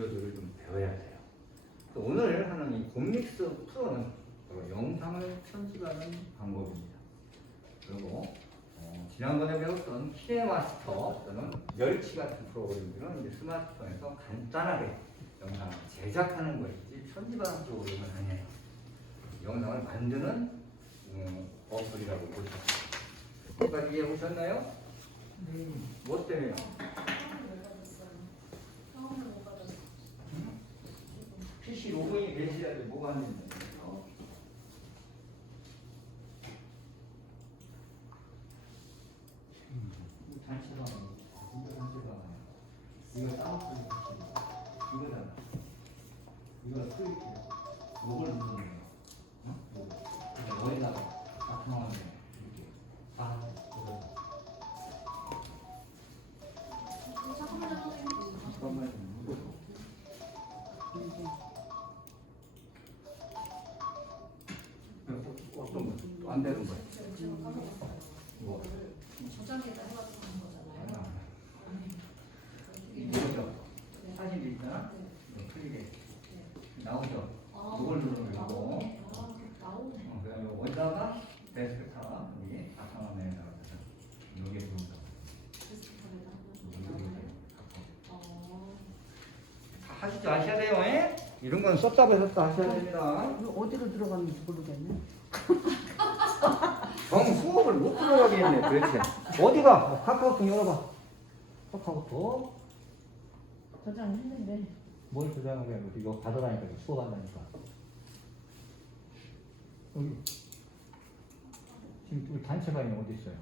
구조들을 좀 배워야 돼요. 오늘 하는 이 곰믹스 프로는 영상을 편집하는 방법입니다. 그리고 지난번에 배웠던 키네마스터 또는 멸치 같은 프로그램들은 이제 스마트폰에서 간단하게 영상을 제작하는 것이지 편집하는 프로그램은 아니에요. 영상을 만드는 어플이라고 보시면 됩니다. 여기까지 이해 보셨나요? 뭐 때문에요? PC 로그인이 되시라도 뭐가 안 된다고요? 단체가 이거 단체가 이거 다운로드 이거잖아. 이거 클릭해. 이걸 누르는 거야. 이거 어디다가 바탕화면 이렇게 다 이거. 잠깐만 누르고. 어떤 거? 또 안 되는 거야? 뭐? 저장에다 해가지고 하는 거잖아요. 이거죠? 사진 있잖아? 클릭해. 나오죠? 이걸 누르면 이거. 나오네. 그다음에 원자가 데스크탑 여기 바탕화면에다가 여기에 들어온다. 하시죠. 하셔야 돼요. 에? 이런 건 썼다고 했었다 하셔야 됩니다. 어디로 들어갔는지 모르겠네. 수업을 못 들어가겠네 도대체. 어디가? 카카오톡 열어봐. 카카오톡. 저장했는데. 뭘 저장을 해? 이거 받아라니까 수업한다니까. 여기 지금 우리 단체가 있는 어디 있어요?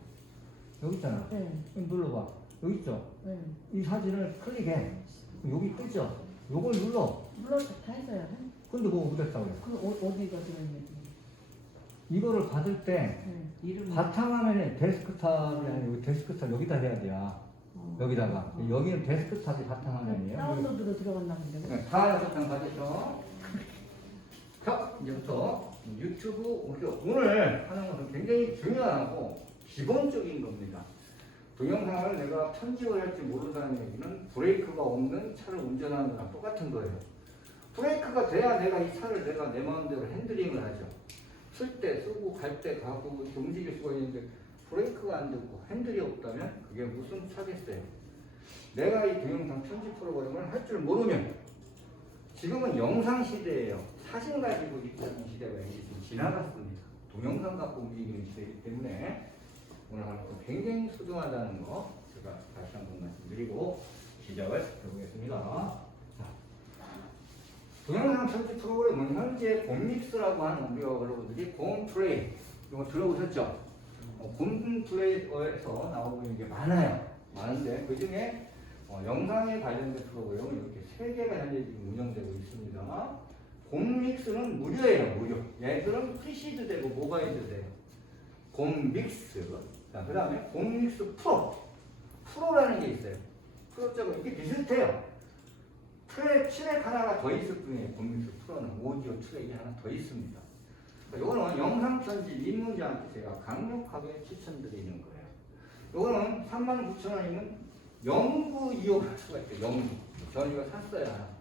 여기 있잖아. 네. 여기 눌러봐. 여기 있죠? 네. 이 사진을 클릭해. 여기 뜨죠? 요걸 눌러. 눌러서 다 했어야 돼. 근데 그거 어디다 그래? 그 어디가 들어있는지. 이거를 받을 때 네. 이름. 바탕화면에 데스크탑이 아니고 데스크탑 여기다 해야 돼요. 여기다가. 여기는 데스크탑이 바탕화면이에요. 다운로드로 들어갔나 본데. 네, 다 여섯 장 받으셔. 자, 이제부터 유튜브 오늘 하는 것은 굉장히 중요하고 기본적인 겁니다. 동영상을 내가 편집을 할지 모른다는 얘기는 브레이크가 없는 차를 운전하는 거랑 똑같은 거예요. 브레이크가 돼야 내가 이 차를 내가 내 마음대로 핸들링을 하죠. 쓸 때 쓰고 갈 때 가고 이렇게 움직일 수가 있는데 브레이크가 안 되고 핸들이 없다면 그게 무슨 차겠어요. 내가 이 동영상 편집 프로그램을 할 줄 모르면 지금은 영상 시대예요. 사진 가지고 있다는 시대가 이제 좀 지나갔습니다. 동영상 갖고 움직이는 시대이기 때문에 오늘 하는 거 굉장히 소중하다는 거 제가 다시 한번 말씀드리고 시작을 해보겠습니다. 자, 동영상 편집 프로그램은 현재 곰믹스라고 하는 우리가 여러분들이 곰플레이 이거 들어보셨죠? 곰플레이어에서 나오고 있는 게 많은데 그 중에 영상에 관련된 프로그램은 이렇게 3개가 현재 지금 운영되고 있습니다. 곰믹스는 무료예요, 무료. 얘들은 PC도 되고 모바일도 돼요. 곰믹스. 자, 그 다음에 곰믹스 프로. 프로라는 게 있어요. 프로자가 이게 비슷해요. 트랙 하나가 더 있을 뿐이에요. 곰믹스 프로는 오디오 트랙이 하나 더 있습니다. 이거는 영상 편집 입문자한테 제가 강력하게 추천드리는 거예요. 이거는 39,000원이면 영구 이용할 수가 있어요. 영구. 저는 이거 샀어요. 하나.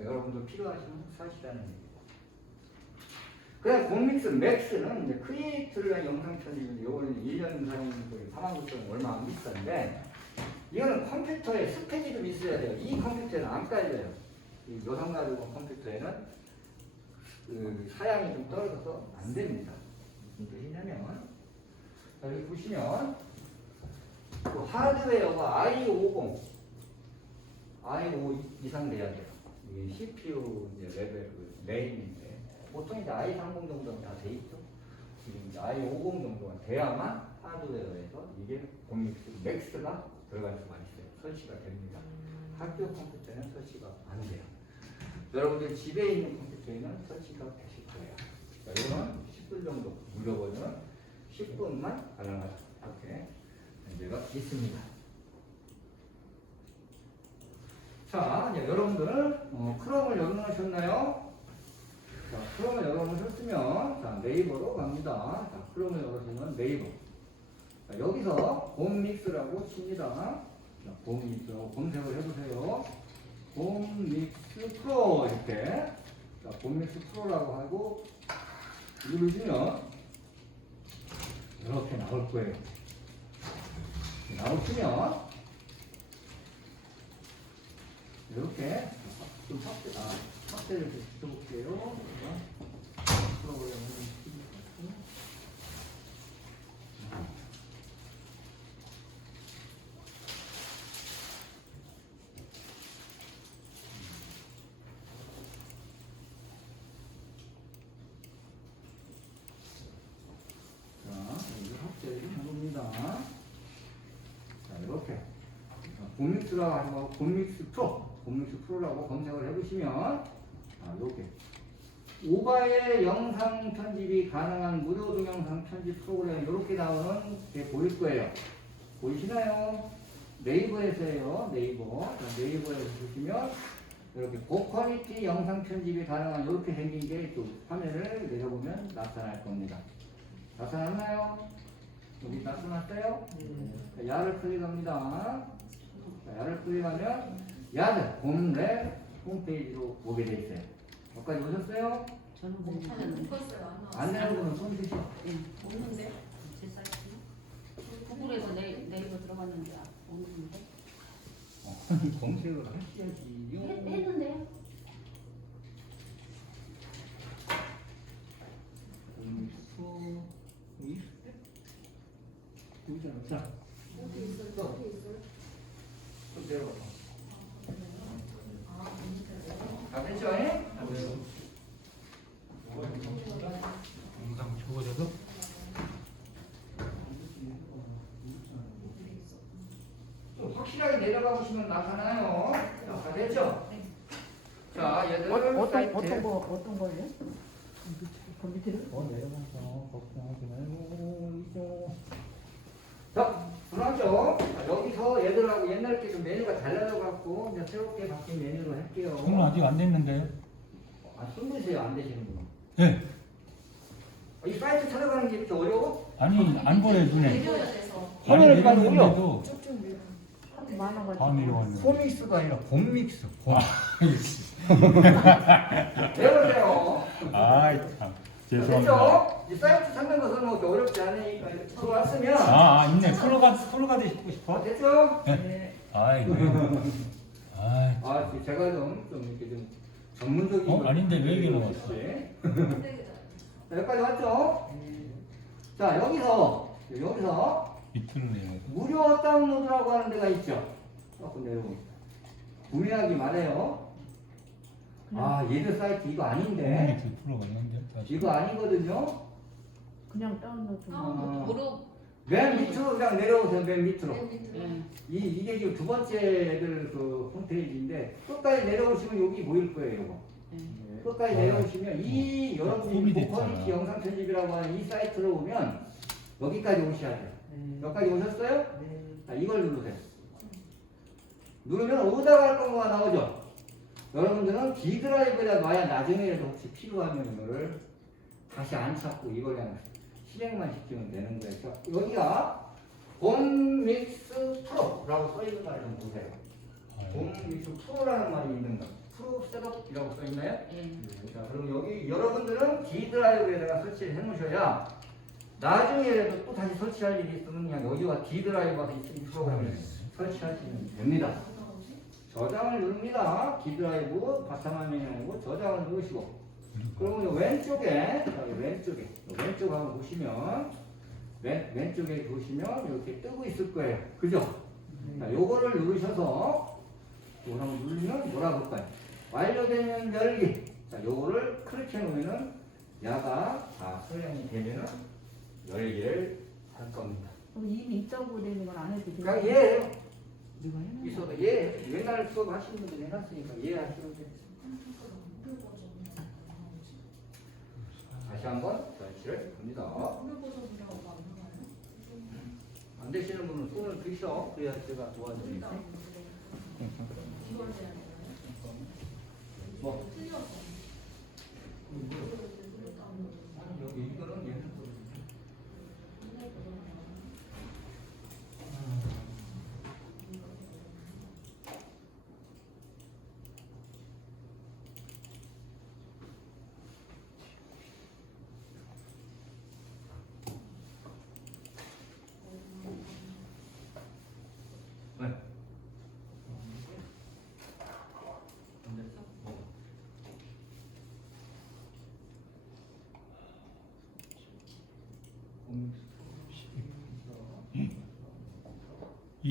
여러분도 필요하시면 사시라는 얘기고. 그다음 곰믹스 맥스는 이제 크리에이터를 위한 영상 편집인데 이거는 1년 사용 49,000원 얼마 안 비싼데 이거는 컴퓨터에 스펙이 좀 있어야 돼요. 이 컴퓨터에는 안 깔려요. 이 여성 가지고 컴퓨터에는 그 사양이 좀 떨어져서 안 됩니다. 무슨 뜻이냐면 여기 보시면 그 하드웨어가 i50 이상 돼야 돼요. 이게 CPU 이제 레벨 메인인데 보통 이제 i30 정도는 다 돼 있죠. 지금 이제 i50 정도가 돼야만 하드웨어에서 이게 곰믹스 맥스가 들어갈 수가 있어요. 설치가 됩니다. 학교 컴퓨터에는 설치가 안 돼요. 여러분들 집에 있는 컴퓨터에는 설치가 되실 거예요. 자, 이거는 10분 정도 무료 버전은 10분만 가능하다. 이렇게 문제가 있습니다. 자, 이제 여러분들 크롬을 열어놓으셨나요? 자, 크롬을 열어놓으셨으면 자, 네이버로 갑니다. 자, 크롬을 열어주면 네이버. 자, 여기서 곰믹스라고 칩니다. 자, 곰믹스라고 검색을 해보세요. 봄믹스 프로 이렇게 자, 봄믹스 프로라고 하고 누르시면 이렇게 나올 거예요. 나오시면 이렇게 좀 확대를 좀 시켜볼게요. 프로그램을 시켜볼게요. 확대를 해봅니다. 자, 이렇게 봄믹스라고 하고 봄믹스 프로라고 검색을 해보시면 이렇게 오바의 영상 편집이 가능한 무료 동영상 편집 프로그램 이렇게 나오는 게 보일 거예요. 보이시나요? 네이버에서요. 네이버에서 보시면 이렇게 고퀄리티 영상 편집이 가능한 이렇게 생긴 게 또 화면을 내려보면 나타날 겁니다. 나타났나요? 여기 나타났어요? 자, 야를 클릭합니다. 자, 야를 클릭하면 야드 봄랩 홈페이지로 오게 돼 있어요. 여기까지 오셨어요? 저는 못하는 모르겠는데. 묶었어요. 안 되는 분은 손 드시죠. 없는데? 제 사이트 구글에서 네이버 들어갔는데 없는데 검색을 하셔야지요. 했는데요? 자, 어디 있어요? 어디 있어요? 좀 내려봐. 아, 진짜요? 다 됐죠? 예? 영상 적어져서 좀 확실하게 내려가 보시면 나타나요. 자, 다 됐죠? 자, 얘들 어떤 거예요? 컴퓨터를? 내려가서 걱정하지 말고 이쪽 자, 들어왔죠? 자, 여기서 얘들하고 옛날 게 좀 메뉴가 달라져갖고 이제 새롭게 바뀐 메뉴로 할게요. 손은 아직 안 됐는데요. 손 드세요. 안 되시는 분. 예. 이 사이트 찾아가는 게 이렇게 어려워? 아니 안 보내 눈에. 내려야 돼서. 화면을 빨리 올려. 내렸는데도 쭉쭉 밀어. 하도 많아가지고. 다 내려왔네. 콤믹스가 아니라 봄믹스. 아, 내려오세요. 아이 참 죄송합니다. 됐죠? 이 사이트 찾는 것은 뭐 그렇게 어렵지 않으니까 이렇게 들어왔으면. 있네. 프로가 되고 싶어. 됐죠? 네. 아이. 아이. 제가 좀 이렇게 좀 전문적인. 아닌데 왜 이게 나왔어? 자, 여기까지 왔죠? 자, 여기서 밑으로 내려. 무료 다운로드라고 하는 데가 있죠? 조금 내려봅니다. 구매하기 말해요. 얘들 사이트 이거 아닌데? 밑에 프로가 있는데. 이거 아니거든요? 그냥 다운로드. 무료 맨 밑으로 그냥 내려오세요, 맨 밑으로. 맨 밑으로. 이게 지금 두 번째 애들 그 홈페이지인데, 끝까지 내려오시면 여기 보일 거예요, 이거. 끝까지 내려오시면 여러분이 됐잖아. 고퀄리티 영상 편집이라고 하는 이 사이트로 오면 여기까지 오셔야 돼요. 여기까지 오셨어요? 자, 이걸 누르세요. 누르면 오다가 할 거가 나오죠? 여러분들은 D 드라이브에다 놔야 나중에라도 혹시 필요하면 이거를 다시 안 찾고 이걸 그냥 실행만 시키면 되는 거예요. 자, 여기가 봄믹스 프로라고 써있는 말을 좀 보세요. 봄믹스 프로라는 말이 있는 거. 프로 셋업이라고 써있나요? 자, 그럼 여기 여러분들은 D 드라이브에다가 설치를 해놓으셔야 나중에라도 또 다시 설치할 일이 있으면 그냥 여기와 D 드라이브가 이 프로그램을 설치하시면 됩니다. 저장을 누릅니다. D 드라이브 바탕화면에 오고 저장을 누르시고, 그러면 왼쪽에 왼쪽 한번 보시면 왼쪽에 보시면 이렇게 뜨고 있을 거예요. 그죠? 자, 요거를 누르셔서 요걸 한번 누르면 뭐라 볼까요? 완료되면 열기. 자, 요거를 클릭해 놓으면은 야가 설명이 되면은 열기를 할 겁니다. 그럼 이미 있다고 되는 건 안 해도 돼요? 그냥 이해해요. 누가 해놓은 있어도 옛날 수업 하시는 분들 해놨으니까 이해하시면 돼요. 다시 한번 설치를 합니다. 안 되시는 분은 손을 드셔. 그래야 제가 도와드립니다. 이걸 해야 되나요? 뭐? 틀렸어. 여기 이거는 옛날 거.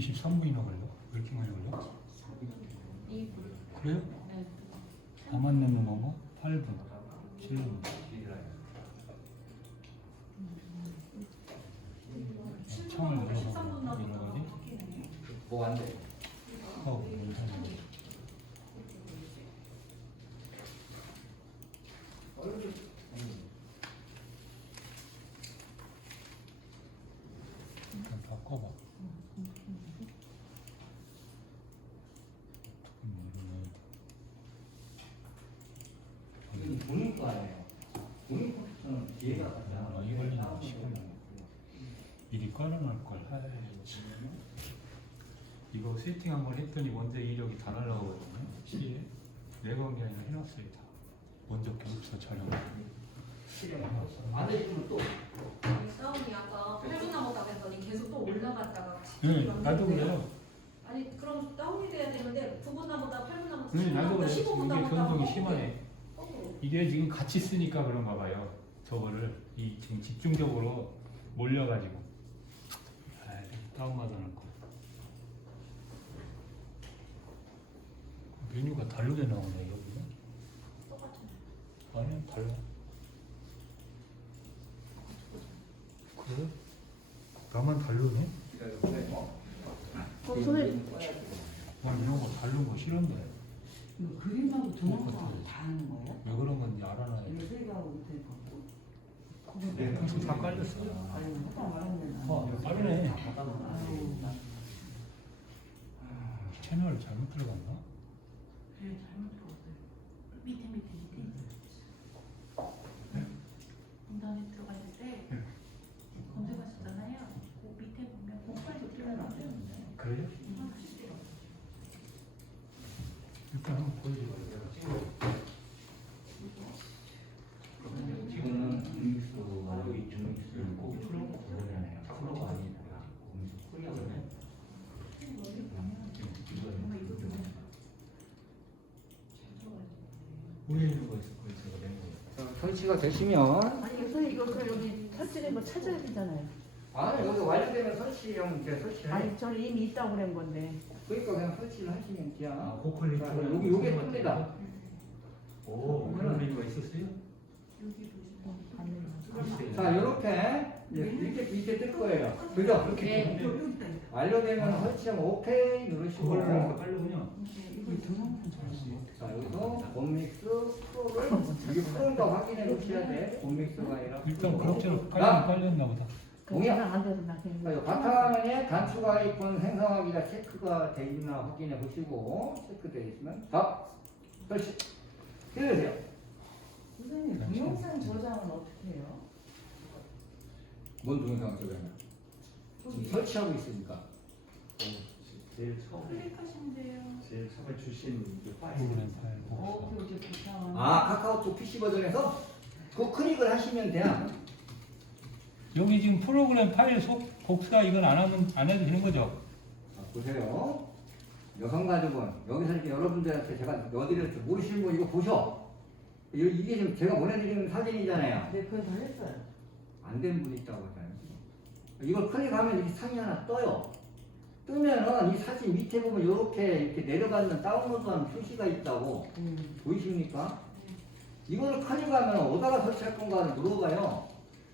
23분이나 걸려? 왜 이렇게 많이 걸려? 이 그래요? 네. 나만 내는 거뭐 8분, 7분. 창을 열어서 여러 가지. 뭐 안 돼? 일단 다 꺼봐. 이건 본인 거 아니에요. 본인 컴퓨터는 뒤에다 갖다. 이 걸리는 거 시간 미리 꺼내놓을 걸. 이거 세팅 한번 했더니 먼저 이력이 다 날라오거든요. 시에 내가 한 게 아니라 해놨어요 다. 먼저 교육서 촬영. 안 되시면 또. 싸움이 아까 8분 남았다고 했더니 계속 또 올라갔다가 네, 나도 그래요. 아니 그럼 다운이 돼야 되는데 9분 남았다 8분 남았다 네, 나도 그래. 15분 이게 남았다 변동이 심하네. 이게 지금 같이 쓰니까 그런가 봐요. 저거를 이 지금 집중적으로 몰려가지고. 다운받아 놓고. 메뉴가 다르게 나오네 여기는. 똑같잖아요. 아니야 달라. 그래? 나만 다르네? 기다려보세요. 선생님 와 이런 거 다른 거 싫은데. 이거 그림하고 똑같아. 다 하는 거예요? 왜 그런 건지 알아놔야 돼. 이거 세개하고 밑에 갖고 네, 그래서 다 깔렸어. 아니 하다 말았네. 이거 빠르네. 아유 채널 잘못 들어갔나? 그래 잘못 들었어요. 밑에 인터넷 들어갈 때 검색하셨잖아요. 그 밑에 보면 공부할 때 나와요. 그래요? 일단 한번 보여줘봐요. 지금은 중립수가 여기 중립수를 꼭 풀어놓고 그러잖아요. 풀어가 아니라 거기서 풀려면 위에 있는 거 있을 거예요. 제가 낸 거. 설치가 되시면 아니 선생님 이거 그 여기 설치된 거 찾아야 되잖아요. 여기 완료되면 설치하면 이제 설치를 해. 아니 저는 이미 있다고 그런 건데. 그러니까 그냥 설치를 하시면 돼요. 고퀄리티. 요게 뜹니다. 오, 그런 메뉴가 있었어요? 여기 보시면 자, 요렇게 이렇게 뜰 거예요. 그죠? 그렇게 네. 뜨면 완료되면 설치하면 오케이 누르시고 빨르군요. 이거 등록만 잘했어. 자, 여기서 본믹스 프로를 이게 프로인가 확인해 놓으셔야 돼. 본믹스가 아니라 일단 프로. 그럭저럭 자, 깔렸나 보다. 동의야. 그냥 안 돼서 나 그냥. 자, 요 바탕화면에 단축 아이콘 생성하기가 체크가 돼 있나 확인해 보시고 체크되어 있으면 설치 해주세요. 선생님 동영상 저장은 어떻게 해요? 뭔 동영상 저장이야? 지금 설치하고 있으니까. 제일 처음 클릭하시면 돼요. 제일 처음에 주신 그 프로그램 파일 어, 복사. 그 좋다. 카카오톡 PC 버전에서 그 클릭을 하시면 돼요. 여기 지금 프로그램 파일 복사 이건 안 해도 되는 거죠? 자, 보세요. 여성가족은 여기서 이렇게 여러분들한테 제가 어디를 모르시는 분 이거 보셔. 이게 지금 제가 보내드리는 사진이잖아요. 네, 그거 다 했어요. 안 된 분이 있다고 하잖아요. 이걸 클릭하면 이렇게 상이 하나 떠요. 뜨면은 이 사진 밑에 보면 이렇게 내려가는 다운로드하는 표시가 있다고 보이십니까? 이거를 클릭하면 어디다가 설치할 건가를 물어봐요.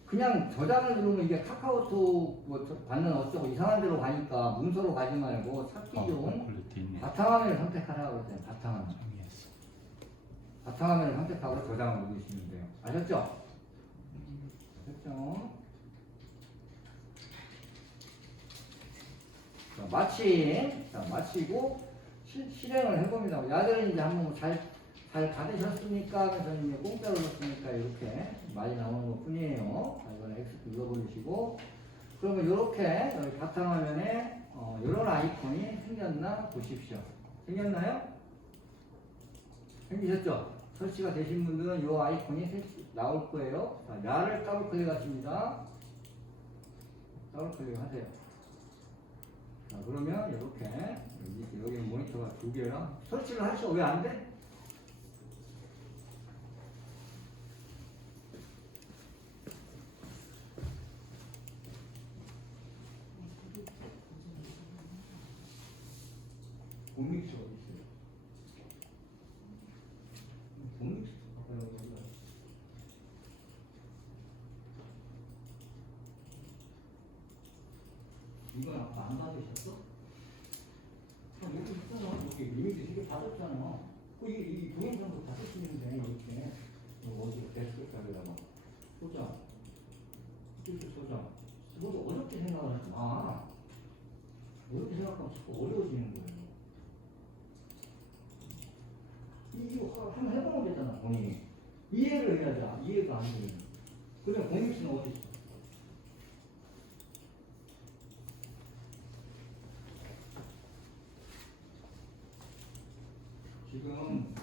그냥 저장을 누르면 이게 카카오톡 뭐 받는 어쩌고 이상한 데로 가니까 문서로 가지 말고 찾기 좋은 퀄리티 있네. 바탕화면을 선택하라고 그랬잖아요. 바탕화면. 참이했어. 바탕화면을 선택하고 저장을 누르시면 돼요. 아셨죠? 아셨죠? 자, 마치고 실행을 해봅니다. 야들은 이제 한번 잘 받으셨습니까? 하면서 이제 공짜로 줬으니까 이렇게 많이 나오는 것 뿐이에요. 자, 이번에 X 눌러버리시고, 그러면 이렇게 여기 바탕화면에 이런 아이콘이 생겼나 보십시오. 생겼나요? 생기셨죠? 설치가 되신 분들은 이 아이콘이 나올 거예요. 자, 야를 더블 클릭하십니다. 더블 클릭하세요. 자, 그러면 이렇게 여기 모니터가 2개라 설치를 하셔. 왜 안 돼? 곰믹스 봐봐요, 여기가. 이건 아까 안 받으셨어? 여기 있잖아. 여기 리미트 되게 받았잖아. 이 동영상도 다 쓰시는데 이렇게 어디 데스크탑에다가 소장, 필수 소장. 이것도 어렵게 생각을 하지 마. 어렵게 생각하면 자꾸 어려워지는 거예요. 이거 한번 해보면 되잖아, 본인이. 이해를 해야지. 이해가 안 되면. 그냥 공익씨는 어디 있어? 지금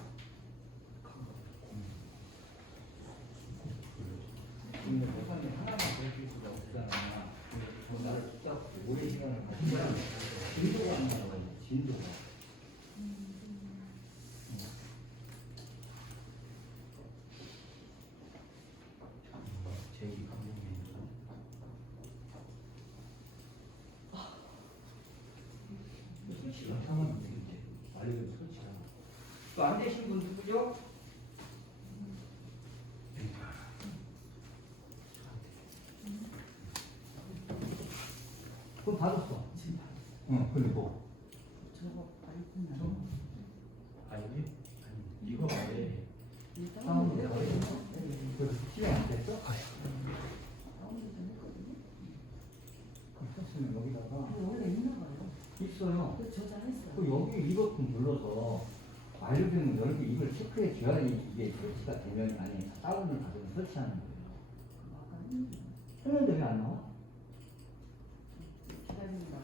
대선이 하나만 될 수가 없잖아. 나를 붙잡고 오래 시간을 가지고 진도가 안 나와요. 진도가. 제일 감동이니까. 설치가 상황인데 이제 알려줘 설치가. 또 안 되신 분 누구죠? 그거 받았어. 지금 봐. 응, 근데 뭐? 저거 알구나. 아니 이거 왜 다운로드 해버렸어? 그래서 실행 안 됐어? 다운로드 좀 했거든요. 썼으면 여기다가 이거 원래 있나 봐요. 있어요. 그 저장했어요. 그 여기 이것 좀 눌러서 알려주면 여기 이걸 체크해 줘야지 이게 설치가 되면 아니 다운을 받으면 설치하는 거예요. 아까 했는데 했는데 왜 안 나와? 기다린다.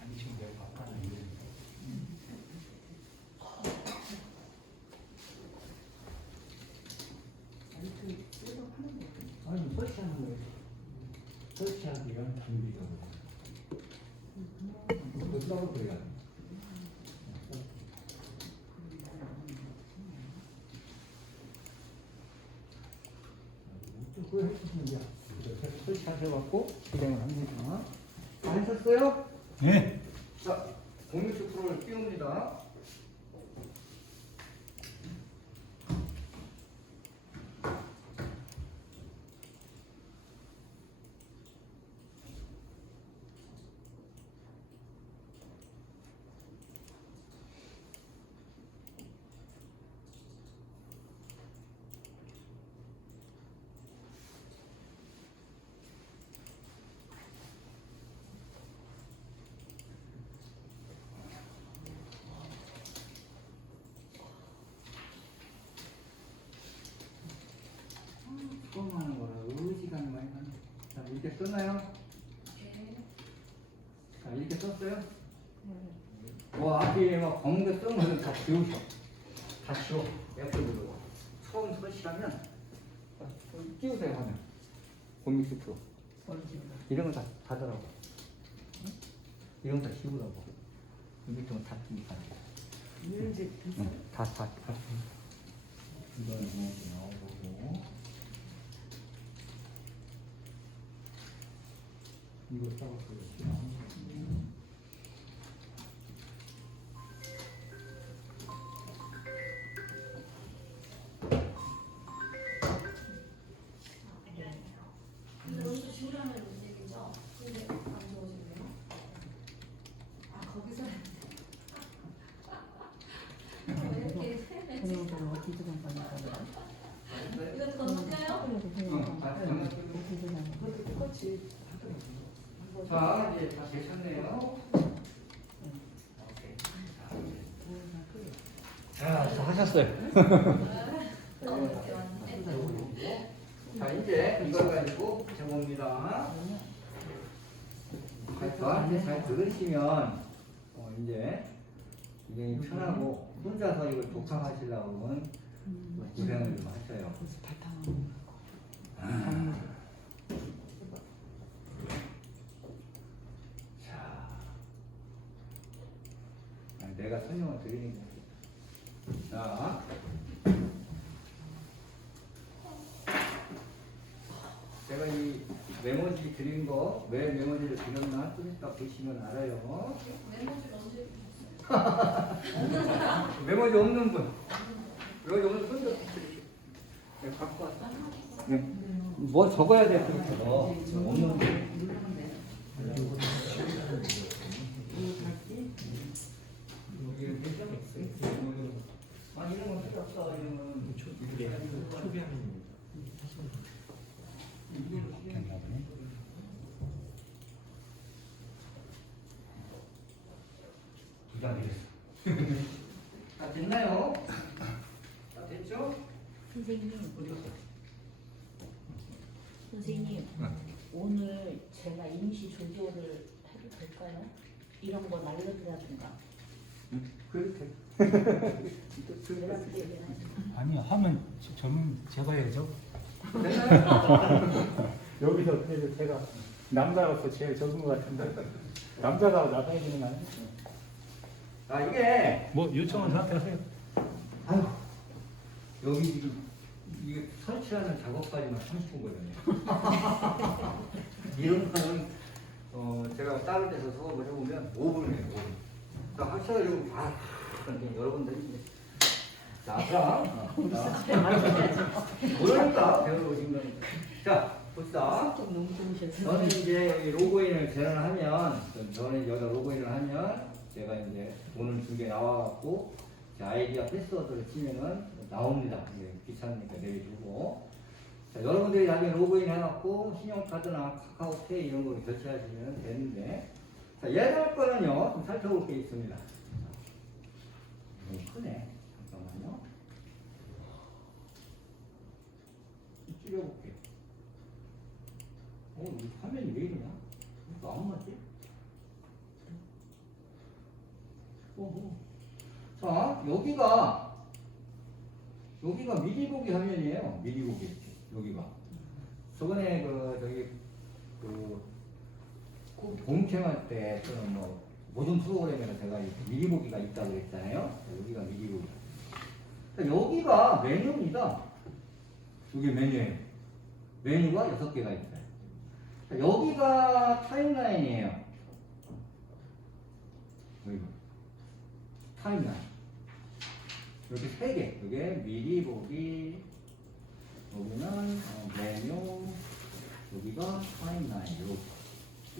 아니 지금 내가 바꿨는데 아니 그 셋업하는 거. 아니 설치하는 거예요. 설치하기 위한 준비가 그 써볼 거야. 그거 해주시면 돼요. 설치하셔갖고 실행을 합니다. 다 하셨어요? 네. 자, 공유수 프로를 띄웁니다. 처음 하는 거라 의지감이 많이 가네. 자, 이렇게 썼나요? 자, 이렇게 썼어요? 앞에 막 검은 거 쓴 거는 다 지우셔. 다 지워. F 누르고. 처음 설치하면 띄우세요 하면. 공익수 프로. 이런 거 다 닫으라고. 이런 거 다 지우라고. 여기 좀 닫히니까. 이제 다. 이거는 이렇게 나오고. 이거 따고 근데 여기서 지우라는 움직이죠? 근데 안 지워지네요? 아 거기서 왜 이렇게 동영상을 어떻게 저장하니까 그래? 이거 건너까요? 똑같이 자, 이제 다 되셨네요. 오케이. 자, 다 하셨어요. 자, 이제 이걸 가지고 해봅니다. 저한테 잘 들으시면, 이제 이게 편하고, 혼자서 이걸 독학하시려면 고생을 좀 하셔요. 그래서 바탕 설명을 드리는 거예요. 자, 제가 이 메모지 드린 거, 왜 메모지를 드렸나 좀 이따 보시면 알아요. 메모지를 언제 주셨어요? 메모지 없는 분, 여기 오늘 손 좀 드릴게요. 네, 갖고 왔어. 네. 뭐 적어야 돼, 그렇죠. 없는 분. 아, 이런 건 필요 없어. 이런 건 초기화면입니다. 부담이랬어. 다 됐나요? 다 됐죠? 선생님, 어디 갔어? 선생님, 네. 오늘 제가 임시 조교를 해도 될까요? 이런 거 날려드라든가. 그렇게. 그렇게 얘기하지. 아니요, 하면 저는 제가 해야죠. 됐나요? 여기서 그래도 제가 남자로서 제일 적은 것 같은데 남자가 나가야 되는 거 아니에요? 아, 이게, 뭐 요청은 저한테 하세요. 아유, 여기 지금, 이게 설치하는 작업까지만 30분 걸렸네요. 이런 거는, 제가 다른 데서 수업을 해보면 5분 해요, 5분. 그러니까 하셔가지고, 여러분들이 이제, 나가, 모르니까 배우러 오신 거니까. 자, 봅시다. 좀 너무 좋으셔서. 저는 이제 여기 로그인을 제안을 하면, 저는 여기다 로그인을 하면, 제가 이제 돈을 준 게 나와갖고, 제 아이디와 패스워드를 치면은 나옵니다. 귀찮으니까 내려주고. 자, 여러분들이 나중에 로그인 해갖고, 신용카드나 카카오페이 이런 거를 결제하시면 되는데, 자, 예전 거는요, 좀 살펴볼 게 있습니다. 너무 크네. 잠깐만요. 줄여볼게요. 이 화면이 왜 이러냐? 이거 안 맞지? 자, 여기가 미리 보기 화면이에요. 미리 보기. 여기가. 저번에 공청할 때 또는 뭐 모든 프로그램에는 제가 미리 보기가 있다고 그랬잖아요. 여기가 미리 보기. 여기가 메뉴입니다. 여기 메뉴예요. 메뉴가 6개가 있어요. 자, 여기가 타임라인이에요. 여기가 타임라인. 이렇게 3개. 여기 미리 보기, 여기는 메뉴, 여기가 타임라인.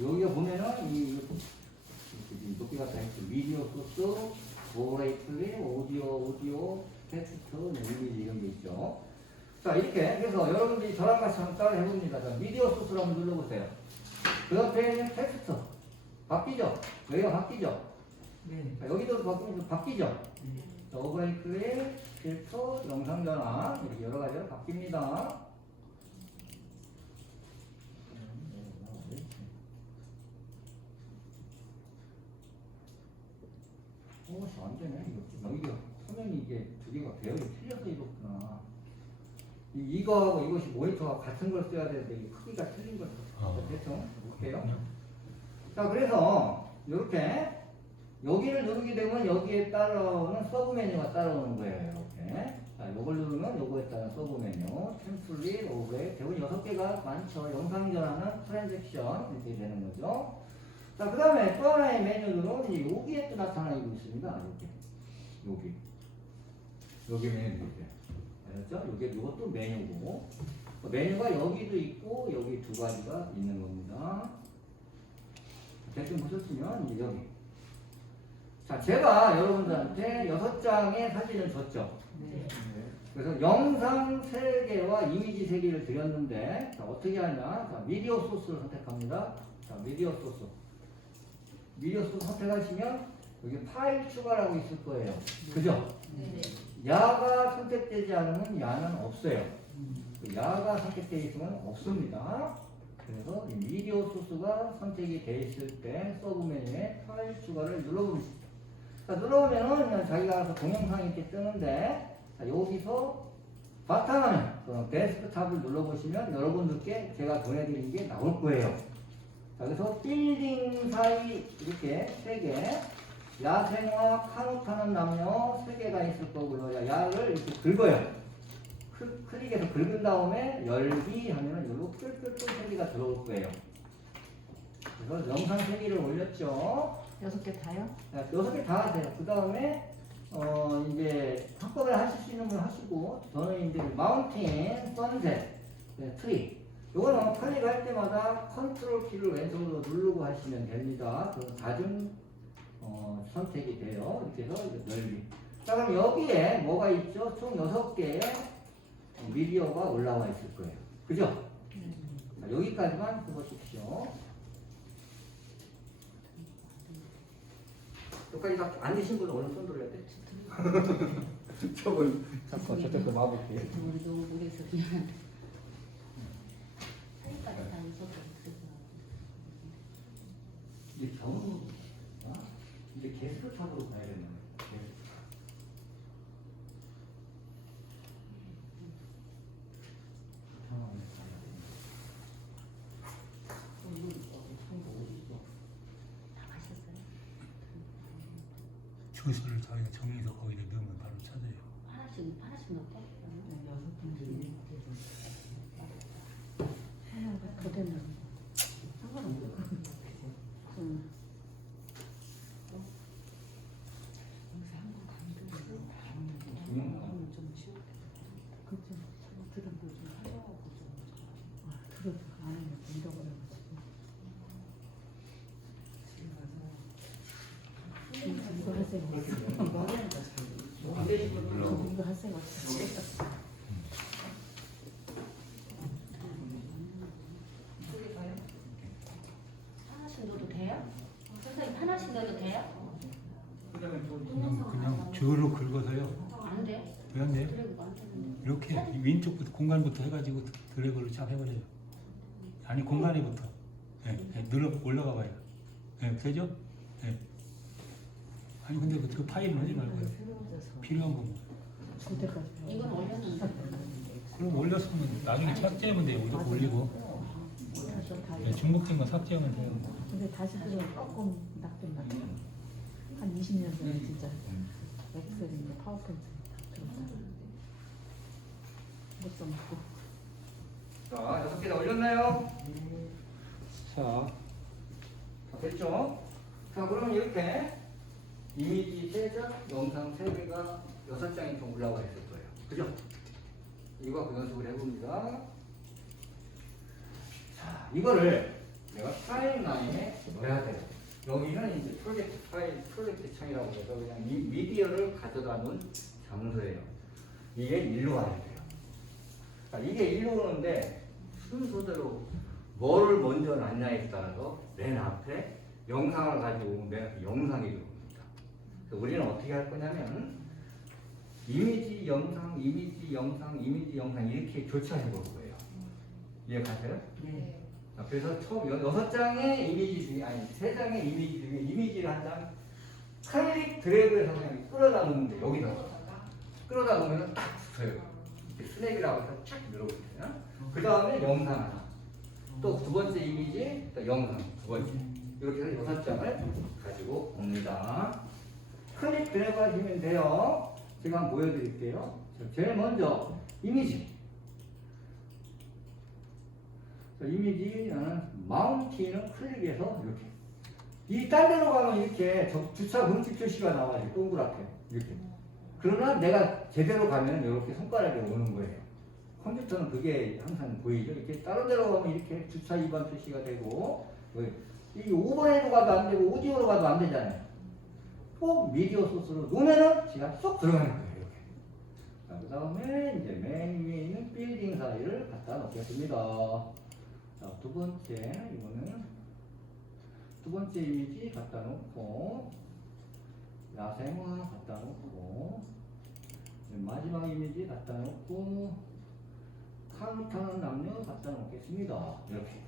여기가 보면은 지금 높이 갔다 했죠. 미디어 소스, 오레이플리, 오디오, 텍스트, 이미지 이런 게 있죠. 자, 이렇게 그래서 여러분들이 저랑 같이 한번 따라 해봅니다. 자, 미디어 소스를 한번 눌러보세요. 그 옆에 있는 텍스트 바뀌죠? 여기가 바뀌죠? 네. 자, 여기도 바뀌죠? 자, 오버레이플리, 필터, 영상 전환 이렇게 여러 가지로 바뀝니다. 안 되네. 여기가 화면이 이게 두 개가 배열이 틀려서 이렇구나. 이거하고 이것이 모니터가 같은 걸 써야 되는데 이 크기가 틀린 걸 대충 볼게요. 자, 그래서 이렇게 여기를 누르게 되면 여기에 따라오는 서브 메뉴가 따라오는 거예요. 이렇게. 자, 요걸 누르면 요거에 따른 서브 메뉴, 템플릿, 오브레, 대부분 6개가 많죠. 영상 전환은 트랜잭션 이렇게 되는 거죠. 자, 그 다음에 또 하나의 메뉴는 이제 여기에 또 나타나고 있습니다. 여기 메뉴도 있어요. 알았죠? 이것도 메뉴고, 메뉴가 여기도 있고 여기 두 가지가 있는 겁니다. 대충 보셨으면 이제 여기. 자, 제가 여러분들한테 6장의 사진을 줬죠. 네. 그래서 영상 3개와 이미지 3개를 드렸는데, 자, 어떻게 하냐? 자, 미디어 소스를 선택합니다. 자, 미디어 소스. 미디어 소스 선택하시면 여기 파일 추가라고 있을 거예요. 그죠? 네네. 야가 선택되지 않으면 야는 없어요. 야가 선택되어 있으면 없습니다. 그래서 이 미디어 소스가 선택이 되어 있을 때 서브 메뉴에 파일 추가를 눌러봅니다. 자, 눌러보면은 그냥 자기가 알아서 동영상이 이렇게 뜨는데, 자, 여기서 바탕화면, 데스크탑을 눌러보시면 여러분들께 제가 보내드린 게 나올 거예요. 자, 그래서 빌딩 사이 이렇게 3개, 야생화 카노타는 남녀 3개가 있을 거고요. 야를 이렇게 긁어요. 클릭해서 긁은 다음에 열기 하면은 요로 끌끌끌 소리가 들어올 거예요. 그래서 영상 3개를 올렸죠. 6개 다요? 6개 다 하세요. 그 다음에 이제 한꺼번에 하실 수 있는 분 하시고, 저는 이제 마운틴, 선셋, 트리. 요거는 클릭할 때마다 컨트롤 키를 왼손으로 누르고 하시면 됩니다. 그럼 다중 선택이 돼요. 이렇게 해서 넓이. 자, 그럼 여기에 뭐가 있죠? 총 6개의 미디어가 올라와 있을 거예요. 그죠? 자, 여기까지만 해보십시오. 여기까지 다 안 되신 분은 얼른 손 들어야 돼. 저걸 잠깐 저쪽 와볼게요. 우리도 우리에서 그냥 사이까지 다 있어도 이제 경우 이제 게스트 탑으로 가야 되는 거예요. 주소를 저희가 정해서 거기에 넣으면 바로 찾아요. 하나씩 넣을까? 6분들이 더 되면 상관없어. 좀 쉬워. 그렇죠. 들은 거좀 하려고 좀. 들어도 안 하면 잃어버려가지고. 이거 할 생각 없어. 안 되신 분들은 이거 할 생각 없어. 하나씩 넣어도 돼요? 선생님 하나씩 넣어도 돼요? 그냥 줄로 긁어서요. 안 돼. 왜 안 돼요? 드래그가 안 되는데. 이렇게 왼쪽부터 공간부터 해가지고 드래그를 쫙 해버려요. 아니 공간에부터. 늘어 올라가 봐요. 되죠? 아니 근데 그 파일은 하지 말고요. 필요한 것만. 이건 올렸는데. 그럼 올렸으면 나중에 삭제하면 돼요. 무조건 올리고. 중복된 거 삭제하면 돼요. 근데 다시 들으면 조금 낫긴 낫죠. 한 20년 전에 진짜 엑셀이나 파워포인트 들었다. 못 써먹고. 자, 6개 다 올렸나요? 자, 됐죠? 자, 그러면 이렇게 이미지 3장, 영상 3개가 6장이 좀 올라와 있을 거예요. 그죠? 이거 그 연습을 해봅니다. 자, 이거를 내가 타임라인에 넣어야 돼요. 여기는 이제 프로젝트 파일, 프로젝트 창이라고 해서 그냥 미디어를 가져다 놓은 장소예요. 이게 일로 와야 돼요. 자, 이게 일로 오는데 순서대로 뭐를 먼저 놨냐에 따라서 맨 앞에 영상을 가지고 오면 맨 앞에 영상이 들어옵니다. 그래서 우리는 어떻게 할 거냐면 이미지, 영상, 이미지, 영상, 이미지, 영상 이렇게 교차해 볼 거예요. 이해가세요? 네. 자, 그래서 총 6장의 이미지 중에, 아니 3장의 이미지 중에 이미지를 한 장 클릭 드래그해서 그냥 끌어다 놓는데 여기다 끌어다 놓으면 딱 붙어요. 스냅이라고 해서 착 늘어붙어요. 그 다음에 영상 하나, 또 두 번째 이미지, 또 영상 두 번째, 이렇게 해서 6장을 가지고 옵니다. 클릭 드래그 하시면 돼요. 제가 한번 보여드릴게요. 제일 먼저 이미지. 이미지는 마운틴은 클릭해서 이렇게. 이 딴 데로 가면 이렇게 주차 금지 표시가 나와요. 동그랗게. 이렇게. 그러나 내가 제대로 가면 이렇게 손가락에 오는 거예요. 컴퓨터는 그게 항상 보이죠. 이렇게 다른 데로 가면 이렇게 주차 위반 표시가 되고, 이 5번에도 가도 안 되고, 오디오로 가도 안 되잖아요. 꼭 미디어 소스로 놓으면은 제가 쏙 들어가는 거예요. 이렇게. 자, 그 다음에 이제 맨 위에 있는 빌딩 사이를 갖다 놓겠습니다. 자, 두 번째, 이거는 두 번째 이미지 갖다 놓고, 야생화 갖다 놓고, 마지막 이미지 갖다 놓고, 카운트하는 남녀 갖다 놓겠습니다. 이렇게.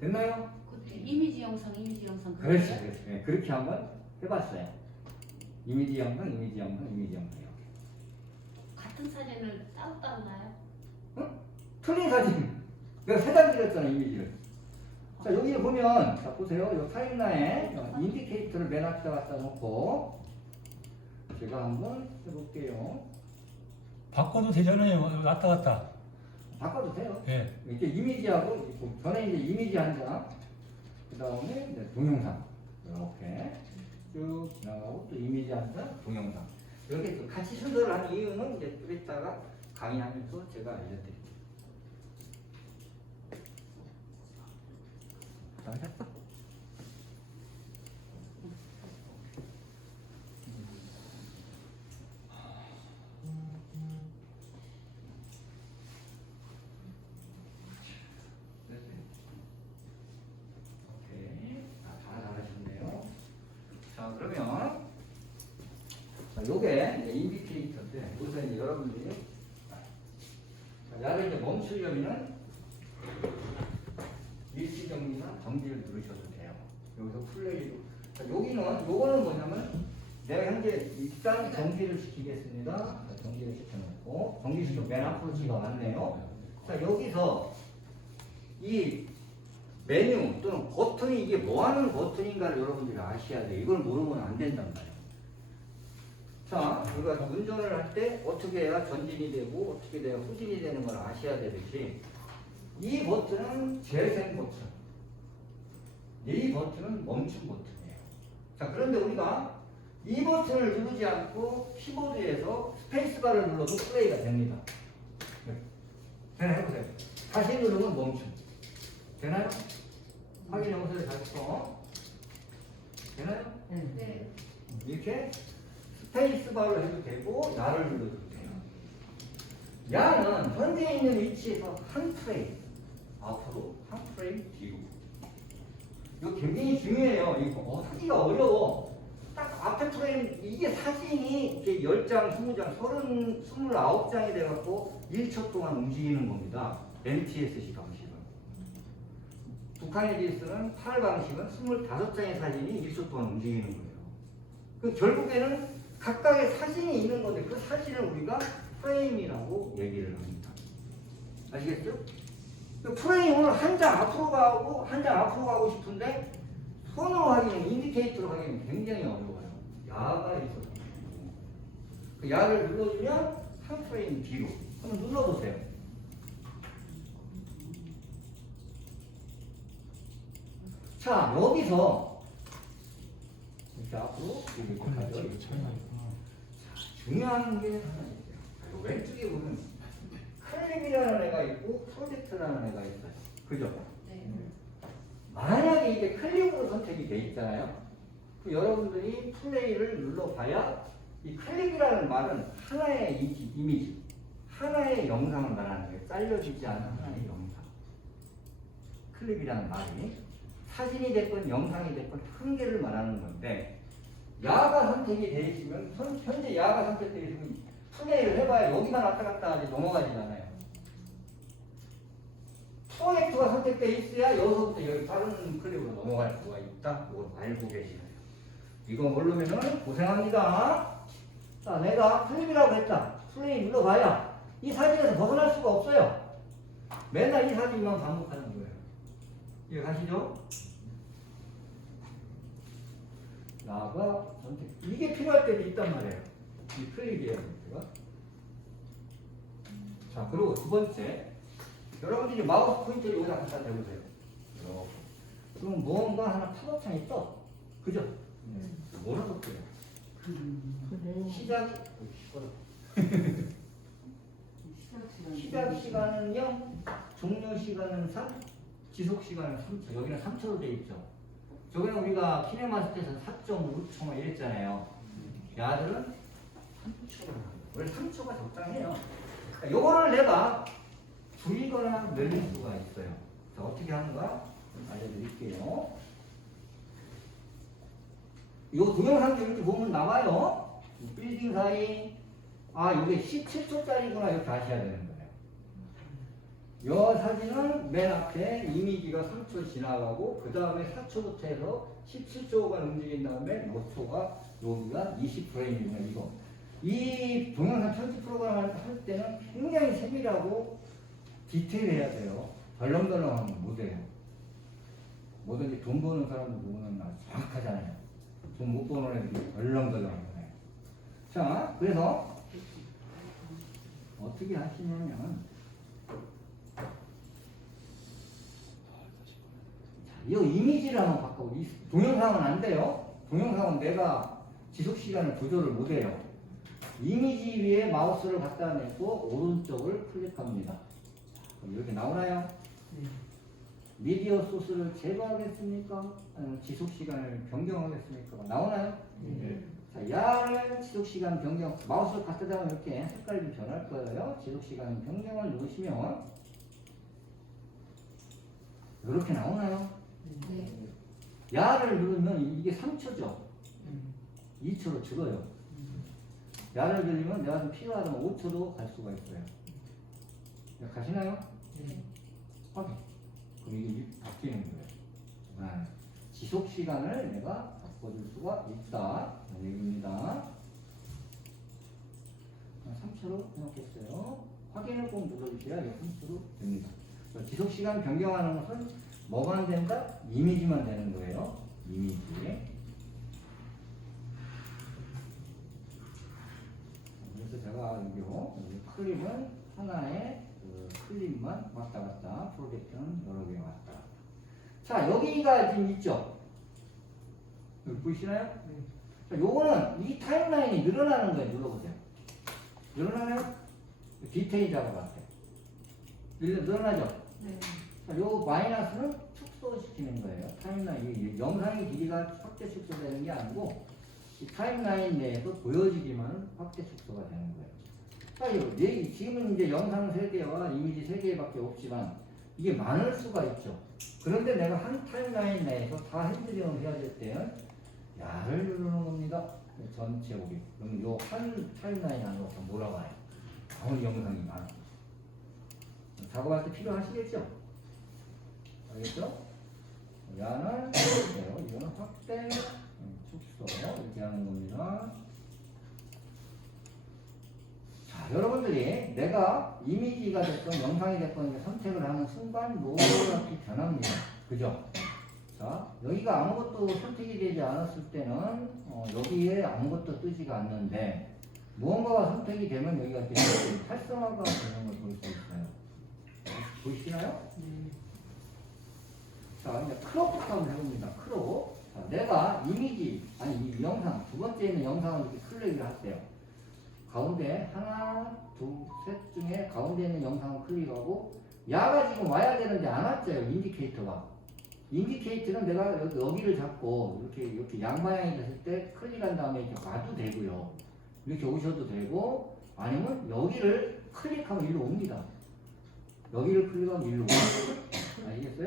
됐나요? 그때 이미지 영상 그렇지, 그렇지. 네, 그렇게 한번 해봤어요. 이미지 영상, 이미지 영상, 이미지 영상 이렇게. 같은 사진을 따로 나요? 틀린 사진. 내가 3장 드렸잖아, 이미지를. 자, 여기 보면, 자, 보세요. 이 타임라인 인디케이터를 맨 앞에다 갖다 놓고, 제가 한번 해볼게요. 바꿔도 되잖아요. 왔다 갔다. 바꿔도 돼요. 예. 이렇게 이미지하고, 전에 이제 이미지 한 장, 그 다음에 이제 동영상. 이렇게 쭉 지나가고, 또 이미지 한 장, 동영상. 이렇게 또 같이 순서를 한 이유는 이제 좀 이따가 강의하면서 제가 알려드릴게요. 다 했어? 오케이. 다 잘하시네요. 자, 그러면 자, 요게 이제 인디케이터인데 우선 이제 여러분들이 자, 야를 이제 멈추려면은 일시정지나 정지를 누르셔도 돼요. 여기서 플레이로. 자, 요거는 뭐냐면 내가 현재 일단 정지를 시키겠습니다. 자, 정지를 시켜놓고 정지시켜 맨 앞으로 지가 왔네요. 자, 여기서 이 메뉴 또는 버튼이 이게 뭐 하는 버튼인가를 여러분들이 아셔야 돼요. 이걸 모르면 안 된단 말이에요. 자, 우리가 운전을 할 때 어떻게 해야 전진이 되고 어떻게 돼야 후진이 되는 걸 아셔야 되듯이 이 버튼은 재생 버튼, 이 버튼은 멈춤 버튼이에요. 자, 그런데 우리가 이 버튼을 누르지 않고 키보드에서 스페이스바를 눌러도 플레이가 됩니다. 네. 되나 해보세요. 다시 누르면 멈춤. 되나요? 확인해보세요. 잘했어. 되나요? 네. 이렇게 스페이스바를 해도 되고 야를 눌러도 돼요. 야는 현재 있는 위치에서 한 프레임 앞으로, 한 프레임 뒤로. 이거 굉장히 중요해요. 이거 하기가 어려워. 딱 앞에 프레임, 이게 사진이 이렇게 10장, 20장, 29장이 돼갖고 1초 동안 움직이는 겁니다. NTSC 방식은. 북한의 지스는 PAL 방식은 25장의 사진이 1초 동안 움직이는 거예요. 그 결국에는 각각의 사진이 있는 건데 그 사진을 우리가 프레임이라고 얘기를 합니다. 아시겠죠? 그 프레임을 한 장 앞으로 가고 한 장 앞으로 가고 싶은데 손으로 하기는 인디케이터로 하기는 굉장히 어려워요. 야가 있어서 그 야를 눌러주면 한 프레임 뒤로 한번 눌러보세요. 자, 여기서 이렇게 앞으로 이렇게 가죠. 중요한 게 하나 있어요. 왼쪽에 보면 클립이라는 애가 있고 프로젝트라는 애가 있어요. 그죠? 네. 만약에 이게 클립으로 선택이 돼 있잖아요. 그럼 여러분들이 플레이를 눌러봐야 이 클립이라는 말은 하나의 이미지, 하나의 영상을 말하는 거예요. 잘려지지 않은 하나의 영상. 클립이라는 말이 사진이 됐건 영상이 됐건 한 개를 말하는 건데 야가 선택이 되어 있으면 현재 야가 선택되어 있으면 플레이를 해봐야 여기만 왔다 갔다 하지 넘어가지잖아요. 프로젝트가 선택되어 있어야 여기서부터 여기 다른 클립으로 넘어갈 수가 있다. 이걸 알고 계시나요? 이거 모르면은 고생합니다. 자, 내가 클립이라고 했다. 플레이 눌러봐야 이 사진에서 벗어날 수가 없어요. 맨날 이 사진만 반복하는 거예요. 이해 가시죠? 나가 선택. 이게 필요할 때도 있단 말이에요. 이 클립이에요. 자, 그리고 두 번째. 여러분들이 마우스 포인터를 여기다 갖다 대보세요. 이렇게. 그럼 무언가 하나 팝업창이 떠. 그죠? 뭐라고 떠요? 시작. 시작 시간은 0, 종료 시간은 3, 지속 시간은 3초. 여기는 3초로 되어 있죠. 저기는 우리가 키네마스터에서 4.5초만 이랬잖아요. 야들은 3초로. 원래 3초가 적당해요. 그러니까 요거를 내가 줄이거나 늘릴 수가 있어요. 자, 어떻게 하는가 알려드릴게요. 요 동영상도 이렇게 보면 나와요. 빌딩 사이. 아, 이게 17초짜리구나. 이렇게 아셔야 되는 거예요. 요 사진은 맨 앞에 이미지가 3초 지나가고 그 다음에 4초부터 해서 17초간 움직인 다음에 5초가 여기가 20프레임이면 이거. 이 동영상 편집 프로그램을 할 때는 굉장히 세밀하고 디테일해야 돼요. 덜렁덜렁하면 못해요. 뭐든지 돈 버는 사람들 보면 아주 정확하잖아요. 돈 못 버는 애들이 덜렁덜렁하잖아요. 자, 그래서 어떻게 하시냐면 이 이미지를 한번 바꿔보고 동영상은 안 돼요. 동영상은 내가 지속시간을 조절을 못해요. 이미지 위에 마우스를 갖다 대고 오른쪽을 클릭합니다. 그럼 이렇게 나오나요? 네. 미디어 소스를 제거하겠습니까? 아니면 지속시간을 변경하겠습니까? 나오나요? 네. 자, 야를 지속시간 변경, 마우스를 갖다 대면 이렇게 색깔이 좀 변할 거예요. 지속시간 변경을 누르시면 이렇게 나오나요? 네. 야를 누르면 이게 3초죠. 2초로 줄어요. 야를 들리면 내가 좀 필요하다면 5초도 갈 수가 있어요. 가시나요? 네. 확인. 그럼 이게 바뀌는 거예요. 네. 지속 시간을 내가 바꿔줄 수가 있다. 그런 얘기입니다. 3초로 해놓겠어요. 확인을 꼭 눌러주셔야 3초로 됩니다. 지속 시간 변경하는 것은 뭐만 된다? 이미지만 되는 거예요. 이미지. 그래서 제가 여기 클립은 하나의 그 클립만 왔다 갔다, 프로젝트는 여러 개 왔다 갔다. 자, 여기가 지금 있죠? 여기 보이시나요? 자, 요거는 이 타임라인이 늘어나는 거예요. 눌러보세요. 늘어나나요? 디테일 작업할 때. 늘어나죠? 네. 자, 요 마이너스는 축소시키는 거예요. 타임라인, 영상의 길이가 확대 축소되는 게 아니고 이 타임라인 내에서 보여지기만 확대 축소가 되는 거예요. 지금은 이제 영상 3개와 이미지 3개밖에 없지만 이게 많을 수가 있죠. 그런데 내가 한 타임라인 내에서 다 핸들링을 해야 될 때는 야를 누르는 겁니다. 전체 오기. 그러면 요 한 타임라인 안으로 다 몰아가요. 아무리 영상이 많아. 작업할 때 필요하시겠죠? 알겠죠? 야는 이거는 확대, 축소 이렇게 하는 겁니다. 자, 여러분들이 내가 이미지가 됐건 영상이 됐건 선택을 하는 순간 노랗게 변합니다. 그죠? 자, 여기가 아무것도 선택이 되지 않았을 때는 여기에 아무것도 뜨지가 않는데 무언가가 선택이 되면 여기가 이렇게 활성화가 되는 걸 볼 수 있어요. 보이시나요? 자, 이제 크롭 한번 해봅니다. 크롭. 자, 내가 이미지, 아니 이 영상, 두 번째 있는 영상을 이렇게 클릭을 하세요. 가운데 하나, 둘, 셋 중에 가운데 있는 영상을 클릭하고 야가 지금 와야 되는데 안 왔어요. 인디케이터가. 인디케이터는 내가 여기를 잡고 이렇게 양방향이 됐을 때 클릭한 다음에 이렇게 와도 되고요. 이렇게 오셔도 되고 아니면 여기를 클릭하면 일로 옵니다. 여기를 클릭하면 일로 옵니다. 아시겠어요?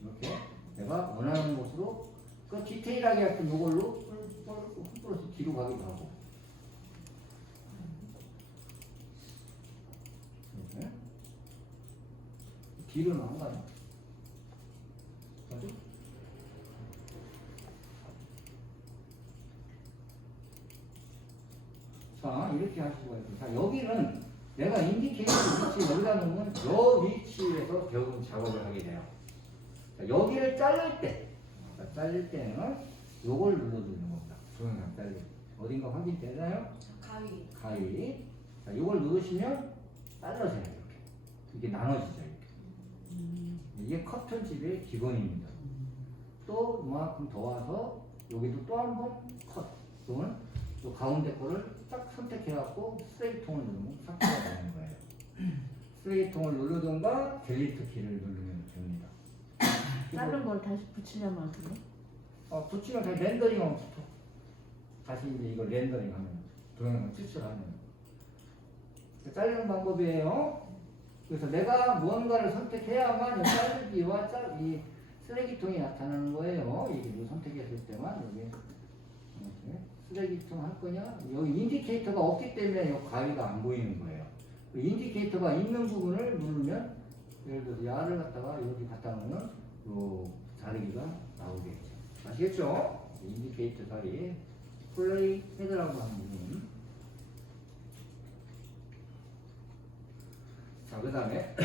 이렇게 내가 원하는 곳으로 그 디테일하게 할 때 이걸로 홈플러스 뒤로 가기도 하고 이렇게 뒤로는 안 가요. 맞죠? 자, 이렇게 할 수가 있고. 자, 여기는 내가 인디케이터 위치 여기다 놓으면 저 위치에서 결국 작업을 하게 돼요. 자, 여기를 자를 때, 자를 때는 요걸 눌러주는 겁니다. 동영상 자를 때. 어딘가 확인되나요? 가위. 가위. 자, 요걸 누르시면 잘라져요. 이렇게. 이게 나눠지죠. 이렇게. 이게 커튼집의 기본입니다. 또 이만큼 더 와서 여기도 또 한 번 컷. 또는 또 가운데 거를 딱 선택해갖고 쓰레기통을 누르면 삭제가 되는 거예요. 쓰레기통을 누르던가 델리트 키를 누르면 됩니다. 자른 걸 다시 붙이려면 어떻게? 붙이면 다시 렌더링하면 붙어. 다시 이제 이걸 렌더링하면 동영상 추출하면 자르는 방법이에요. 그래서 내가 무언가를 선택해야만 이 자르기와 이 쓰레기통이 나타나는 거예요. 이게 선택했을 때만 여기 이렇게 쓰레기통 할 거냐? 여기 인디케이터가 없기 때문에 이 가위가 안 보이는 거예요. 그 인디케이터가 있는 부분을 누르면 예를 들어서 야를 갖다가 여기 갖다 놓으면 요 자르기가 나오겠죠. 아시겠죠? 인디케이터 자리 플레이 헤드라고 하는 부분. 자, 그 다음에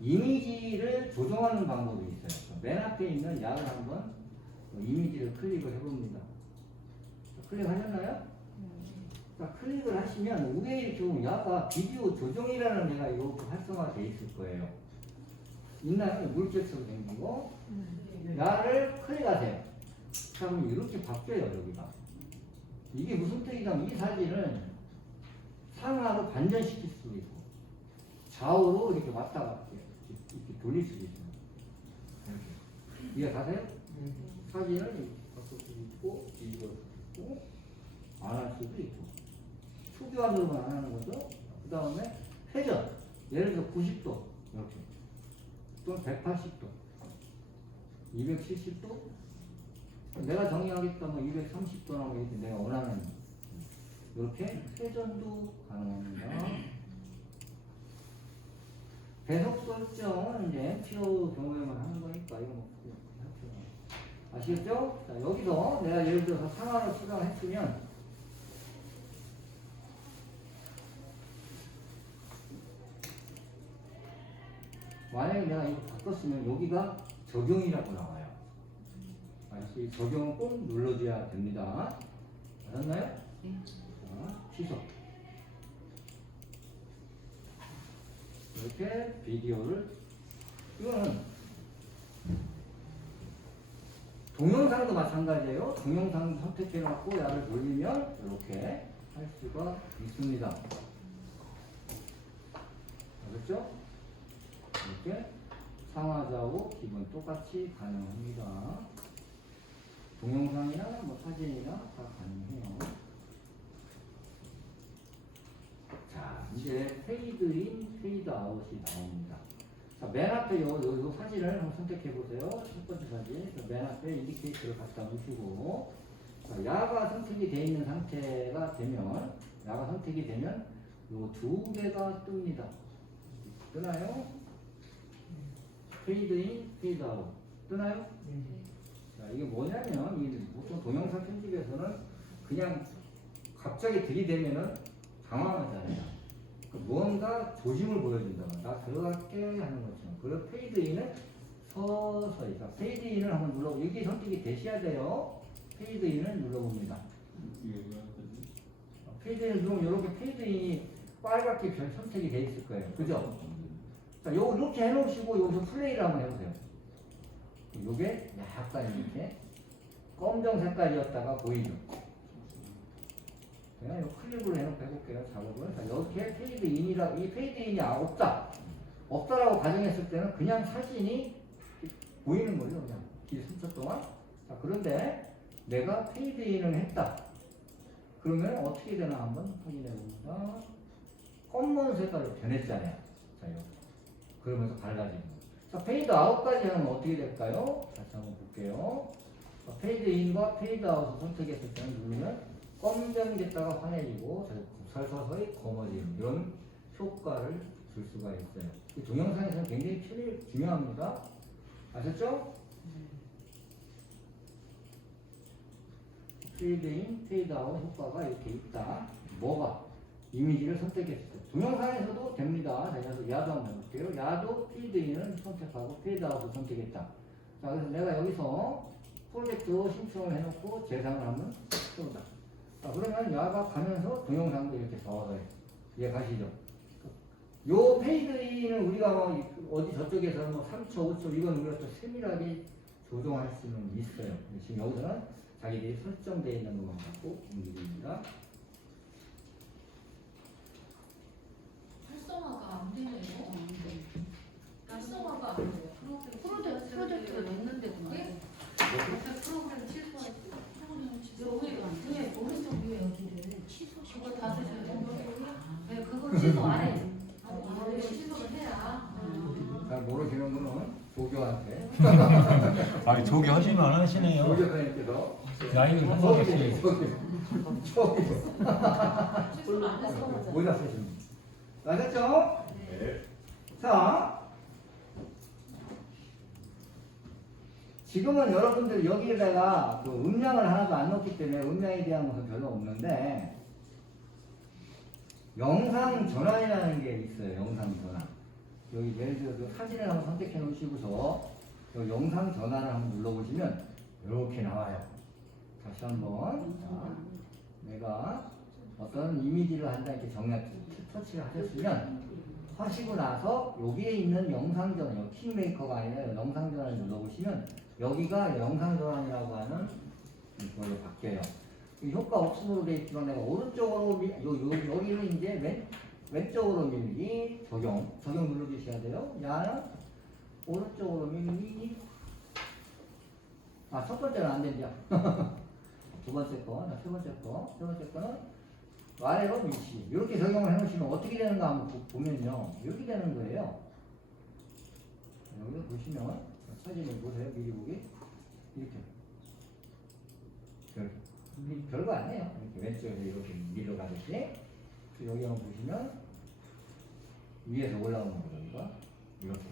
이미지를 조정하는 방법이 있어요. 맨 앞에 있는 약을 한번 이미지를 클릭을 해봅니다. 클릭하셨나요? 자, 클릭을 하시면 위에 이렇게 보면 약가 비디오 조정이라는 데가 이렇게 활성화되어 있을 거예요. 있나요? 물결처럼 생기고 야를 클릭하세요. 자, 그럼 이렇게 바뀌어요, 여기가. 이게 무슨 뜻이냐면 이 사진을 상하로 반전시킬 수도 있고 좌우로 이렇게 왔다 갔다 이렇게 돌릴 수도 있어요. 이렇게. 이해 가세요? 사진을 이렇게 바꿀 수도 있고 뒤집을 수도 있고 안 할 수도 있고 초기화적으로 안 하는 거죠. 그 다음에 회전 예를 들어 90도 이렇게 또는 180도 270도 내가 정의하겠다 뭐 230도나 뭐 이렇게 내가 원하는 이렇게 회전도 가능합니다. 배속 설정은 이제 MTO 경우에만 하는 거니까 이거 뭐 아시겠죠? 자, 여기서 내가 예를 들어서 상하를 수정했으면 만약에 내가 이거 바꿨으면 여기가 적용이라고 나와요. 그래서 이 적용은 꼭 눌러줘야 됩니다. 아셨나요? 네. 자, 취소. 이렇게 비디오를 이거는 동영상도 마찬가지예요. 동영상 선택해놓고 야를 돌리면 이렇게 할 수가 있습니다. 알겠죠? 이렇게 상하좌우 기본 똑같이 가능합니다. 동영상이나 뭐 사진이나 다 가능해요. 자, 이제 페이드인, 페이드아웃이 나옵니다. 자, 맨 앞에 요 사진을 한번 선택해 보세요. 첫 번째 사진. 맨 앞에 인디케이터를 갖다 놓으시고, 자, 야가 선택이 되어 있는 상태가 되면, 야가 선택이 되면 요 두 개가 뜹니다. 뜨나요? 페이드인, 페이드아웃. 뜨나요? 자, 이게 뭐냐면, 이 보통 동영상 편집에서는 그냥 갑자기 들이대면은 당황하잖아요. 무언가 조짐을 보여준다면 나 들어갈게 하는 것처럼. 그리고 페이드인은 서서히. 자, 페이드인을 한번 눌러보고 여기 선택이 되셔야 돼요. 페이드인을 눌러봅니다. 페이드인을 누르면 이렇게 페이드인이 빨갛게 선택이 돼 있을 거예요. 그죠? 자, 요거 이렇게 해놓으시고 여기서 플레이를 한번 해보세요. 요게 약간 이렇게 검정 색깔이었다가 보이죠? 제가 이 클릭으로 해놓고 해볼게요. 작업을. 자, 이렇게 페이드인이라, 이 페이드인이 없다. 없다라고 가정했을 때는 그냥 사진이 보이는 거죠. 그냥 길 3초 동안. 자, 그런데 내가 페이드인을 했다. 그러면 어떻게 되나 한번 확인해 봅니다. 검은 색깔로 변했잖아요. 자, 이렇게. 그러면서 밝아지는 거죠. 자, 페이드 아웃까지 하면 어떻게 될까요? 다시 한번 볼게요. 자, 페이드 인과 페이드 아웃을 선택했을 때는 누르면 검정됐다가 환해지고 서서히 검어지는 이런 효과를 줄 수가 있어요. 이 동영상에서는 굉장히 중요합니다. 아셨죠? 페이드 인, 페이드 아웃 효과가 이렇게 있다. 뭐가? 이미지를 선택했을 때. 동영상에서도 됩니다. 자, 그래서 야도 한번 해볼게요. 야도 페이드 인을 선택하고 페이드 아웃을 선택했다. 자, 그래서 내가 여기서 프로젝트 신청을 해놓고 재생을 한번 해보자. 자, 그러면 야가 가면서 동영상도 이렇게 서서히. 이해 가시죠? 요 페이드인을 우리가 뭐 어디 저쪽에서 뭐 3초, 5초 이건 우리가 또 세밀하게 조정할 수는 있어요. 지금 여기서는 자기들이 설정되어 있는 것만 갖고 움직입니다. 활성화가 안 되네요. 활성화가 안 돼요. 프로젝트를 냈는데 그게 프로그램 취소했고 여기 오른쪽 위에 여기를 그거 다 되셔요. 네, 그거 취소 안 해. 취소를 해야. 잘 모르시는 분은 조교한테. 아, 조기 하시면 안 하시네요. 조교사님께서 나이는 상관없이. 조교. 취소를 안 해서. 모자 쓰십니다. 아셨죠? 네. 자, 지금은 여러분들 여기에다가 그 음량을 하나도 안 넣기 때문에 음량에 대한 것은 별로 없는데 영상 전환이라는 게 있어요. 영상 전환. 여기 예를 들어서 사진을 한번 선택해 놓으시고서 요 영상 전환을 한번 눌러보시면 이렇게 나와요. 다시 한번. 자, 내가 어떤 이미지를 한다 이렇게 터치를 하셨으면 하시고 나서 여기에 있는 영상 전환, 킹메이커가 아니라 영상 전환을 눌러보시면 여기가 영상 전환이라고 하는 이걸로 바뀌어요. 이 효과 없음으로 되어 있지만 내가 오른쪽으로 여기를 이제 왼쪽으로 밀기 적용 눌러주셔야 돼요. 야는 오른쪽으로 밀기. 첫 번째는 안 된다. 두 번째 거, 세 번째 거는 아래로 밀시. 이렇게 적용을 해놓으시면 어떻게 되는가 한번 보면요. 이렇게 되는 거예요. 여기 보시면 사진을 보세요. 미리 보기. 이렇게. 별거 아니에요. 이렇게 왼쪽에서 이렇게 밀어가듯이. 여기 한번 보시면 위에서 올라오는 거니까 이렇게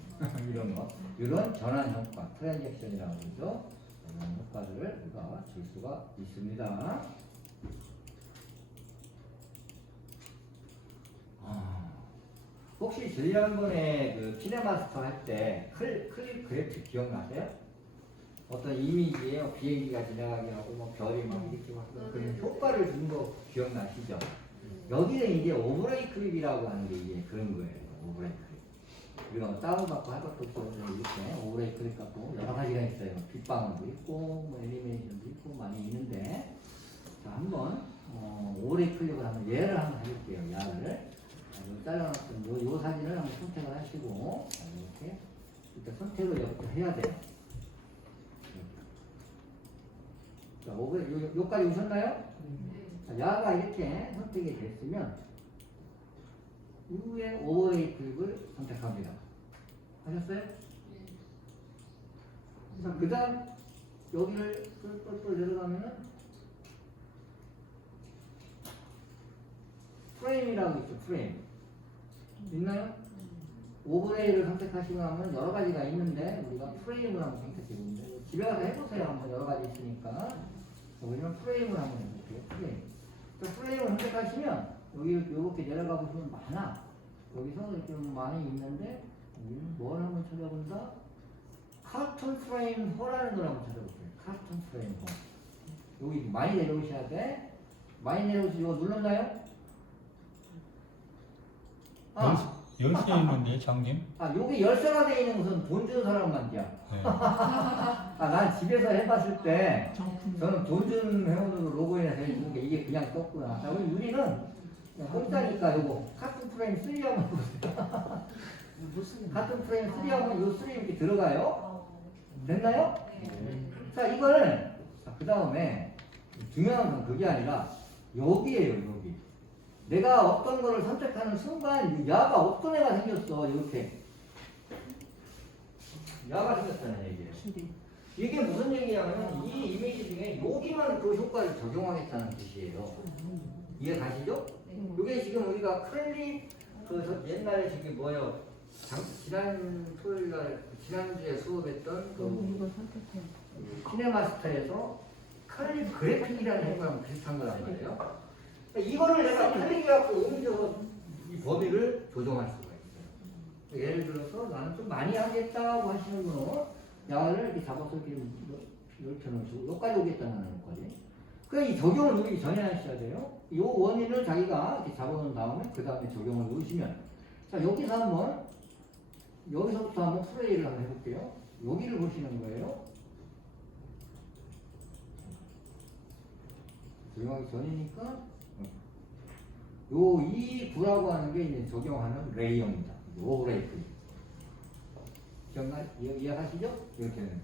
이런 거 이런 전환 효과 트랜잭션이라고 하죠. 이런 효과를 우리가 줄 수가 있습니다. 혹시 지난번에 그 키네마스터 할 때 클립 그래픽 기억나세요? 어떤 이미지에 비행기가 지나가게 하고 뭐 별이 막 이렇게 막 그런 효과를 준 거 기억나시죠? 여기는 이제 오버레이 클립이라고 하는 게 이게 그런 거예요. 오버레이 클립. 우리가 뭐 다운받고 할 것도 없고 이렇게 오버레이 클립 갖고 여러 가지가 있어요. 빗방울도 있고 뭐 애니메이션도 있고 많이 있는데 자 한번 오버레이 클립을 한번 예를 한번 해볼게요. 야를 잘라놨던 요 사진을 한번 선택을 하시고 이렇게 일단 선택을 여기서 해야 돼요. 자, 여기까지 오셨나요? 자, 야가 이렇게 선택이 됐으면 위에 오버레이 클립을 선택합니다. 하셨어요? 자, 그 다음 여기를 똘똘 내려가면은 프레임이라고 있죠. 프레임 있나요? 오버레이를 선택하시고 나면 여러 가지가 있는데 우리가 프레임을 한번 선택해 보는데 집에 가서 해보세요. 한번 여러 가지 있으니까 여기는 프레임을 한번 해볼게요. 프레임. 프레임을 선택하시면 여기 이렇게 내려가 보시면 많아. 여기서 좀 많이 있는데 뭘 한번 찾아본다? 카툰 프레임 호라는 걸 한번 찾아볼게요. 카툰 프레임 호. 여기 많이 내려오셔야 돼. 많이 내려오시고 이거 눌렀나요? 열쇠 있는데 장님? 요게 열쇠가 되어 있는 것은 돈 주는 사람만이야. 네. 난 집에서 해봤을 때 저는 돈 주는 회원으로 로그인해서 해주는 게 이게 그냥 떴구나. 자, 우리 유리는 공짜니까 요거 카툰 프레임 3 한번 보세요. 카툰 프레임 3 하면 요 3 이렇게 들어가요. 됐나요? 자, 이거를 그 다음에 중요한 건 그게 아니라 여기에요. 여기. 내가 어떤 거를 선택하는 순간 야가 어떤 애가 생겼어. 이렇게 야가 생겼잖아요. 이게 무슨 얘기냐면 이 이미지 중에 여기만 그 효과를 적용하겠다는 뜻이에요. 이해 가시죠? 이게 지금 우리가 클립 옛날에 지금 뭐예요? 지난 토요일날 지난주에 수업했던 이거 선택해. 키네마스터에서 클립 그래픽이라는 효과랑 비슷한 거란 말이에요. 이거를 내가 클릭해갖고 옮겨서 이 범위를 조정할 수가 있어요. 예를 들어서 나는 좀 많이 하겠다고 하시는 분은 야를 이렇게 잡아서 이렇게 놓으시고 여기까지 오겠다는 거지. 그러니까 이 적용을 누르기 전에 하셔야 돼요. 이 원인을 자기가 이렇게 잡아놓은 다음에 그 다음에 적용을 누르시면 자 여기서 한번 여기서부터 한번 프레이를 한번 해볼게요. 여기를 보시는 거예요. 적용하기 전이니까 이 9라고 하는 게 이제 적용하는 레이어입니다. 오브레이크. 이해하시죠? 이렇게는.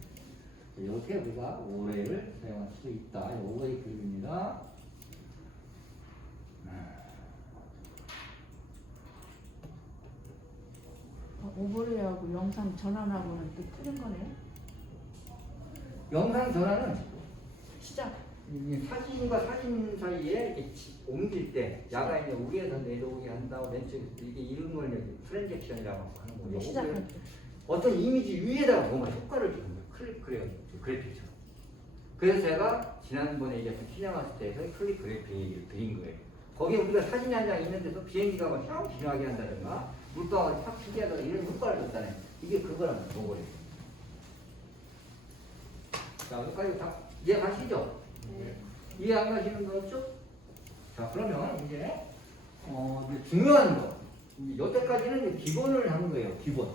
이렇게 우리가 오브레이를 사용할 수 있다. 오브레이크입니다. 오버레이하고 영상 전환하고는 또 틀린 거네요. 영상 전환은 시작. 사진과 사진 사이에 이렇게 옮길 때 야가 이제 위에서 내려오게 한다고 맨 처음에 이게 이런 걸 트랜잭션이라고 하는 거예요. 시작할 때. 어떤 이미지 위에다가 뭔가 효과를 주는 거예요. 그래픽처럼. 그래서 제가 지난번에 얘기했던 키네마스터에서 클립 그래픽 얘기를 드린 거예요. 거기에 우리가 사진이 한 장 있는데도 비행기가 막 샥 지나게 한다든가 물방울이 팍 튀게 하다가 이런 효과를 줬잖아요. 이게 그거랑 오버레이. 자, 여기까지 다 이해 가시죠? 이해 안 가시는 거 없죠? 자, 그러면 이제 이제 중요한 거. 이제 여태까지는 이제 기본을 하는 거예요. 기본.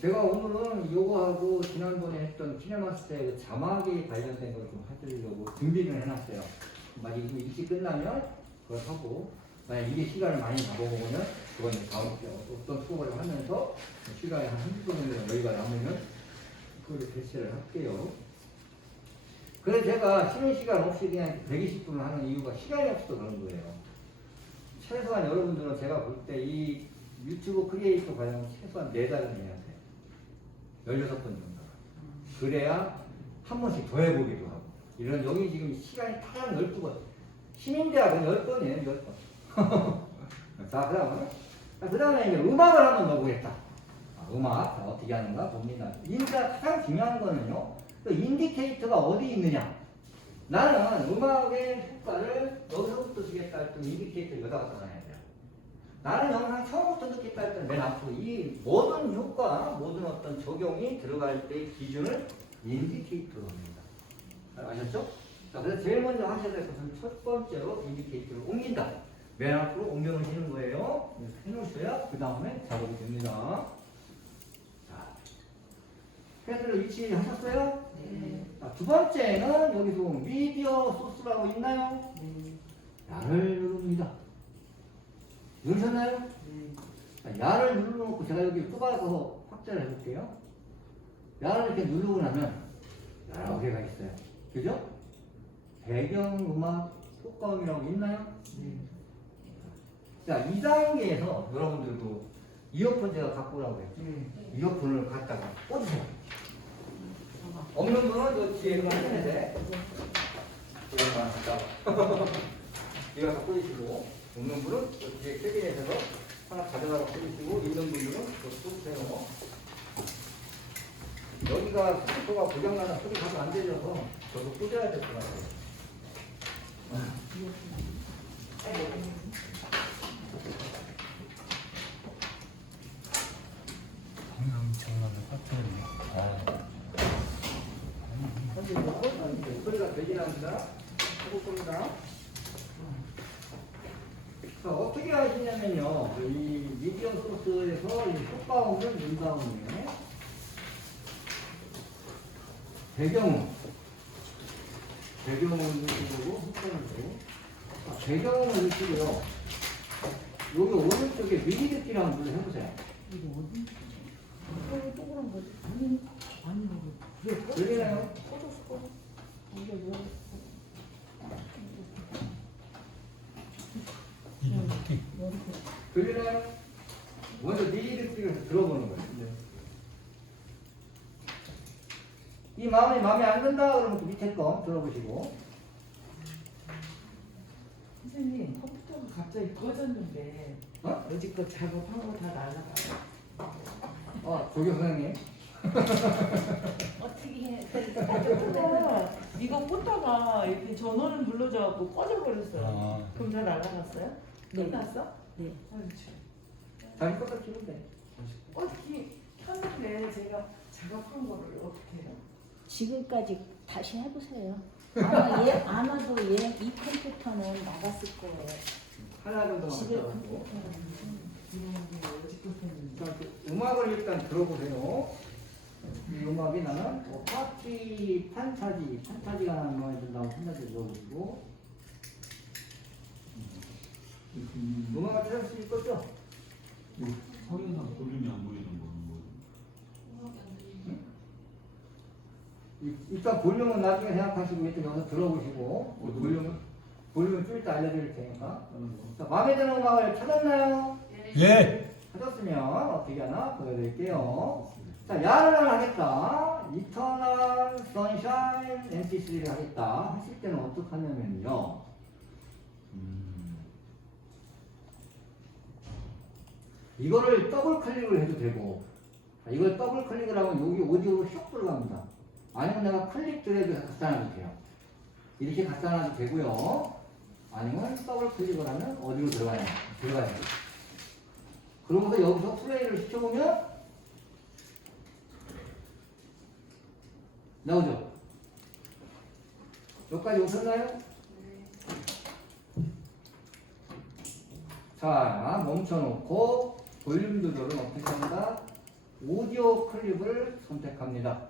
제가 오늘은 요거하고 지난번에 했던 키네마스터의 그 자막에 관련된 걸 좀 해드리려고 준비를 해놨어요. 만약 이거 일찍 끝나면 그걸 하고, 만약 이게 시간을 많이 잡아먹으면 그건 이제 다음 주에 어떤 수업을 하면서 시간이 한 30분 정도 여유가 남으면 그걸 대체를 할게요. 그래서 제가 쉬는 시간 없이 그냥 120분을 하는 이유가 시간이 없어서 그런 거예요. 최소한 여러분들은 제가 볼 때 이 유튜브 크리에이터 과정은 최소한 4달은 해야 돼요. 16번 정도. 그래야 한 번씩 더 해보기도 하고. 이런, 여기 지금 시간이 딱 12번. 시민대학은 10번이에요, 10번. 자, 그 다음에 이제 음악을 한번 넣어보겠다. 음악. 자, 어떻게 하는가 봅니다. 인자 가장 중요한 거는요, 그 인디케이터가 어디 있느냐. 나는 음악의 효과를 여기서부터 주겠다 했던 인디케이터 여기다 갖다 놔야 돼요. 나는 영상 처음부터 넣겠다 했던 맨 앞으로 이 모든 효과, 모든 어떤 적용이 들어갈 때의 기준을 인디케이터로 합니다. 아셨죠? 자, 그래서 제일 먼저 하셔야 될 것은 첫 번째로 인디케이터를 옮긴다. 맨 앞으로 옮겨 놓으시는 거예요. 이렇게 해놓으셔야 그 다음에 작업이 됩니다. 자, 패드를 위치하셨어요? 네. 자, 두 번째는 여기서 미디어 소스라고 있나요? 네. 야를 누릅니다. 누르셨나요? 네. 자, 야를 눌러놓고 제가 여기 좁아서 확대를 해볼게요. 야를 이렇게 누르고 나면 여러 개가 있어요. 그죠? 배경음악 효과음이라고 있나요? 네. 자, 이 단계에서 여러분들도 이어폰 제가 갖고 오라고 그랬죠? 네. 이어폰을 갖다가 꽂으세요. 없는 분은 저 뒤에 있는데 이거만 갖다가 이거 갖다 꽂으시고, 없는 분은 저 뒤에 캐비넷에서 하나 가져다가 꽂으시고, 있는 분들은 저 꽂으세요. 여기가 스피커가 고장나는 소리 가서 안 들려서 저도 꽂아야 될 것 같아요. 엄청나게 꽉 현재 이제 소리가 되긴 합니다. 해볼 겁니다. 자, 어떻게 하시냐면요. 이 미디어 소스에서 이 효과음을 넣은 다음에 배경음을 넣으시고 효과음을 넣고, 배경음을 넣으시고요. 여기 오른쪽에 미리 듣기를 한번 해보세요. 이거 어디? 이거 동그란 거지? 아니, 그래. 들리나요? 꺼졌어, 꺼졌어. 이게 왜? 이렇게 들리나요? 먼저 미리 듣기를 들어보는 거예요. 이 마음이 마음에 안 든다 그러면 또 밑에 거 들어보시고. 선생님, 컴퓨터가 갑자기 꺼졌는데 여지껏 작업한 거 다 날라가요. 조교 선생님. 어떻게 해? 이거 꽂다가 이렇게 전원을 눌러줘갖고 꺼져버렸어요. 아. 그럼 다 날라갔어요? 네. 끝났어? 네. 아유, 참. 다시 껐다 키면 돼. 어떻게 켰는데 제가 작업한 거를 어떻게 해요? 지금까지 다시 해보세요. 아마도 이 컴퓨터는 나갔을 거예요. 하나 정도만 집에 갖다놓고. 이런 게 여지껏 했는데. 자, 음악을 일단 들어보세요. 이 음악이 나는 파티 판타지가 나는 음악이 된다고 판타지 넣어보시고. 음악을 찾을 수 있겠죠? 성인상 볼륨이 안 보이는 거는 뭐? 일단 볼륨은 나중에 생각하시고 일단 여기서 들어보시고, 볼륨은 좀 이따 알려드릴 테니까. 자, 마음에 드는 음악을 찾았나요? 예. 찾았으면 어떻게 하나 보여드릴게요. 자, 야를 하겠다. 이터널 선샤인 MP3를 하겠다 하실 때는 어떻게 하냐면요. 이거를 더블 클릭을 해도 되고, 이걸 더블 클릭을 하면 여기 오디오로 슉 들어갑니다. 아니면 내가 클릭 드래그해서 갖다 놔도 돼요. 이렇게 갖다 놔도 되고요. 아니면 더블 클릭을 하면 어디로 들어가요? 그러면서 여기서 플레이를 시켜보면 나오죠? 여기까지 오셨나요? 자, 멈춰놓고 볼륨 조절은 어떻게 합니다? 오디오 클립을 선택합니다.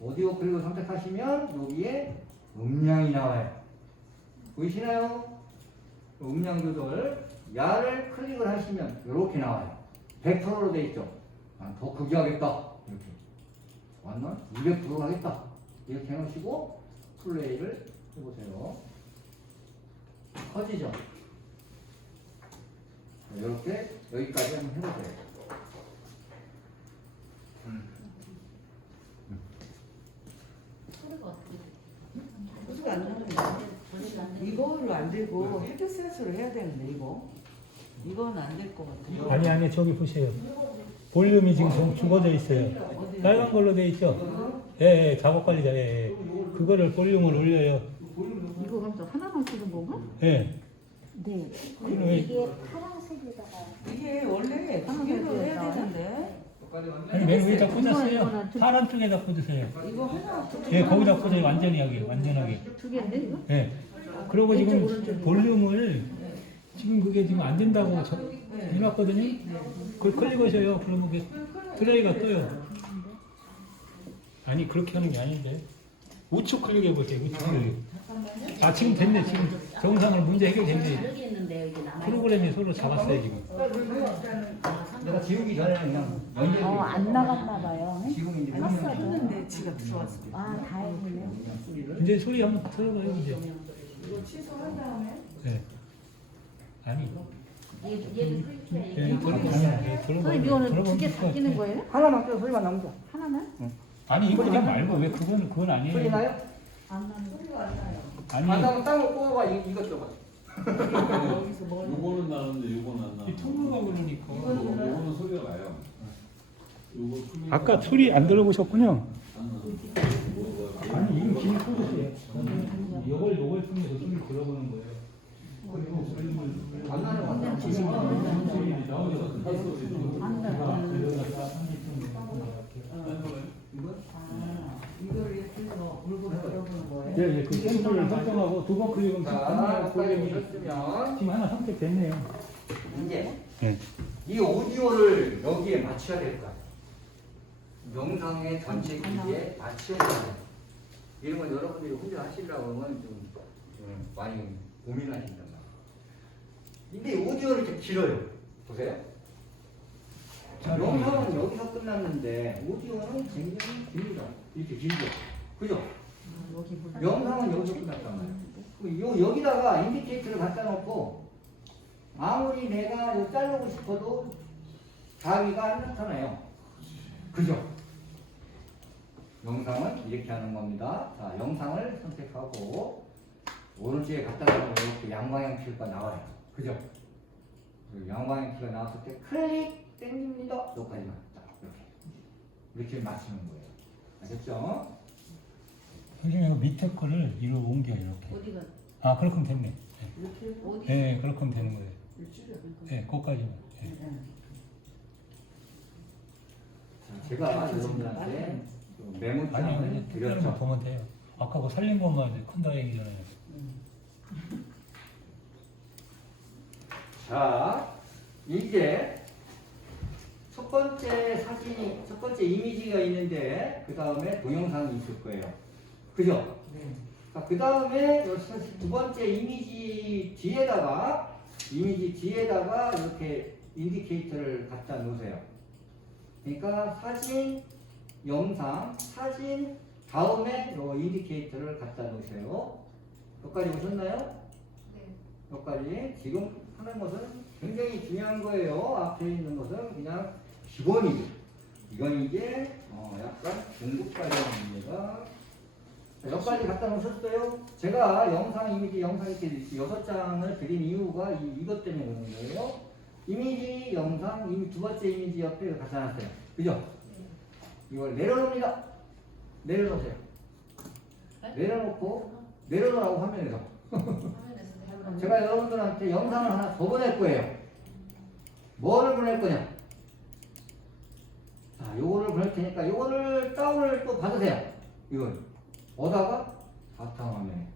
오디오 클립을 선택하시면 여기에 음량이 나와요. 보이시나요? 음량 조절 야를 클릭을 하시면 이렇게 나와요. 100%로 돼 있죠. 난 더 크게 하겠다. 이렇게. 완전 200% 하겠다. 이렇게 해놓으시고 플레이를 해보세요. 커지죠? 이렇게 여기까지 한번 해보세요. 소리가 어떻게 소리가 안 나는데. 소리가 안 돼? 이거를 안 되고 헤드셋으로 해야 되는데 이거는 안 될 것 같아요. 아니 저기 보세요. 볼륨이 지금 죽어져 있어요. 빨간 걸로 돼 있죠. 예, 작업 관리자. 예. 그거를 볼륨을 올려요. 이거 그럼 하나만 쓰는 건가? 예. 네. 이게 파란색에다가 이게 원래 두 개로 해야 되는데 아니 맨 위에다 꽂았어요. 파란 쪽에다 꽂으세요. 이거 하나 예, 거기다 꽂아요. 완전히 완전하게. 두 개인데 이거? 예. 그리고 지금 볼륨을 지금 그게 지금 안 된다고 해놨거든요. 그걸 클릭하셔요. 그러면 그게 드라이가 떠요. 아니 그렇게 하는 게 아닌데. 우측 클릭해 보세요. 우측 클릭. 아 지금 됐네. 지금 정상으로 문제 해결됐네. 다르게 했는데 여기 남아. 프로그램이 서로 잡았어요 지금. 내가 지우기 전에 그냥 연결. 안 나갔나 봐요. 지금 이제 했는데 지가 들어왔어. 아 다행이네. 이제 소리 한번 들어봐요 이제. 이거 취소한 다음에 네. 아니. 얘도 프리트야. 예, 들어봐요. 선생님 이거는 두 개 다 끼는 거예요? 하나만 껴 소리만 나면 돼. 하나만? 아니 이거 지금 말고 왜 그건 아니에요. 소리 나요? 안 나는 거. 안 아니 나면 딴거 뽑아봐. 이것 줘봐. 여기서 뭐 요거는 나는데 요거는 안 나. 이 통로가 그러니까. 요거는 소리가 나요. 요거 소리 아까 소리 안 들어보셨군요. 안 나. 아니 이거 기능 꽂으세요. 요걸 통해서 소리 들어보는 거예요. 안 나는 거 같아. 이걸 이렇게 해서 물건 들어보는 거예요. 예, 그 센서를 설정하고 두 번 클릭하면 자, 볼륨이 보셨으면 지금 하나 선택됐네요. 이제 네. 이 오디오를 여기에 맞춰야 될 거야. 영상의 전체 기기에 맞춰야 돼요. 이런 건 여러분들이 혼자 하시려고 하면 좀 많이 고민하신단 말이에요. 근데 오디오는 이렇게 길어요. 보세요. 영상은 여기서 끝났는데 오디오는 굉장히 깁니다. 이렇게 길죠. 그죠? 영상은 여기서 끝났단 말이에요. 여기다가 인디케이터를 갖다 놓고 아무리 내가 이거 자르고 싶어도 자기가 안 나타나요. 그죠? 영상은 이렇게 하는 겁니다. 자, 영상을 선택하고 오른쪽에 갖다 놓으면 이렇게 양방향 키가 나와요. 그죠? 양방향 키가 나왔을 때 클릭 땡깁니다. 여기까지만 딱 이렇게 맞추는 거예요. 아셨죠? 선생님 이거 밑에 거를 위로 옮겨 이렇게. 어디가 아 그렇게 하면 됐네. 이렇게 어디? 네, 그렇게 하면 되는 거예요. 일주일에 네, 거기까지만. 네. 자, 제가 여러분들한테 아니 메모장을 특별히만 드렸죠. 보면 돼요. 아까 그 살린 것만 큰 다행이잖아요. 자, 이제 첫 번째 이미지가 있는데 그 다음에 동영상이 있을 거예요. 그죠? 네. 그 다음에 두 번째 이미지 뒤에다가 이렇게 인디케이터를 갖다 놓으세요. 그러니까 사진, 영상, 사진 다음에 요 인디케이터를 갖다 놓으세요. 여기까지 오셨나요? 네. 여기까지 지금 하는 것은 굉장히 중요한 거예요. 앞에 있는 것은 그냥 기본이죠. 이건 이제 약간 중급 과정입니다. 여기까지 갖다 놓으셨어요? 제가 영상 이미지 영상 이렇게 6장을 드린 이유가 이것 때문에 그런 거예요. 이미지 영상 이미 두 번째 이미지 옆에 갖다 놨어요. 그죠? 이걸 내려놓습니다. 내려놓으세요. 내려놓으라고 화면에서. 제가 여러분들한테 영상을 하나 더 보낼 거예요. 뭐를 보낼 거냐? 자, 요거를 보낼 테니까 요거를 다운을 또 받으세요. 이걸. 오다가 바탕화면에.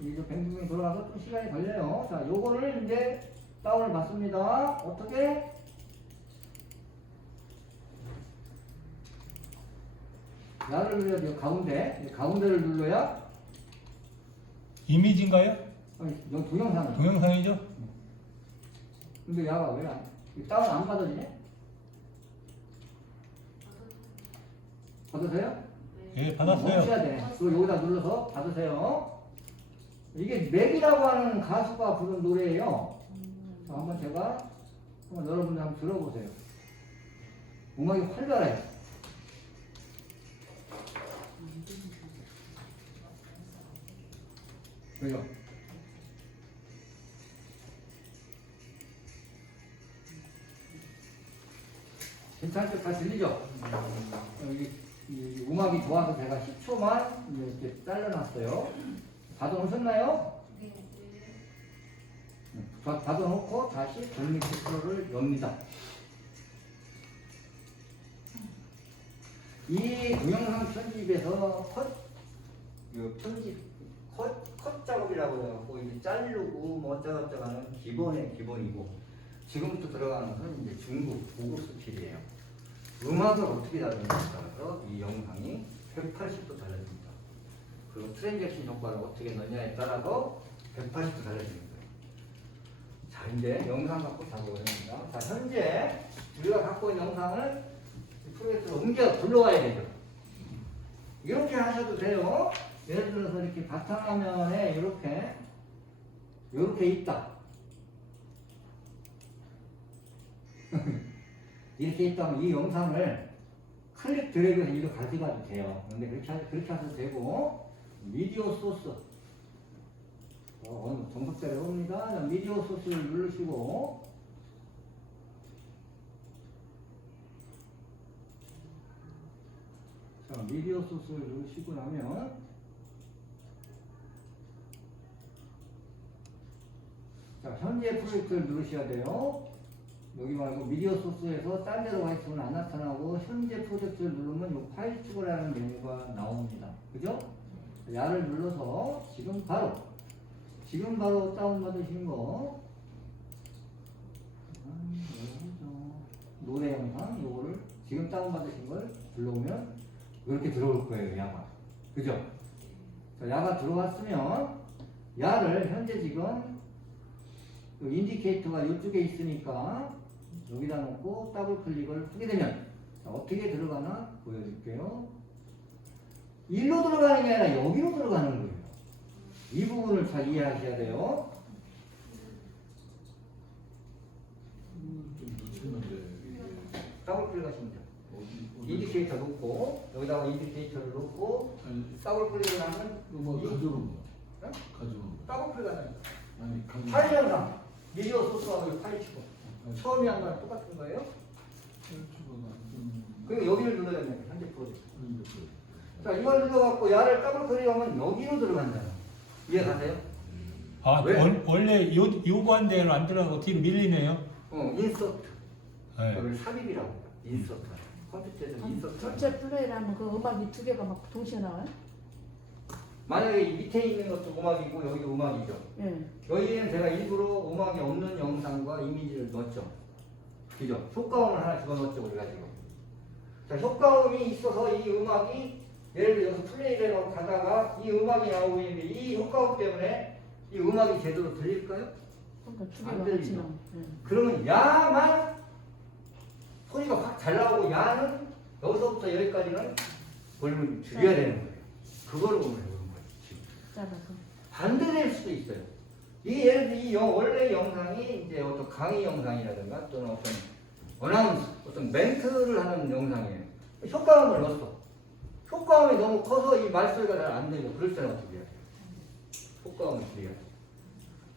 이제 뱅뱅 돌아가서 좀 시간이 걸려요. 자, 요거를 이제 다운을 받습니다. 어떻게? 야를 눌러야 돼요. 가운데를 눌러야. 이미지인가요? 여기 동영상은. 동영상이죠? 근데 야가 왜 안? 다운 안 받아지네? 받으세요? 예, 받았어요. 멈춰야 돼. 그리고 여기다 눌러서 받으세요. 이게 맥이라고 하는 가수가 부른 노래예요. 자, 한번 여러분들 한번 들어보세요. 음악이 활발해요. 왜요? 괜찮죠? 다 들리죠? 여기 이 음악이 좋아서 제가 10초만 이렇게 잘라놨어요. 받아놓으셨나요? 네. 받아놓고 다시 돌믹스 프로를 엽니다. 이 동영상 편집에서 컷 작업이라고 해갖고 이제 자르고 뭐 어쩌고저쩌고 하는 기본의 기본이고, 지금부터 들어가는 것은 이제 중급 고급 스킬이에요. 음악을 어떻게 다루느냐에 따라서 이 영상이 180도 달라집니다. 그리고 트랜잭션 효과를 어떻게 넣냐에 따라서 180도 달라집니다. 자, 이제 영상 갖고 작업을 합니다. 자, 현재 우리가 갖고 있는 영상을 프로젝트로 옮겨 불러와야 되죠. 이렇게 하셔도 돼요. 예를 들어서 이렇게 바탕화면에 이렇게 있다. 이렇게 있다면 이 영상을 클릭 드래그해서 이렇게 가져가도 돼요. 근데 그렇게 하셔도 되고, 미디어 소스. 정석대로 옵니다. 미디어 소스를 누르시고, 자, 미디어 소스를 누르시고 나면, 자, 현재 프로젝트를 누르셔야 돼요. 여기 말고 미디어 소스에서 딴 데로 가 있으면 안 나타나고, 현재 프로젝트를 누르면 이 파일 추가라는 메뉴가 나옵니다. 그죠? 야를 눌러서 지금 바로 다운받으신 거, 노래 영상 요거를 지금 다운받으신 걸 불러오면 이렇게 들어올 거예요. 야가. 그죠? 자, 야가 들어왔으면 야를 현재 지금 인디케이터가 이쪽에 있으니까 여기다 놓고 더블 클릭을 하게 되면, 자, 어떻게 들어가나 보여줄게요. 일로 들어가는 게 아니라 여기로 들어가는 거예요. 이 부분을 잘 이해하셔야 돼요. 좀 놓쳤는데 이게 더블 클릭하시면 돼요. 어디 인디케이터 놓고 여기다가 인디케이터를 놓고 아니 더블 클릭을 하면 뭐 가져오는 거. 네? 가져오는 거. 더블 클릭하는 아니 가져오는 파일 영상 미디어 소스하고 파일 치고 처음에 한 거랑 똑같은 거예요. 그리고 여기를 눌러야 돼요. 현재 프로젝트. 자, 이걸 눌러갖고 야를 더블 클릭하면 여기로 들어간다. 이해 가세요? 아, 왜? 원래 요구한 대로 안 들어가고 뒤로 밀리네요. 인서트. 네. 그걸 삽입이라고 해요. 인서트. 컴퓨터에서 인서트. 전체 플레이라면 그 음악이 두 개가 막 동시에 나와요? 만약에 이 밑에 있는 것도 음악이고 여기도 음악이죠. 예. 여기에는 제가 일부러 음악이 없는 영상과 이미지를 넣었죠. 그죠? 효과음을 하나 집어넣었죠, 우리가 지금. 자, 효과음이 있어서 이 음악이, 예를 들어 여기서 플레이를 하고 가다가 이 음악이 나오고 있는데 이 효과음 때문에 이 음악이 제대로 들릴까요? 그러니까 두 안 개가 들리죠. 같이 나와. 예. 그러면 야만 소리가 확 잘 나오고, 야는 여기서부터 여기까지는 볼륨을 줄여야 되는 거예요. 그걸 보면 되는 거예요. 지금. 짧아서. 반대될 수도 있어요. 이 예를 들어 이 원래 영상이 이제 어떤 강의 영상이라든가 또는 어떤 어나운스, 어떤 멘트를 하는 영상이에요. 효과음을 넣었어. 효과음이 너무 커서 이 말소리가 잘 안 되고 그럴 때는 어떻게 해야 돼요? 효과음을 줄여야 돼요.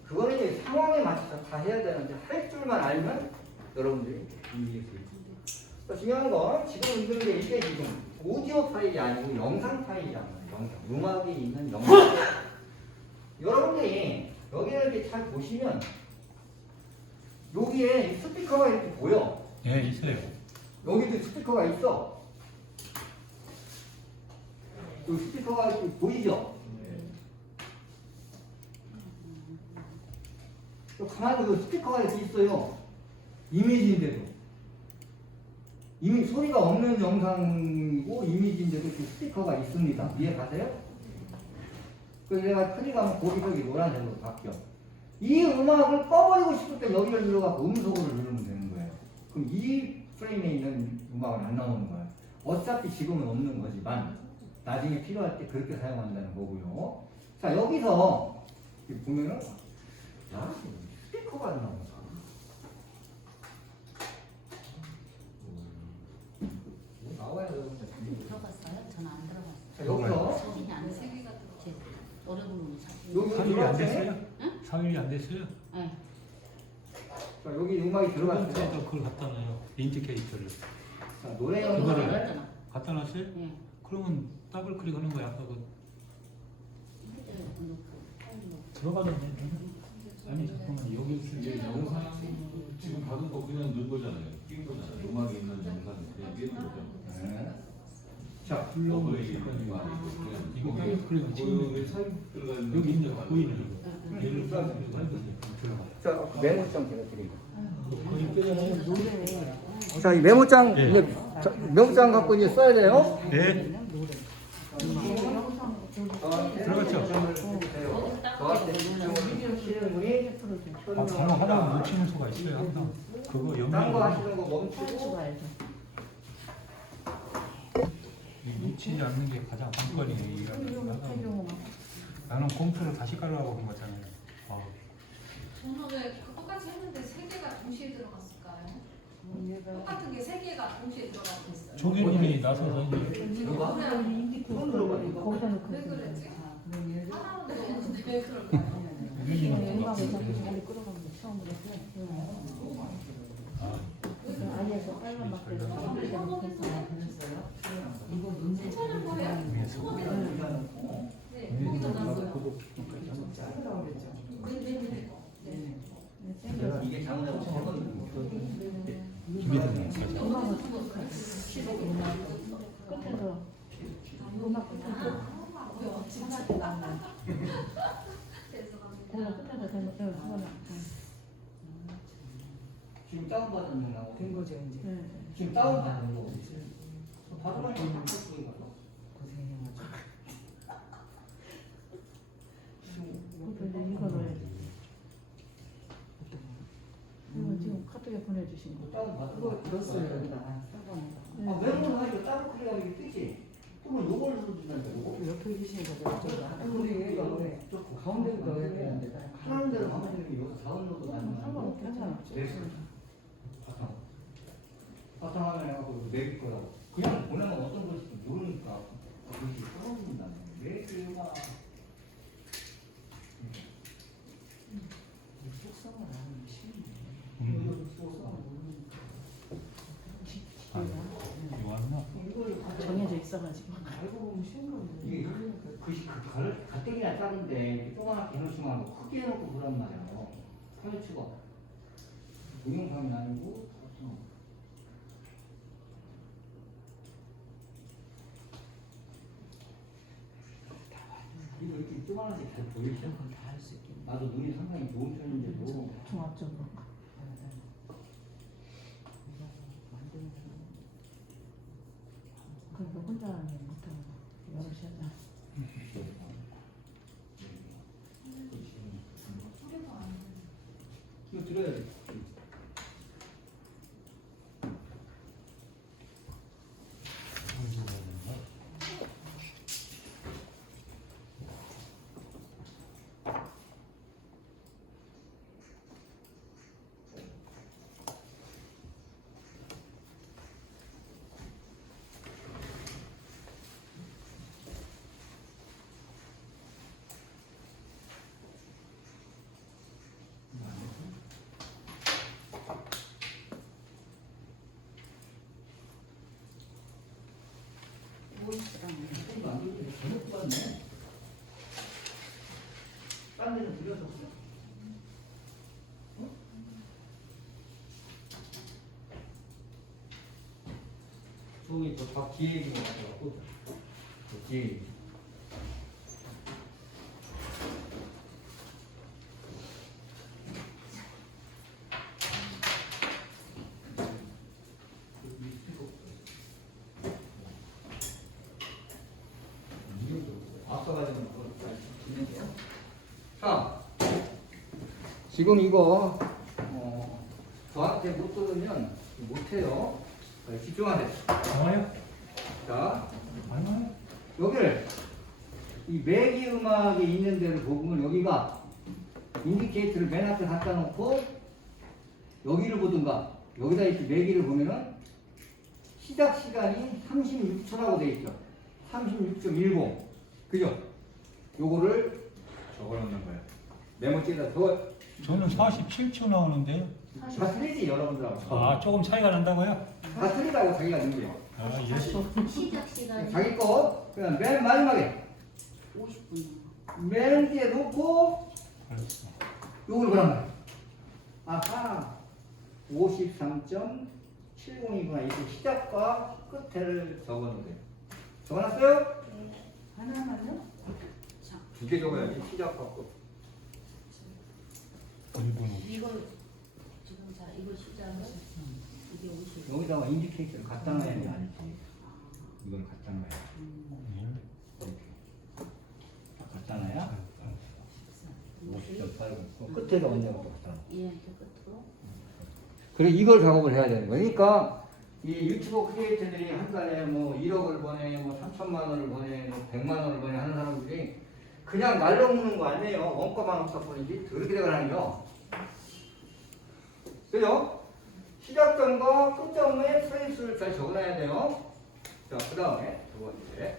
그거는 이제 상황에 맞춰서 다 해야 되는데 할 줄만 알면 여러분들이 이해할 수 있습니다. 중요한 건 지금 이게 지금 오디오 파일이 아니고 영상 파일이란 말이에요. 영상. 음악이 있는 영상. 여러분들이 여기를 이렇게 잘 보시면 여기에 스피커가 이렇게 보여. 예, 있어요. 여기도 스피커가 있어. 그 스피커가 이렇게 보이죠? 또 가만히 그 스피커가 이렇게 있어요. 이미지인데도. 이미 소리가 없는 영상이고 이미지인데도 이렇게 스피커가 있습니다. 이해 가세요? 그래서 내가 크게 가면 고기벽이 노란색으로 바뀌어. 이 음악을 꺼버리고 싶을 때 여기를 눌러갖고 음속으로 누르면 되는 거예요. 그럼 이 프레임에 있는 음악은 안 나오는 거예요. 어차피 지금은 없는 거지만 나중에 필요할 때 그렇게 사용한다는 거고요. 자, 여기서 보면은 야, 스피커가 안 나온다. 나와야 되는데. 들어갔어요? 저는 안 들어갔어요. 자, 여기서 소리는 안 세 들어갔어요. 개가 들어가. 제 노래부르는 사진. 여기 사일이 안 들어갔네? 됐어요? 사일이 안 됐어요? 네. 자, 여기 음악이 들어갔어요. 그래서 그걸 갖다 놔요. 인디케이터를. 자, 노래 그거를 영상을 했잖아. 갖다 놨어요? 네. 그러면 더블 클릭하는 거야. 아까 그 들어가던데. 아니 잠깐만 여기 이제 영상 지금 받은 거 그냥 넣은 거잖아요. 낀 거잖아요. 음악이 있는 영상 그냥 낀 거죠. 네. 자, 불러보는 불러보는 거 거 아니고 그냥 이거 거기에 더블 클릭은 지금 거기에 사진 들어가 있는 여기 이제 거 보이는 맞아요. 거. 얘를 들어가. 자, 메모장 제가 드립니다. 거기 빼잖아요. 자, 이 메모장, 예. 이제 자, 메모장 갖고 이제 써야 돼요. 네. 들어갔죠? 저한테 집중을 하시는 분이 아, 방어 하다가 놓치는 수가 있어요. 항상. 그거 딴거 연결 하시는 거 멈추고 놓치지 않는 게 가장 관건이에요. 나는 컴퓨터를 다시 깔으라고 한 거잖아요. 아, 저는 왜 똑같이 했는데 세 개가 동시에 들어갔을까요? 똑같은 게 세 개가 동시에 들어가고 있어요. 조교님이 나서서 이제 손 들어가니까. 왜 그랬지? 하나로 들어갔는데 왜 그럴까요? 괜찮은 거예요? 네, 거기다 놨어요. 이게 잘못하면 잘못 준비되는 지금 다운받은 거고 된 거죠 이제. 지금 다운받은 거 받으면 고생해가지고 지금 카톡에 보내주신 거. 다운받은 그거 거 넣었어요 여기다. 아, 메모는 하니까 따로 클릭하면 이게 뜨지. 그러면 요걸 눌러준다니까, 요거. 옆에 계신 거죠. 우리 얘가 왜 가운데로 넣어야 되는데. 하는 대로 하면 되는 게 여기서 다운로드 하는 거 상관없잖아. 바탕화면 해갖고 내릴 거라고. 그냥 보내면 어떤 것인지 모르니까 그것이 떨어진다는 거예요. 왜 그런가. 속성을 아는 쉬운데. 이거 왔나? 이걸 정해져 있어가지고. 알고 보면 쉬운 건데. 이게 가뜩이나 작은데 조그맣게 해놓지만 뭐 크게 해놓고 그런 말이에요. 파헤치가 동영상이 아니고 이거 이렇게 조그맣게 잘 보이죠? 다할 수 있겠네. 나도 눈이 상당히 좋은 편인데도 종합적으로. 그거 혼자 하는 못하는 거. 여럿이 하자. 이거 들어야지. 이거 안 들리게 잘못 봤네. 딴 데는 들려서 그래. 저기 저 박 기획이 나와갖고 저 기획이 앞서가지고 진행해요. 자, 지금 이거 저한테 못 들으면 못해요. 집중하세요. 나와요? 자, 안 나와요? 여기를 이 매기 음악이 있는 데를 보면 여기가 인디케이터를 맨 앞에 갖다 놓고 여기를 보든가 여기다 이렇게 매기를 보면은 시작 시간이 36초라고 돼 있죠. 36.10. 그죠? 요거를 적어 놓는 거예요. 메모지에다 적어. 저는 47초 나오는데요. 다 틀리지 여러분들하고. 아, 조금 차이가 난다고요? 다 틀리다고 자기가 넣는 거예요. 아, 예. 시작 시간이 자기 거 그냥 맨 마지막에 50분. 맨 뒤에 놓고 알았어. 요걸 보란 말이에요. 아하 53.70이구나. 이렇게 시작과 끝을 적어놓으세요. 적어놨어요? 하나만요? 두 개 적어야지. 시작과 끝. 1분 이거 지금 자 이거 시작은 이게 50. 여기다가 인디케이터를 갖다 놔야 돼. 아니지. 이걸 갖다 놔야 돼. 이렇게 딱 갖다 놔야 50.8고 끝에다 언제가 또 갖다 놔. 예, 끝으로. 그래 이걸 작업을 해야 되는 거예요. 그러니까 이 유튜브 크리에이터들이 한 달에 뭐 1억을 버내, 뭐 3천만 원을 버내, 뭐 100만 원을 버내 하는 사람들이 그냥 말로 먹는 거 아니에요. 원가만 없다 뿐이지 그렇게 되거라는 거. 그죠? 시작점과 끝점의 프레임수를 잘 적어놔야 돼요. 자, 그 다음에 두 번째.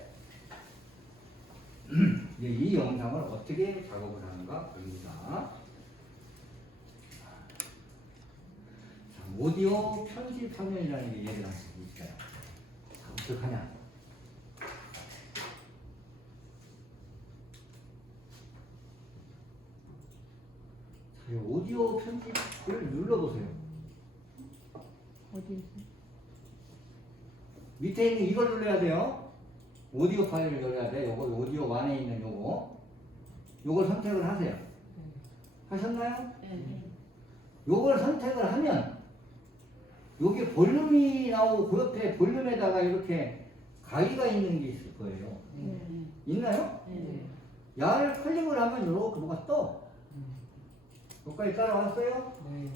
이제 이 영상을 어떻게 작업을 하는가 봅니다. 오디오 편집 화면이라는 게 예를 들어서 있어요. 자, 어떻게 하냐? 자, 이 오디오 편집을 눌러보세요. 어디 밑에 있는 이걸 눌러야 돼요. 오디오 파일을 열어야 돼. 요거 오디오 완에 있는 요거. 요걸 선택을 하세요. 하셨나요? 네. 요걸 선택을 하면 여기 볼륨이 나오고 그 옆에 볼륨에다가 이렇게 가위가 있는 게 있을 거예요. 네. 있나요? 네. 야를 클릭을 하면 이렇게 뭐가 떠. 여기까지 따라왔어요? 네.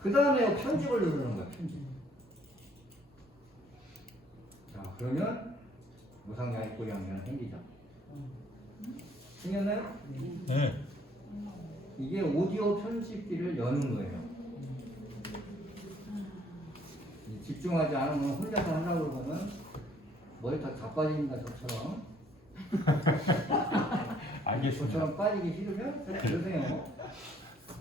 그 다음에 편집을 누르는 거야. 편집. 자, 그러면 무상야의 꼬리하면 생기죠. 생겼나요? 네. 이게 오디오 편집기를 여는 거예요. 집중하지 않으면 혼자서 하려고 그러면 머리 다 자빠진다 저처럼. 알겠습니다. 저처럼 빠지기 싫으면 그러세요.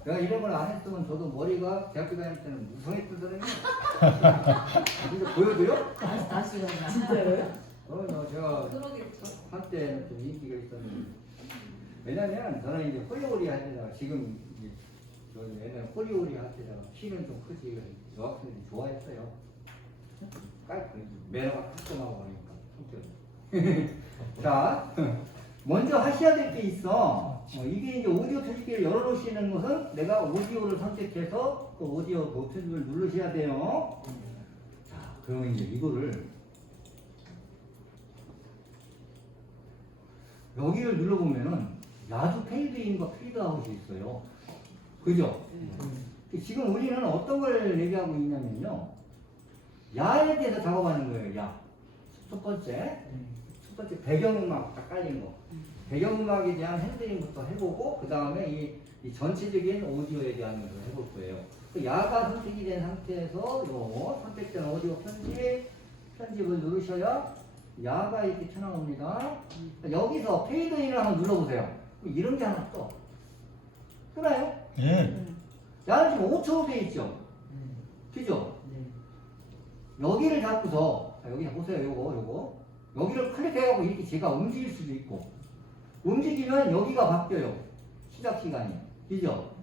내가 이런 걸 안 했으면 저도 머리가 대학교 다닐 때는 무성했던 사람이에요. 근데 보여줘요? 다시 가자. 진짜로요? 제가 한때 좀 인기가 있었는데. 왜냐면 저는 이제 홀리오리 할 때다가 지금 이제 저 옛날에 홀리오리 할 때다가 키는 좀 크지 여학생들이 좋아했어요. 매너가 깔끔하고 하니까. 자, 먼저 하셔야 될 게 있어. 이게 이제 오디오 편집기를 열어놓으시는 것은 내가 오디오를 선택해서 그 오디오 버튼을 누르셔야 돼요. 자, 그러면 이제 이거를 여기를 눌러보면은 야두 페이드인과 페이드아웃이 있어요. 그죠? 지금 우리는 어떤 걸 얘기하고 있냐면요. 야에 대해서 작업하는 거예요. 야. 첫 번째 배경음악 딱 깔린 거. 배경음악에 대한 핸들링부터 해보고 그 다음에 이 전체적인 오디오에 대한 것을 해볼 거예요. 그 야가 선택이 된 상태에서 요 선택된 오디오 편집을 누르셔야 야가 이렇게 튀어나옵니다. 여기서 페이드인을 한번 눌러보세요. 이런 게 하나 떠. 뜨나요? 예. 야는 지금 5초로 돼 있죠? 그죠? 여기를 잡고서 여기 보세요. 요거 여기를 클릭해가지고 이렇게 제가 움직일 수도 있고 움직이면 여기가 바뀌어요. 시작 시간이. 그죠?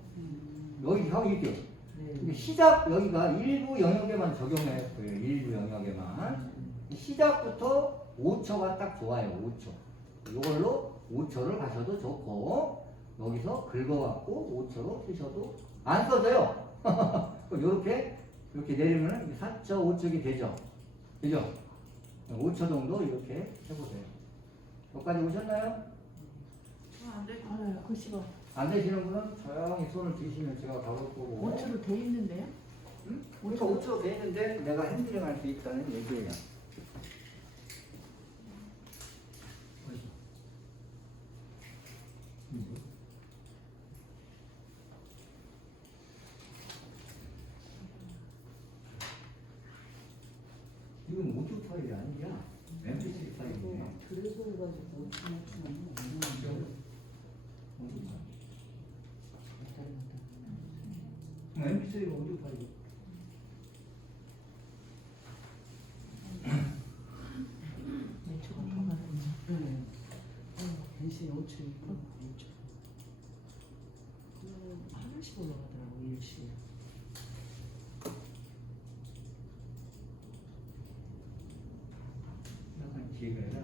여기 하고 이렇게. 근데 시작 여기가 일부 영역에만 적용할 거예요. 일부 영역에만. 시작부터 5초가 딱 좋아요. 5초. 이걸로 5초를 가셔도 좋고 여기서 긁어갖고 5초로 쓰셔도 안 써져요. 이렇게 내리면 4초, 5초이 되죠. 그죠? 5초 정도 이렇게 해보세요. 여기까지 오셨나요? 안 돼. 아, 글씨가 안 되시는 분은 조용히 손을 드시면 제가 바로 보고. 5초로 돼 있는데요? 응? 그러니까 5초 돼 있는데 내가 핸들링 할 수 있다는 얘기예요. 이건 오디오 파일이 아니야. MP3 파일이네. 그래서 해가지고 MP3가 오디오 파일이. 몇 초가 더 가는지. 네. 대신 5초이고 5초. 하나씩 올라가더라고 1씩. 약간 기회가.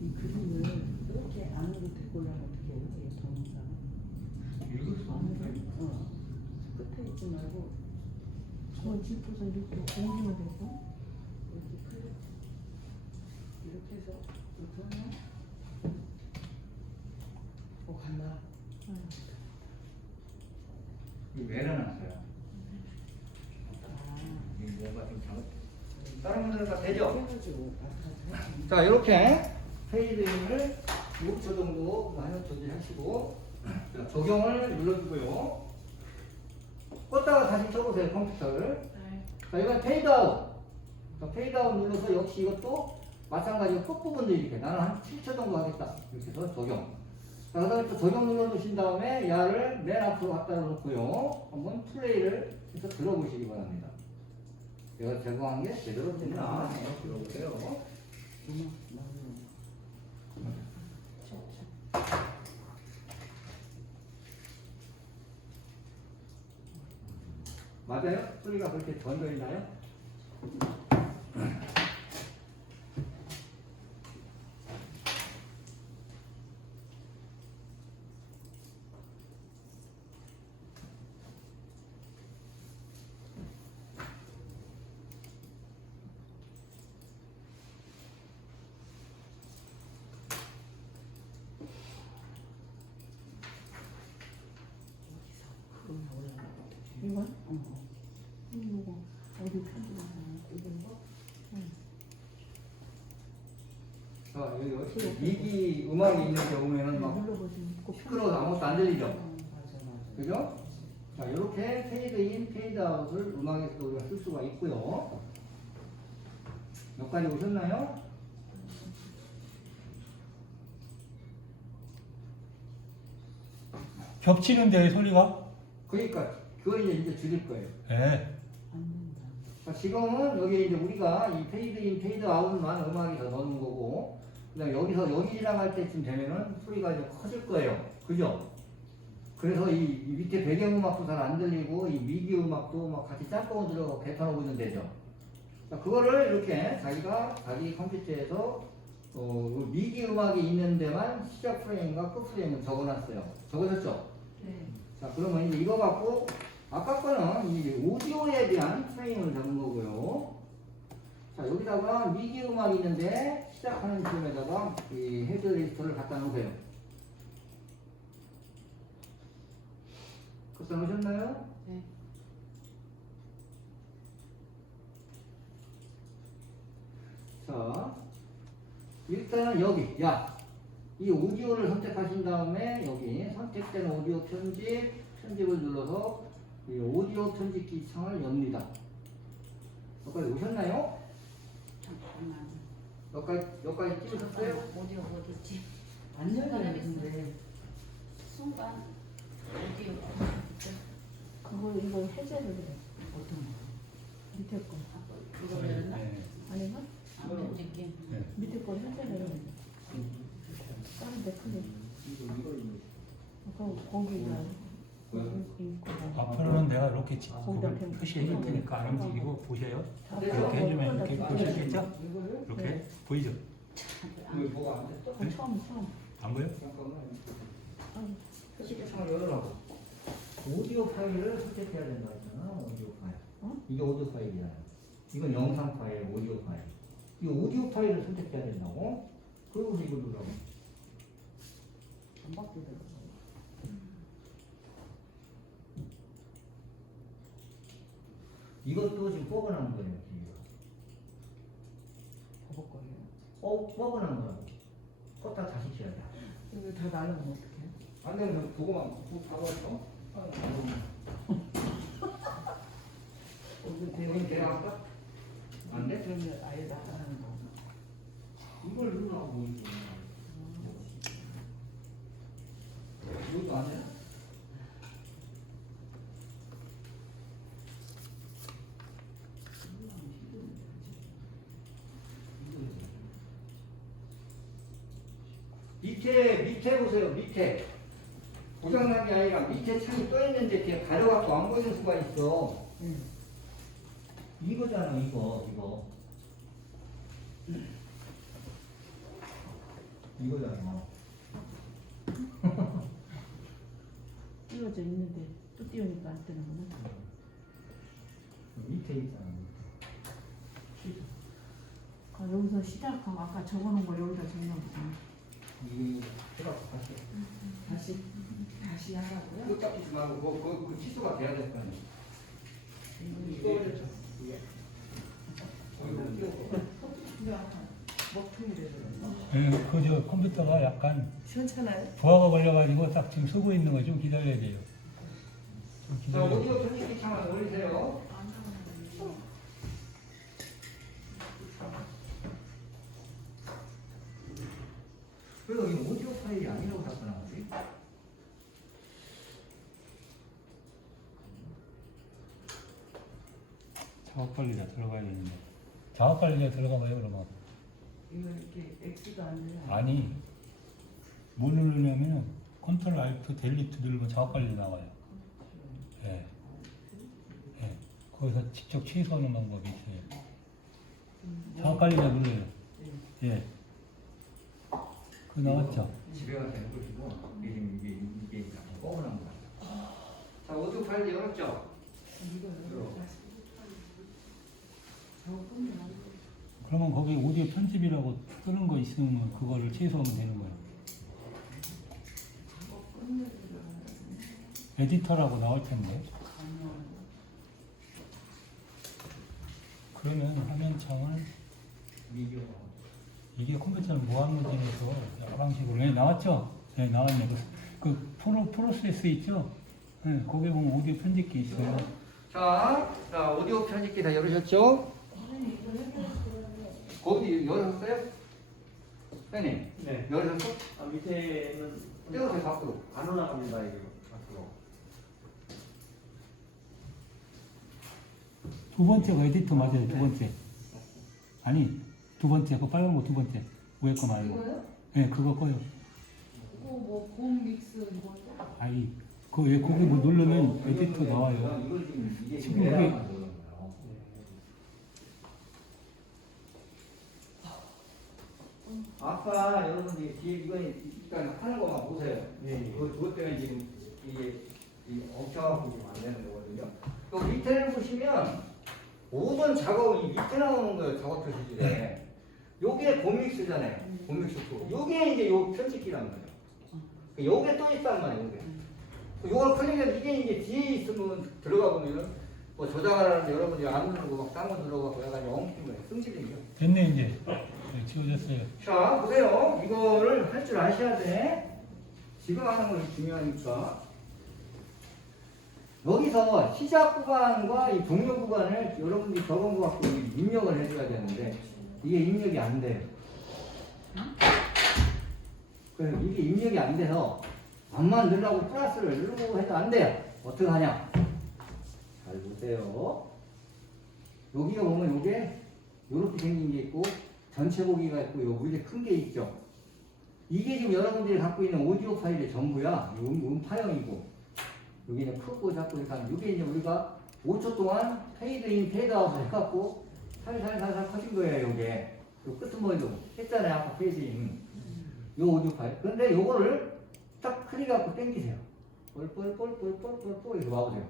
이 그림을 이렇게 안으로 데리고 올라면 어떻게 해요? 이 동영상. 읽을 수 없는 파일. 끝에 있지 말고 저 짚어서 이렇게 옮기면 되고. 이렇게 클릭. 이렇게 해서 이렇게 하면 간다. 이거 왜 해놨어요? 아, 이게 뭔가 좀 잘못. 다른 분들은 다 되죠? 해가지고 아까 자, 이렇게 페이드인을 6초 정도 조절하시고 자, 적용을 눌러주고요. 껐다가 다시 켜보세요, 컴퓨터를. 네. 자, 이건 페이드아웃. 자, 페이드아웃 눌러서 역시 이것도 마찬가지로 끝부분도 이렇게 나는 한 7초 정도 하겠다. 이렇게 해서 적용. 자, 그 다음에 또 적용 눌러주신 다음에 야를 맨 앞으로 갖다 놓고요. 한번 플레이를 해서 들어보시기 바랍니다. 내가 제공한 게 제대로 됐나? 들어보세요. 음악 나오는 맞아요? 소리가 그렇게 던져 있나요? 그런 거 올라가. 이건? 이거 어디 편집하나 이런 거? 자, 여기 미기 음악이 있는 경우에는 막 눌러보시면 꼭 시끄러워서 아무것도 안 들리죠? 맞아. 그죠? 자, 이렇게 페이드 인, 페이드 아웃을 음악에서도 우리가 쓸 수가 있고요. 여기까지 오셨나요? 겹치는데 소리가? 그러니까 그걸 이제 줄일 거예요. 예. 안 된다. 자, 지금은 여기 이제 우리가 이 페이드 인, 페이드 아웃만 음악이 더 넣는 거고, 그다음에 여기서 여기 지나갈 때쯤 되면은 소리가 이제 커질 거예요. 그죠? 그래서 이 밑에 배경음악도 잘 안 들리고 이 미디 음악도 막 같이 짬뽕 들어가고 뱉어놓고 있는 데죠. 자, 그거를 이렇게 자기가 자기 컴퓨터에서 미디 음악이 있는 데만 시작 프레임과 끝 프레임을 적어놨어요. 적으셨죠? 네. 자, 그러면 이제 이거 갖고 아까 거는 이 오디오에 대한 프레임을 잡은 거고요. 자, 여기다가 미디 음악이 있는데 시작하는 지점에다가 이 헤드 레지스터를 갖다 놓으세요. 갖다 놓으셨나요? 네. 자, 일단은 여기, 이 오디오를 선택하신 다음에 여기 선택된 오디오 편집을 눌러서 이 오디오 편집기 창을 엽니다. 여기까지 오셨나요? 잠깐만. 여기까지 찍으셨어요? 어디요 어디 있지? 안 열려요 근데. 순간 어디요? 그거 이거 해제를 해. 어떤 거? 밑에 거. 이거 열었나? 네. 아닌가? 안 움직임. 밑에 거 해제를 해. 다른 데 클릭. 아까 거기가 있고. 앞으로는 내가 이렇게 거기다 표시해 줄 테니까 안 움직이고 보세요. 네. 이렇게 해주면 이렇게 보시겠죠? 이거를? 이렇게 보이죠? 이거 뭐가 안 됐어? 처음. 안 보여? 잠깐만. 아니, 편집기 창을 열으라고. 오디오 파일을 선택해야 된다 했잖아. 오디오 파일. 어? 이게 오디오 파일이야. 이건 영상 파일, 오디오 파일. 이 오디오 파일을 선택해야 된다고. 그리고 이거 누르라고. 안 바뀌더라고. 이것도 지금 뻐근한 거예요. 기계가. 버벅 거예요. 뻐근한 거라고. 껐다 다시 켜야 돼. 이거 다 날라면 어떡해? 안 되면 보고만 보고 있어. 이거 이건 내려갈까? 안 돼? 그러면 아예 나가는 거. 이걸 누르라고 이거. 이것도 안 돼? 밑에 보세요. 밑에 고장난 게 아니라 밑에 창이 떠 있는데 이렇게 가려갖고 안 보이는 수가 있어. 이거잖아. 이거잖아. 띄워져 있는데 또 띄우니까 안 뜨는구나. 밑에 있잖아. 아, 여기서 시작하고 아까 적어놓은 걸 여기다 적나 보다. 이 해갖고 다시 다시 하라고요? 그 잡히지 말고 그 취소가 돼야 될 거 아니야. 먹통이래 그러는 예, 그저 컴퓨터가 약간 시원찮아요? 부하가 걸려가지고 딱 지금 쓰고 있는 거 좀 기다려야 돼요. 좀 자, 기다려야 돼요. 오디오 편집기 창을 올리세요. 그래서 이 오디오 파일이 아니라고 자꾸 나오지? 작업 관리자 들어가야 되는데. 작업 관리자 들어가봐요 그러면. 이거 이렇게 X가 안 돼요? 아니 뭐 누르냐면 컨트롤 알트 델리트 누르면 작업 관리 나와요. 예. 예. 거기서 직접 취소하는 방법이 있어요. 작업 관리자 눌러요. 예. 그 나왔죠. 집에 가서 해보시고 이게 약간 뻐근한 거야. 자, 오디오 파일 열었죠? 이거는 다시 저거 끄면 안 돼. 그러면 거기 오디오 편집이라고 뜨는 거 있으면 그거를 취소하면 되는 거예요. 저거 끄면 들어가는 에디터라고 나올 텐데. 그러면 화면창을 미디어. 이게 컴퓨터는 무한무진에서 여러 방식으로 나왔죠? 네, 나왔네. 그 프로세스 있죠? 네, 거기 보면 오디오 편집기 있어요. 자, 오디오 편집기 다 열으셨죠? 거기 열으셨어요? 선생님, 네. 열으셨어? 아, 밑에는 떼우세요, 밖으로. 안 올라갑니다, 이거. 밖으로. 두 번째가 에디터 맞아요, 두 번째. 아니, 두 번째, 그 빨간 거 두 번째. 위에 거 말고. 이거요? 네, 그거 꺼요. 그거 봄 믹스 이거. 아니, 거기 뭐 누르면 에디터 나와요. 이걸 지금 이게 지금 내가 이게- 만든 거예요. 아까 여러분들이 뒤에 이거 일단 하는 것만 보세요. 네. 그것 때문에 지금 이게 엉켜갖고 지금 안 되는 거거든요. 또 밑에를 보시면 모든 작업이 밑에 나오는 거예요. 작업 표시지에. 요게 곰믹스잖아요. 곰믹스 2. 요게 이제 요 편집기란 거예요. 요게 또 있단 말이에요. 요게. 요걸 클릭해서 이게 이제 뒤에 있으면 들어가 보면은 뭐 조작을 하는데 여러분들이 안 누르고 막 딴 거 누르고 약간 엉킨 거예요. 승질인 거예요. 됐네, 이제. 네, 지워졌어요. 자, 보세요. 이거를 할 줄 아셔야 돼. 지금 하는 것이 중요하니까. 여기서 시작 구간과 이 종료 구간을 여러분들이 적은 것 갖고 입력을 해줘야 되는데, 이게 입력이 안 돼요. 그래서 이게 입력이 안 돼서, 암만 누르라고 플러스를 누르고 해도 안 돼요. 어떻게 하냐? 잘 보세요. 여기가 보면 요게, 요렇게 생긴 게 있고, 전체 보기가 있고, 요 물게 큰 게 있죠. 이게 지금 여러분들이 갖고 있는 오디오 파일의 전부야. 음파형이고. 여기는 크고 작고 이렇게 하면, 이게 이제 우리가 5초 동안 페이드 인, 페이드 아웃을 해갖고, 살살살살 커진 거예요, 요게. 요 끄트머리도 했잖아요, 아까 페이드 인. 요 오디오 파일. 근데 요거를 딱 클릭하고 당기세요. 뻘뻘뻘뻘뻘뻘 이렇게 와보세요.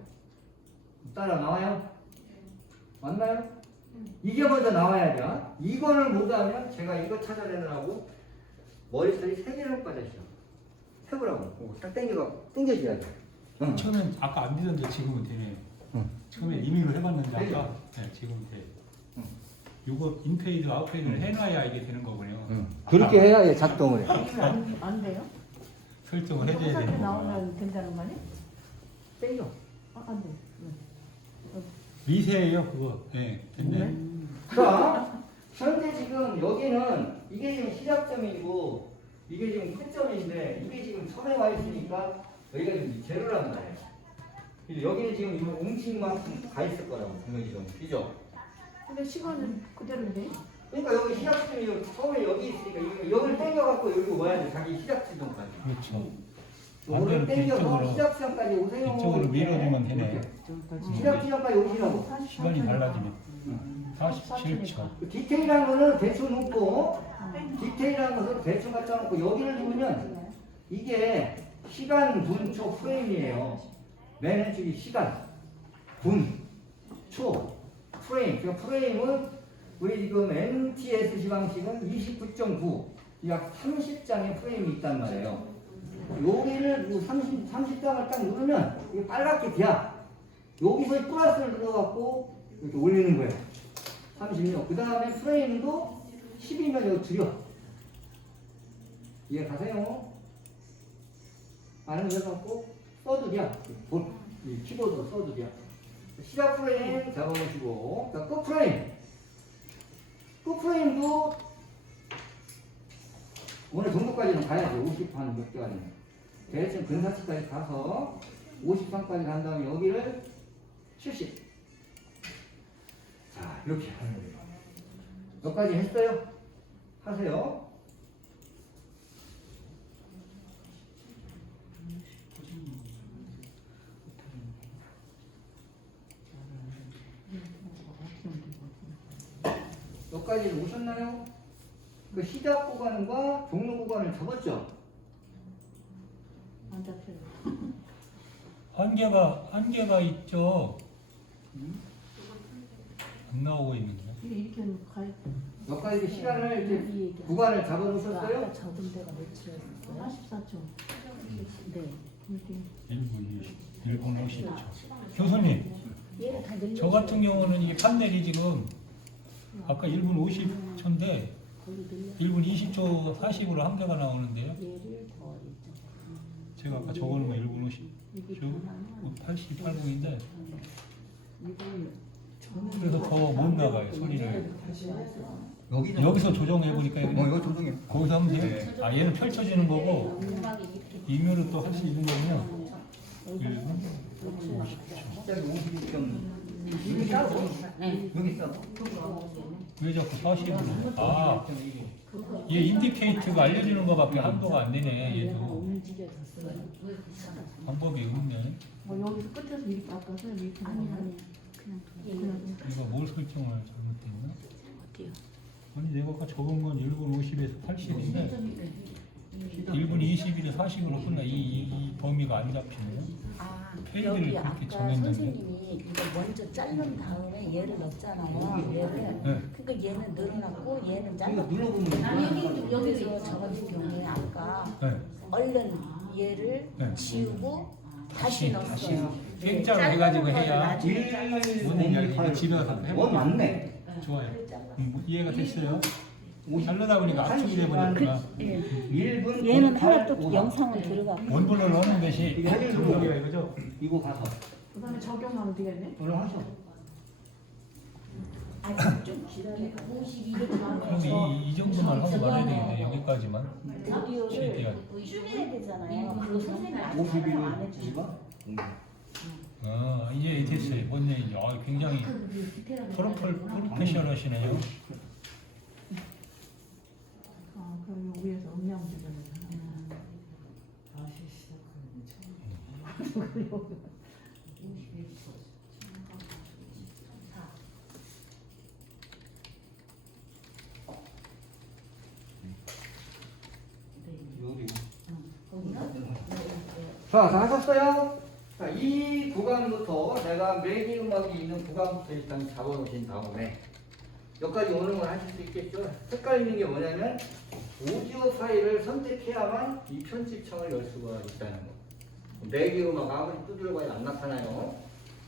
따라 나와요? 맞나요? 이게 먼저 나와야 돼요. 이거를 못하면 제가 이거 찾아내느라고 머릿속에 3개를 빠졌어요. 해보라고. 딱 당겨줘야 돼. 응. 처음엔 아까 안 되던데 지금은 되네요. 응. 처음에 임의로 해봤는데 아까 네, 지금 돼. 응. 요거 인페이드 아웃페이드를 해놔야 이게 되는 거군요. 응. 그렇게 해야 얘 작동을 해. 안 돼요? 설정을 해줘야 화살표 되는 거구나. 나오면 된다는 거 아니야? 땡겨. 안 돼. 미세예요 그거. 네, 됐네. 자, 현재 지금 여기는 이게 지금 시작점이고 이게 지금 끝점인데 이게 지금 처음에 와 있으니까 여기가 지금 제로란 말이에요. 근데 여기는 지금 이 웅칭만큼 가 있을 거라고 분명히 좀 그죠? 근데 시간은 그대로인데? 그러니까 여기 시작점이 처음에 여기 있으니까 여기를 땡겨갖고 여기 와야 돼. 자기 시작 지점까지. 그렇죠. 요거를 반대로 땡겨서 이쪽으로, 시작 지점까지 오세요. 이쪽으로 이렇게. 밀어주면 되네. 이렇게. 시작 지점까지 오시라고. 시간이 달라지면 47초. 그 디테일한 거는 대충 놓고 디테일한 것은 대충 갖다 놓고 여기를 두면 이게 시간, 분, 초, 프레임이에요. 맨 왼쪽이 시간, 분, 초, 프레임. 그 프레임은 우리 지금 NTSC 방식은 29.9, 약 30장의 프레임이 있단 말이에요. 여기를 30장을 딱 누르면 이게 빨갛게 돼야 여기서 플러스를 눌러갖고 이렇게 올리는 거예요. 30명. 그 다음에 프레임도 12면 여기 줄여. 이해 가세요? 아는 거 갖고 써두랴. 이 키보드로 써두랴. 시작 프레임 잡아보시고, 끝 프레임. 끝 프레임도 어느 정도까지는 가야죠. 50한 몇 개까지는. 대충 근사치까지 가서 53까지 간 다음에 여기를 70. 자, 이렇게 하는 거예요. 몇 가지 했어요? 하세요. 몇 가지 오셨나요? 그 시작 구간과 종료 구간을 적었죠? 안 잡혀요. 한계가 있죠. 안 나오고 있는데. 이렇게 하면 가요. 몇 가지 시간을 이렇게 구간을 잡아 놓으셨어요? 적은 데가 며칠이었어요? 44초. 네. 1분 20, 1분 50초. 교수님, 얘를 다 늘려. 저 같은 경우는 이게 판넬이 지금 아까 1분 50초인데 1분 20초 40으로 한 개가 나오는데요. 얘를 더 제가 아까 적어놓은 거 1분 50초 88분인데 그래서 더 못 나가요 소리를. 여기서 조정해보니까 이거 조정해. 거기서 하면 돼요? 아 얘는 펼쳐지는 거고 임의로 또 할 수 있는 거군요. 1분 50초. 시작이 56점. 여기 싸고? 여기 싸고? 왜 자꾸 40으로? 아, 얘 인디케이트가 알려주는 거밖에 한도가 안 되네. 얘도 방법이 없네. 여기서 끝에서 이렇게 깎아서 이렇게 아니 그냥 이거 뭘 설정을 잘못했나? 어때요? 아니 내가 아까 적은 건 1분 50에서 80인데 1분 21에서 40으로 끝나. 이 범위가 안 잡히네요. 아, 페이지를 여기 그렇게 아까 정했는데. 선생님이 이거 먼저 자른 다음에 얘를 넣었잖아요. 얘를. 네. 그러니까 얘는 늘어났고 얘는 이거 잘랐고. 눌러보면 여기서 저 같은 경우에 아까 네. 얼른 얘를 네. 지우고 다시 넣었어요. 땡자로 해가지고 해야 나중에 잘랐어요. 뭔 얘기 집에 가서 해보면 맞네. 좋아요. 이해가 됐어요. 자르다 보니까 압축이 돼버리니까 1분 얘는 하나 또 영상은 들어가. 원본을 넣는 대신 이게 사진 좀 여기가 이거죠. 이거 가서 그 다음에 적용하면 되겠네. 오늘 하셔. 아직 좀 기다려. 52를 그럼 이 정도만 하고 말아야 되겠네. 여기까지만. 오디오를 최대한. 줄여야 되잖아요. 그리고 선생님이 안 51을 해주시고. 아 이제 됐어요. 뭔 얘기인지. 아 굉장히 프로페셔널 하시네요. 그럼 위에서 음량 주잖아요. 다시 시작하는 처음. 여기 거기나? 자, 다 하셨어요? 자, 이 구간부터 내가 매기 음악이 있는 구간부터 일단 잡아놓으신 다음에 여기까지 오는 걸 하실 수 있겠죠? 색깔 있는 게 뭐냐면 오디오 파일을 선택해야만 이 편집창을 열 수가 있다는 거. 매기 음악 아무리 두들겨봐야 안 나타나요.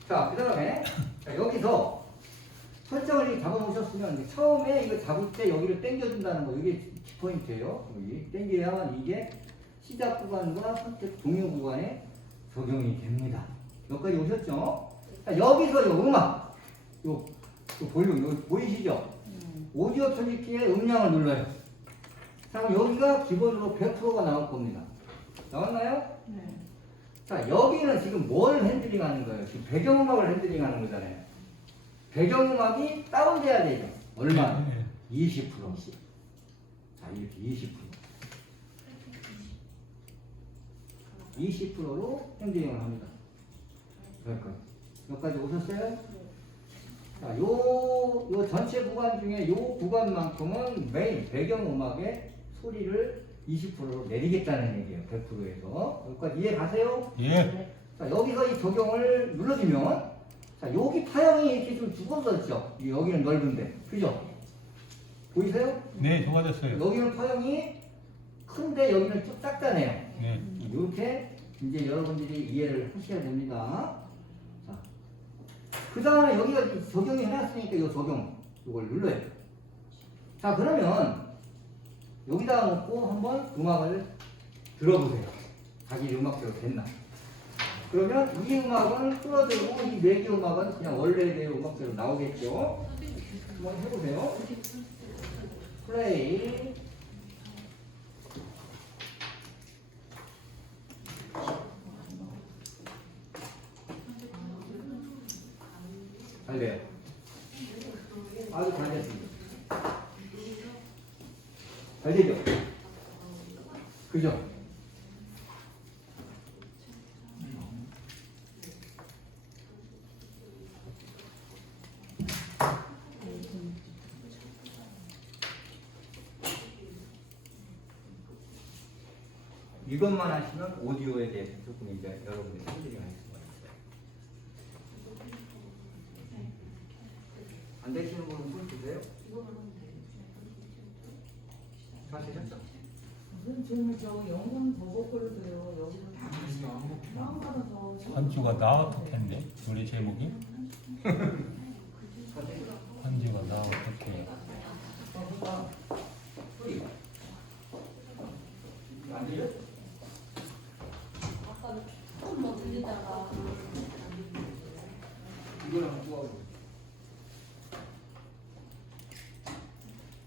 자, 그 다음에 여기서 설정을 이렇게 잡아놓으셨으면 처음에 이거 잡을 때 여기를 당겨준다는 거, 이게 키포인트예요. 여기 당겨야만 이게 시작 구간과 선택 종료 구간에 적용이 됩니다. 여기까지 오셨죠? 자, 여기서 요 음악, 요 볼륨, 요 보이시죠? 오디오 편집기에 음량을 눌러요. 자, 여기가 기본으로 100%가 나올 겁니다. 나왔나요? 네. 자, 여기는 지금 뭘 핸들링 하는 거예요? 지금 배경음악을 핸들링 하는 거잖아요. 배경음악이 다운돼야 되죠. 얼마? 네. 20%. 자, 이렇게 20%로 핸들링을 합니다. 그러니까 여기까지 오셨어요? 자, 요 전체 구간 중에 요 구간만큼은 메인 배경음악의 소리를 20%로 내리겠다는 얘기예요. 100%에서. 여기까지 이해 가세요? 예. 자, 여기서 이 적용을 눌러주면, 자, 여기 파형이 이렇게 좀 죽어졌죠? 여기는 넓은데. 그죠? 보이세요? 네, 좋아졌어요. 여기는 파형이 큰데 여기는 좀 작다네요. 네. 이렇게 이제 여러분들이 이해를 하셔야 됩니다. 자, 그 다음에 여기가 적용이 해놨으니까 이 적용, 이걸 눌러요. 자, 그러면 여기다 놓고 한번 음악을 들어보세요. 자기 음악대로 됐나? 그러면 이 음악은 풀어들고 이 매기 음악은 그냥 원래의 음악대로 나오겠죠? 한번 해보세요. 플레이. 잘 돼요. 아주 잘 됐습니다. 잘 되죠? 그죠? 이것만 하시면 오디오에 대해서 조금 이제 여러분이 핸들링 할 수가 있어요. 안 되시는 분은 손 드세요? 다 되셨죠? 무슨 저는 저 영상 보고 그러세요. 여기서 다 다운받아서 한 주가 나왔을 텐데 우리 제목이 한 주가 나왔을 텐데. 안 돼요? 아까는 조금 뭐 들리다가 이거랑 누가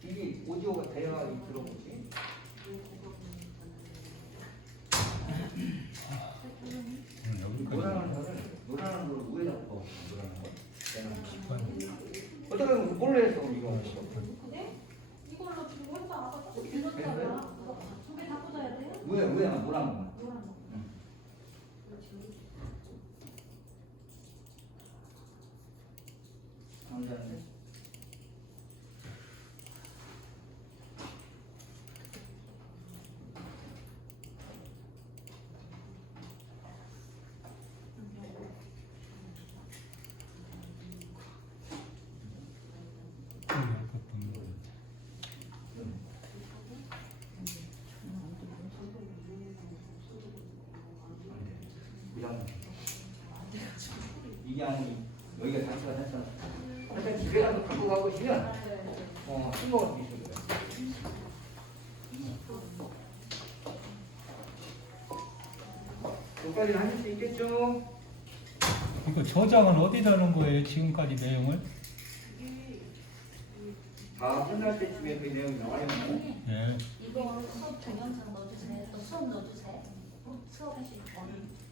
이게 오디오가 대화가 들어보지? 여기까지. 노란한 거를 우에다 넣어. 노란한 거. 어떻게 보면 뭘로 해서 이거 근데 이걸로 주고 해서 아까 조금 들렸잖아. 두개 다 꽂아야 돼요? 노란 거만. 노란 거. 감사합니다. 이게 아니 여기가 장치가 됐잖아. 하여튼 집에 가서 갖고 가보시면 쓸모가 좀 있을 거예요. 여기까지 하실 수 있겠죠? 이거 저장은 어디다 놓은 거예요? 지금까지 내용을? 다 끝날 때쯤에 그 내용이 나와요. 예. 이거 수업 동영상 넣어주세요. 또 수업 넣어주세요. 수업 하실 거.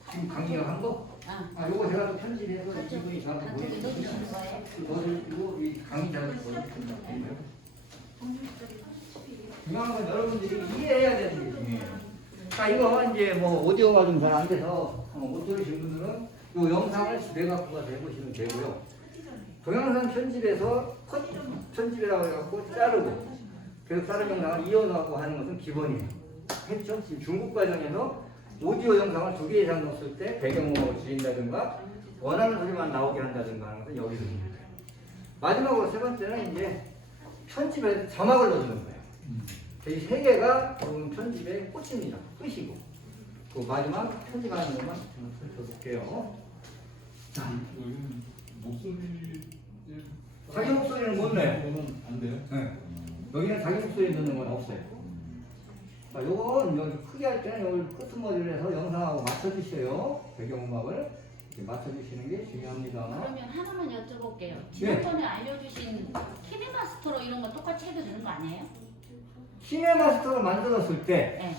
지금 강의가 한 거? 아. 요거 제가 또 편집해서 같은 이분이 저한테 같은 거 넣어주시는 거예요? 넣어드리고 이 강의 자료를 보여드립니다. 중요한 건 여러분들이 이해해야 되는 게 중요해요. 자, 이거 이제 뭐 오디오가 좀 잘 안 돼서 못 들으신 분들은 이 영상을 집에 갖고 가서 해보시면 되고요. 동영상 편집에서 컷 편집이라고 해갖고 자르고 그래서 다른 영상을 이어가고 하는 것은 기본이에요. 했죠? 지금 중국 과정에서 오디오 영상을 2개 이상 넣었을 때 배경음악을 줄인다든가 원하는 소리만 나오게 한다든가 하는 것은 여기서 있는 거예요. 마지막으로 세 번째는 이제 편집에 자막을 넣어주는 거예요. 이 세 개가 지금 편집의 꽃입니다. 끝이고. 그 마지막 편집하는 것만 살펴볼게요. 자, 여기는 목소리 자기 목소리는 못 내요. 그거는 안 돼요? 네. 여기는 자기 목소리 넣는 건 없어요. 자, 요건 여기 크게 할 때는 여기 끄트머리를 해서 영상하고 맞춰주셔요. 배경음악을 이렇게 맞춰주시는 게 중요합니다. 그러면 하나만 여쭤볼게요. 지난번에 알려주신 키네마스터로 이런 거 똑같이 해도 되는 거 아니에요? 키네마스터를 만들었을 때 네.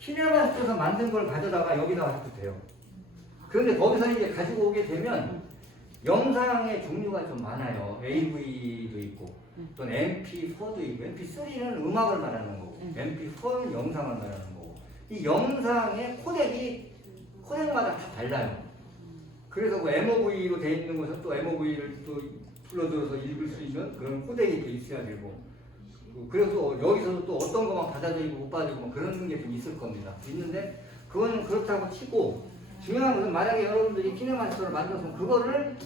키네마스터에서 만든 걸 가져다가 여기다가 해도 돼요. 그런데 거기서 이제 가지고 오게 되면 영상의 종류가 좀 많아요. AV도 있고 또는 MP4도 있고 MP3는 음악을 말하는 거고 MP4는 영상을 말하는 거고 이 영상의 코덱마다 다 달라요. 그래서 그 MOV로 되어 있는 것은 또 MOV를 또 불러들어서 읽을 수 있는 그런 코덱이 또 있어야 되고 그래서 여기서도 또 어떤 것만 받아들이고 못 받아들이고 그런 게 좀 있을 겁니다. 있는데 그건 그렇다고 치고 중요한 것은 만약에 여러분들이 키네마스터를 만들었으면 그거를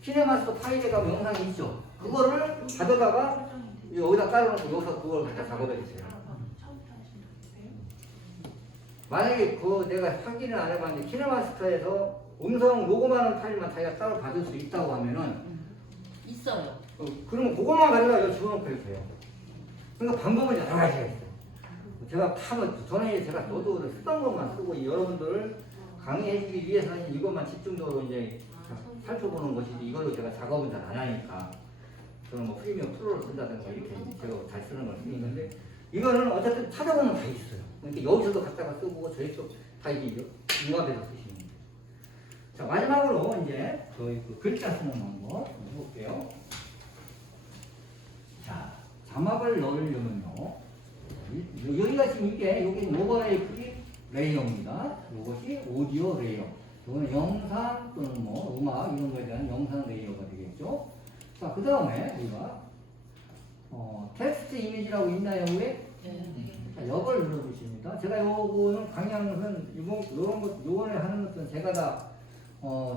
키네마스터 파일에 가면 영상이 있죠. 그거를 가져다가 여기다 깔아놓고 여기서 그걸 갖다 작업해 주세요. 만약에 그 내가 확인을 안 해봤는데 키네마스터에서 음성 녹음하는 파일만 자기가 따로 받을 수 있다고 하면은 있어요. 그러면 그것만 가져다 여기 집어넣고 해주세요. 그러니까 방법은 여러 가지가 있어요. 제가 전에 제가 저도 쓰던 것만 쓰고 여러분들을 강의해주기 위해서는 이것만 집중적으로 이제 살펴보는 것이지 이걸로 제가 작업은 잘 안 하니까 저는 뭐 프리미엄 프로를 쓴다든가 이렇게 제가 잘 쓰는 걸 쓰는데 이거는 어쨌든 찾아보면 다 있어요. 그러니까 여기서도 갖다가 쓰고 저희도 다 이게 융합해서 쓰시는 거예요. 자 마지막으로 이제 저희 그 글자 쓰는 방법 해볼게요. 자 자막을 넣으려면요 여기가 지금 여기 오버레이 프리 레이어입니다. 이것이 오디오 레이어. 이거는 영상 또는 뭐 음악 이런 거에 대한 영상 레이어가 되겠죠. 자, 그 다음에 우리가 텍스트 이미지라고 있나요, 위에? 자, 이걸 눌러주십니다. 제가 요거는 강의하는 요번에 하는 것은 제가 다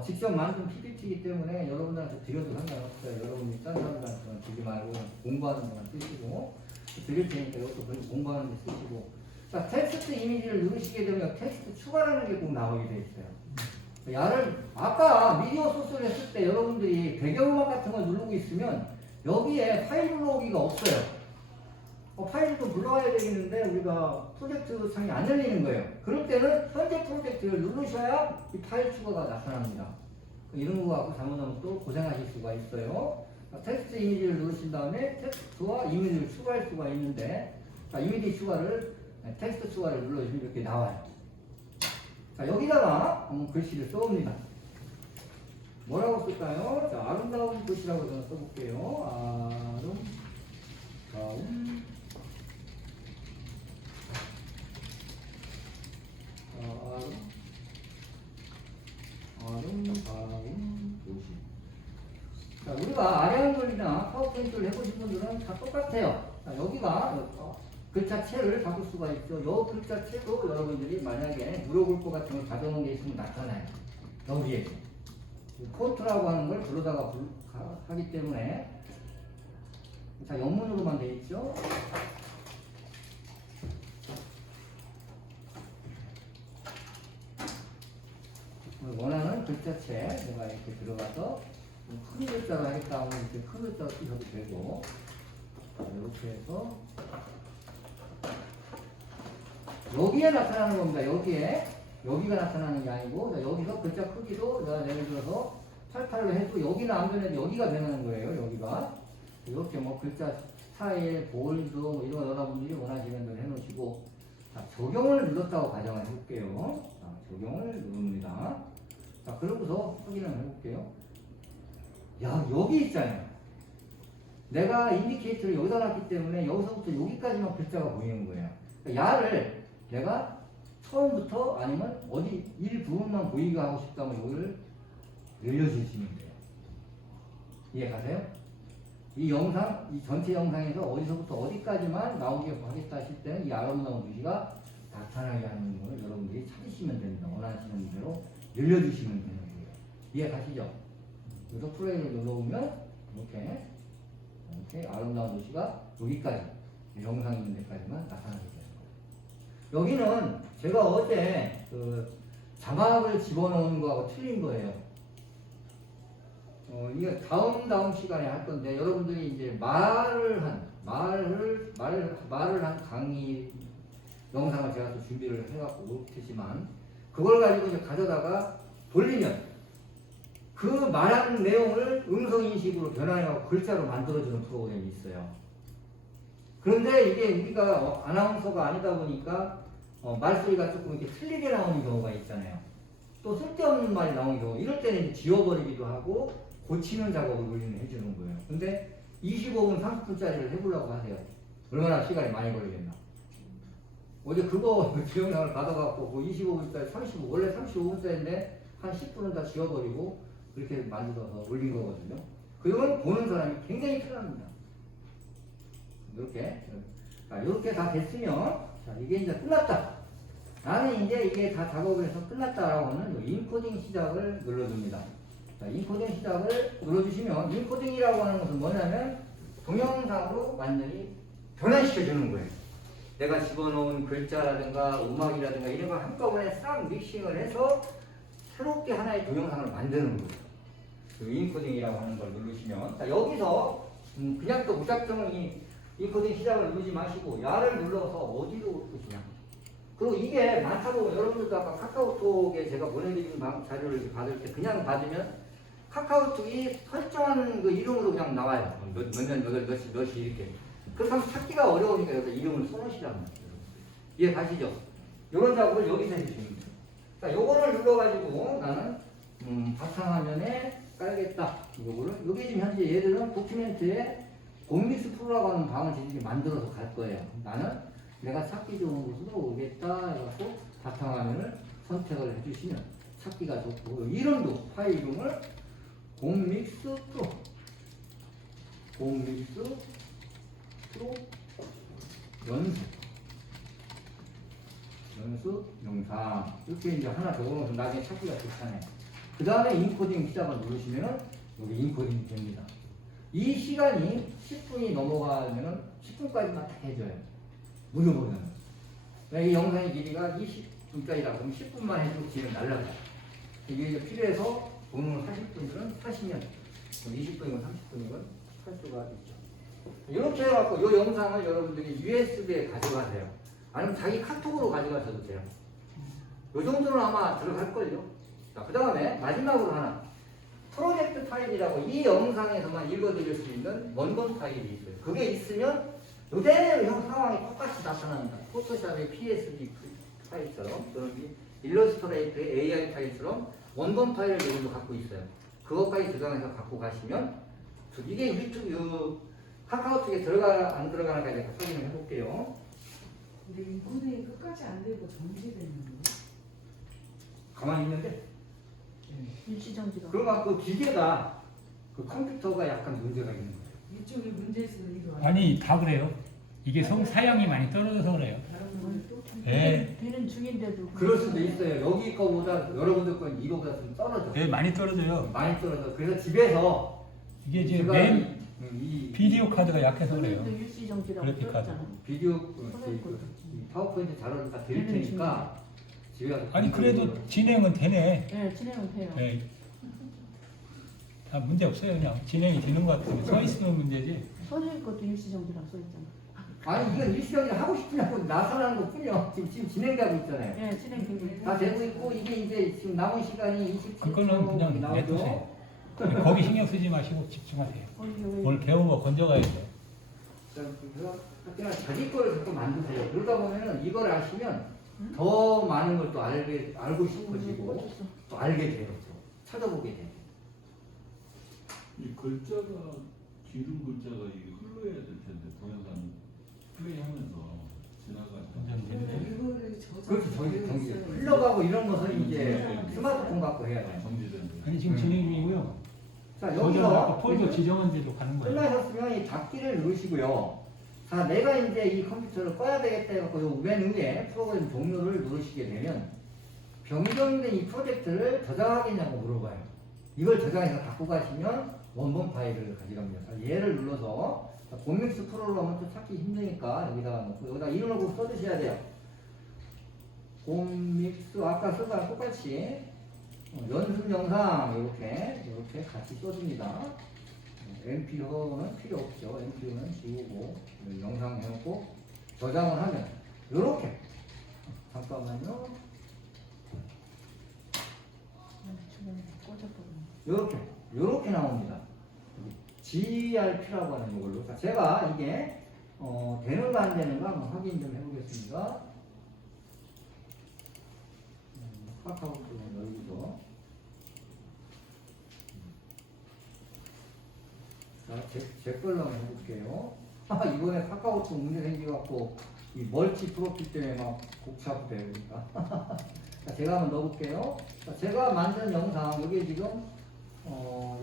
직접 만든 PPT이기 때문에 여러분들한테 드려도 상관없어요. 여러분이 딴 사람들한테는 주지 말고 공부하는 데만 쓰시고 드릴 테니까 이것도 공부하는 데 쓰시고. 자, 텍스트 이미지를 누르시게 되면 텍스트 추가라는 게 꼭 나오게 돼 있어요. 야를 아까 미디어 소스를 했을 때 여러분들이 배경음악 같은 걸 누르고 있으면 여기에 파일 불러오기가 없어요. 파일을 좀 불러와야 되겠는데 우리가 프로젝트 창이 안 열리는 거예요. 그럴 때는 현재 프로젝트를 누르셔야 이 파일 추가가 나타납니다. 이런 거 갖고 잘못하면 또 고생하실 수가 있어요. 텍스트 이미지를 누르신 다음에 텍스트와 이미지를 추가할 수가 있는데 이미지 추가를 텍스트 추가를 눌러주시면 이렇게 나와요. 자, 여기다가 글씨를 써옵니다. 뭐라고 쓸까요? 자, 아름다운 글씨라고 저는 써볼게요. 아름다운 글씨. 자, 우리가 아래 한글이나 파워포인트를 해보신 분들은 다 똑같아요. 자, 여기가 글자체를 바꿀 수가 있죠. 이 글자체도 여러분들이 만약에 무료 글꼴 같은 걸 가져오는 게 있으면 나타나요. 여기에 폰트라고 하는 걸 불러다가 하기 때문에 자 영문으로만 되어 있죠. 원하는 글자체 내가 이렇게 들어가서 큰 글자로 하겠다 하면 이렇게 큰 글자로 쓰셔도 되고 이렇게 해서 여기에 나타나는 겁니다. 여기가 나타나는 게 아니고 여기서 글자 크기도 내가 예를 들어서 88로 해도 여기는 안 되는데 여기가 되는 거예요. 여기가 이렇게 뭐 글자 스타일, 볼드 뭐 이런 거 여러분들이 원하시는 대로 해놓으시고 자 적용을 눌렀다고 가정을 해볼게요. 자, 적용을 누릅니다. 자 그러고서 확인을 해볼게요. 야 여기 있잖아요. 내가 인디케이터를 여기다 놨기 때문에 여기서부터 여기까지만 글자가 보이는 거예요. 그러니까 야를 내가 처음부터 아니면 어디 일부분만 보이게 하고 싶다면 여기를 늘려주시면 돼요. 이해 가세요? 이 영상, 이 전체 영상에서 어디서부터 어디까지만 나오게 하겠다 하실 때는 이 아름다운 글씨가 나타나게 하는 걸 여러분들이 찾으시면 됩니다. 원하시는 대로 늘려주시면 되는 거예요. 이해 가시죠? 그래서 플레이를 눌러보면 이렇게 아름다운 도시가 여기까지 영상 있는 데까지만 나타나게 되는 거예요. 여기는 제가 어제 그 자막을 집어넣은 거하고 틀린 거예요. 이게 다음 시간에 할 건데 여러분들이 이제 말을 한 강의 영상을 제가 또 준비를 해갖고 못했지만 그걸 가지고 이제 가져다가 돌리면 그 말하는 내용을 음성인식으로 변환해갖고 글자로 만들어주는 프로그램이 있어요. 그런데 이게 우리가 아나운서가 아니다 보니까 말소리가 조금 이렇게 틀리게 나오는 경우가 있잖아요. 또 쓸데없는 말이 나오는 경우, 이럴 때는 이제 지워버리기도 하고 고치는 작업을 우리는 해주는 거예요. 근데 25분 30분짜리를 해보려고 하세요. 얼마나 시간이 많이 걸리겠나. 어제 그거 영상을 받아갖고 그 25분짜리 35, 원래 35분짜리인데 한 10분은 다 지워버리고 그렇게 만들어서 올린 거거든요. 그러면 보는 사람이 굉장히 편합니다. 이렇게 다 됐으면, 자, 이게 이제 끝났다. 나는 이제 이게 다 작업을 해서 끝났다라고 하면 인코딩 시작을 눌러줍니다. 자, 인코딩 시작을 눌러주시면, 인코딩이라고 하는 것은 뭐냐면 동영상으로 완전히 변환시켜주는 거예요. 내가 집어넣은 글자라든가 음악이라든가 이런 걸 한꺼번에 싹 믹싱을 해서 새롭게 하나의 동영상을 만드는 거예요. 그 인코딩이라고 하는 걸 누르시면, 자, 여기서 그냥 또 무작정 이 인코딩 시작을 누르지 마시고 야를 눌러서 어디로 그냥. 그리고 이게 많다 보면 여러분들도 아까 카카오톡에 제가 보내드린 자료를 받을 때 그냥 받으면 카카오톡이 설정한 그 이름으로 그냥 나와요. 몇시 이렇게. 그렇게 하면 찾기가 어려우니까 여기다 이름을 써놓으시라는 거예요. 이해 가시죠? 이런 작업을 여기서 해주시면 돼요. 자, 요거를 눌러가지고 나는 바탕화면에 깔겠다. 이거를 여기 지금 현재 얘들은 도큐멘트에 곰믹스 프로라고 하는 방을 지금 만들어서 갈 거예요. 나는 내가 찾기 좋은 곳으로 오겠다 해갖고 바탕화면을 선택을 해주시면 찾기가 좋고, 이름도 파일 이름을 곰믹스 프로 연수 영상 이렇게 이제 하나 적어놓으면 나중에 찾기가 좋잖아요. 그 다음에 인코딩 시작을 누르시면 여기 인코딩이 됩니다. 이 시간이 10분이 넘어가면 10분까지만 딱 해줘요. 무료 버전은. 이 영상의 길이가 20분짜리라 그러면 10분만 해주고 뒤는 날라가요. 이게 이제 필요해서 돈을 40분이든 사시면 20분이건 30분이건 할 수가 있죠. 이렇게 해갖고 이 영상을 여러분들이 USB에 가져가세요. 아니면 자기 카톡으로 가져가셔도 돼요. 이 정도는 아마 들어갈걸요. 자, 그 다음에 마지막으로 하나. 프로젝트 파일이라고 이 영상에서만 읽어드릴 수 있는 원본 파일이 있어요. 그게 있으면 그대로 형 상황이 똑같이 나타납니다. 포토샵의 PSD 파일처럼, 또는 일러스트레이터의 AI 파일처럼 원본 파일을 여러분도 갖고 있어요. 그것까지 저장해서 갖고 가시면, 이게 유튜브, 카카오톡에 들어가, 안 들어가는지 확인을 해볼게요. 근데 인코딩이 끝까지 안 되고 정지되는 거예요? 가만히 있는데? 일시정지가. 그러면 그 기계가, 그 컴퓨터가 약간 문제가 있는 거예요. 이쪽에 문제 있어서 이거 아니 다 그래요. 이게 사양이 많이 떨어져서 그래요. 예. 되는 중인데도. 그럴 수도 있어요. 여기 거보다, 여러분들 건 이거보다 좀 떨어져. 예, 많이 떨어져요. 많이 떨어져. 그래서 집에서 이게 이제 제가 메인 이 비디오 카드가 약해서 그래요. 선생님도 일시정지라고 그래픽 카드. 썼잖아. 비디오 이 파워포인트 자료를 다 드릴 테니까 집에 가서 아니 그래도 진행은 되네. 네, 진행은 돼요. 예. 다 문제 없어요. 그냥 진행이 되는 것 같아요. 서 있으면 문제지. 선생님 것도 일시정지라고 써있잖아. 아니 이건 일시정지 하고 싶으냐고 나서라는 것 뿐이요. 지금 진행되고 있잖아요. 네, 진행되고 있고. 다 되고 있고, 이게 이제 지금 남은 시간이 27초 그거는 그냥 나오죠. 냅두세요. 거기 신경 쓰지 마시고 집중하세요. 왜 오늘 배운 거 건져가야 돼요. 그래서 그냥 자기 거를 자꾸 만드세요. 그러다 보면은 이걸 아시면 더 많은 걸 또 알고 싶어지고 또 알게 돼요. 또 찾아보게 돼요. 이 글자가 기름 글자가 이게 흘러야 될 텐데 동영상 플레이하면서 지나갈 이거를 저장. 그렇지, 정지. 흘러가고 이런 것은 이제 스마트폰 갖고 해야 돼요. 정지된 아니 지금 진행 중이고요. 자, 저는 여기서 아까 폴더 지정한 데로 가는 거예요. 끝나셨으면 이 닫기를 누르시고요. 자, 내가 이제 이 컴퓨터를 꺼야 되겠다 해갖고 요맨 위에 프로그램 종료를 누르시게 되면 변경된 이 프로젝트를 저장하겠냐고 물어봐요. 이걸 저장해서 갖고 가시면 원본 파일을 가져갑니다. 자, 얘를 눌러서 곰믹스 프로로 하면 또 찾기 힘드니까 여기다가 놓고 여기다 이름을 꼭 써주셔야 돼요. 곰믹스 아까 쓴 거랑 똑같이 연습 영상 이렇게 같이 써줍니다. MPO는 필요 없죠. MPO는 지우고 영상 해놓고 저장을 하면 이렇게 잠깐만요. 이렇게 나옵니다. GRP라고 하는 이걸로. 자, 제가 이게 되는가 안 되는가 한번 확인 좀 해보겠습니다. 카카오톡 열고서. 자, 제 걸로 한번 해볼게요. 이번에 카카오톡 문제 생겨갖고 이 멀티 프로필 때문에 막 복잡돼요. 그러니까. 자, 제가 한번 넣어볼게요. 자, 제가 만든 영상 여기 지금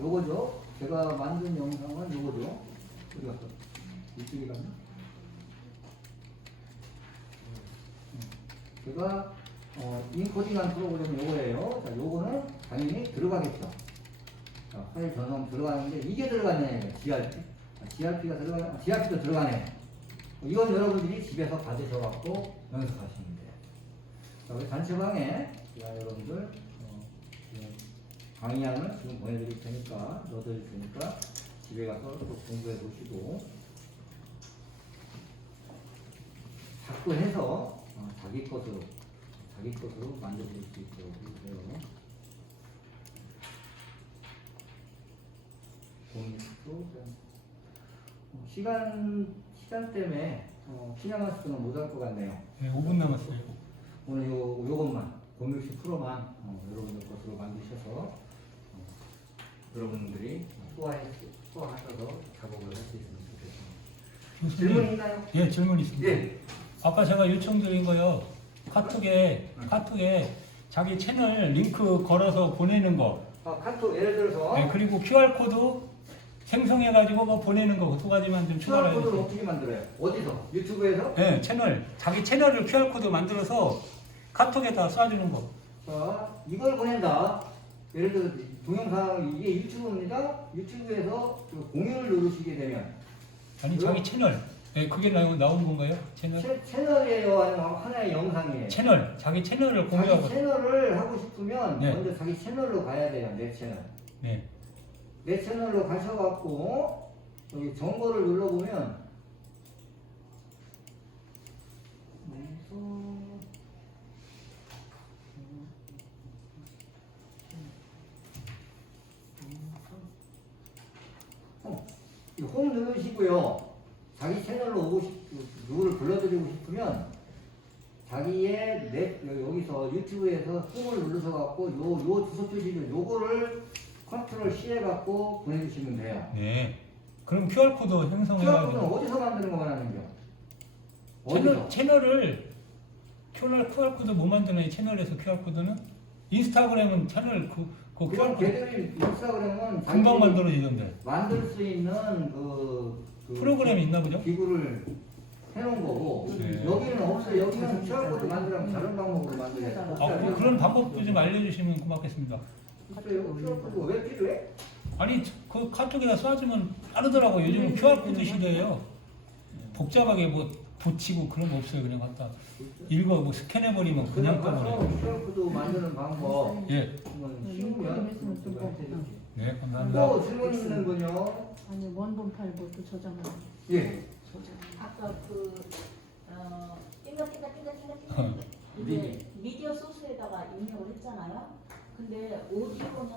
요거죠. 제가 만든 영상은 요거죠. 어디 갔어? 이쪽에 갔나? 제가 인코딩한 프로그램 요거예요. 자, 요거는 당연히 들어가겠죠. 자, 파일 전송 들어가는데 이게 들어가네. GRP. GRP가 들어가네. GRP도 들어가네. 이건 여러분들이 집에서 받으셔갖고 연습하시면 돼요. 자, 우리 단체방에 여러분들 강의안을 지금 보내드릴 테니까 넣어드릴 테니까 집에 가서 또 공부해 보시고 자꾸 해서 자기 것으로 만들어볼 수 있도록 해주세요. 시간 때문에 신양마스터는 못할 것 같네요. 네, 5분 남았어요. 오늘 요것만 곰믹스 프로만 여러분들 것으로 만드셔서 여러분들이 소화하셔서 작업을 할 수 있으면 좋겠습니다. 질문 있나요? 예, 질문 있습니다. 예. 아까 제가 요청드린 거요. 카톡에 자기 채널 링크 걸어서 보내는 거. 카톡 예를 들어서 네, 그리고 QR코드 생성해가지고 뭐 보내는 거 두 가지만 좀 추가를 QR코드를 해주세요. 어떻게 만들어요? 어디서? 유튜브에서? 네, 자기 채널을 QR코드 만들어서 카톡에다 쏴주는 거. 자, 이걸 보낸다. 예를 들어 동영상 이게 유튜브입니다. 유튜브에서 그 공유를 누르시게 되면 아니, 자기 채널. 네, 그게 나온 건가요? 채널? 채널이에요? 아니면 하나의 영상이에요? 채널. 자기 채널을 공유하고. 자기 채널을 하고 싶으면 네. 먼저 자기 채널로 가야 돼요. 내 채널. 네. 내 채널로 가셔갖고 여기 정보를 눌러보면 홈 누르시고요. 자기 채널로 누구를 불러드리고 싶으면 자기의 여기서 유튜브에서 홈을 누르셔갖고 요 주소 표시를 요거를 컨트롤 C 해갖고 보내주시면 돼요. 네. 그럼 QR코드 QR코드는 형성해가지고. 어디서 만드는 거 말하는겨? 채널을 QR코드 못 만드는 채널에서 QR코드는? 인스타그램은 채널 그 그럼 QR코드 걔들이 인스타그램은 금방 만들어지던데. 만들 수 있는 그 프로그램이 있나 보죠? 기구를 해놓은 거고 네. 여기는 없어요. 여기는 QR코드 만들면 다른 방법으로 만들어야 돼. 뭐 그런 방법도 좀 알려주시면 고맙겠습니다. 있어요. QR코드가 왜 필요해? 아니, 그 카톡에다 쏴주면 빠르더라고요. 요즘은 QR코드 시대예요. 복잡하게 뭐 붙이고 그런 거 없어요. 그냥 갖다 읽어 뭐 스캔해버리면 그냥 떠버려요. QR코드 만드는 방법 예. 쉬우면 네, 감사합니다. 또 질문 있는 분요? 아니 원본 파일 뭐또 저장을 예. 아까 이게 미디어 소스에다가 입력을 했잖아요. 근데 오디오는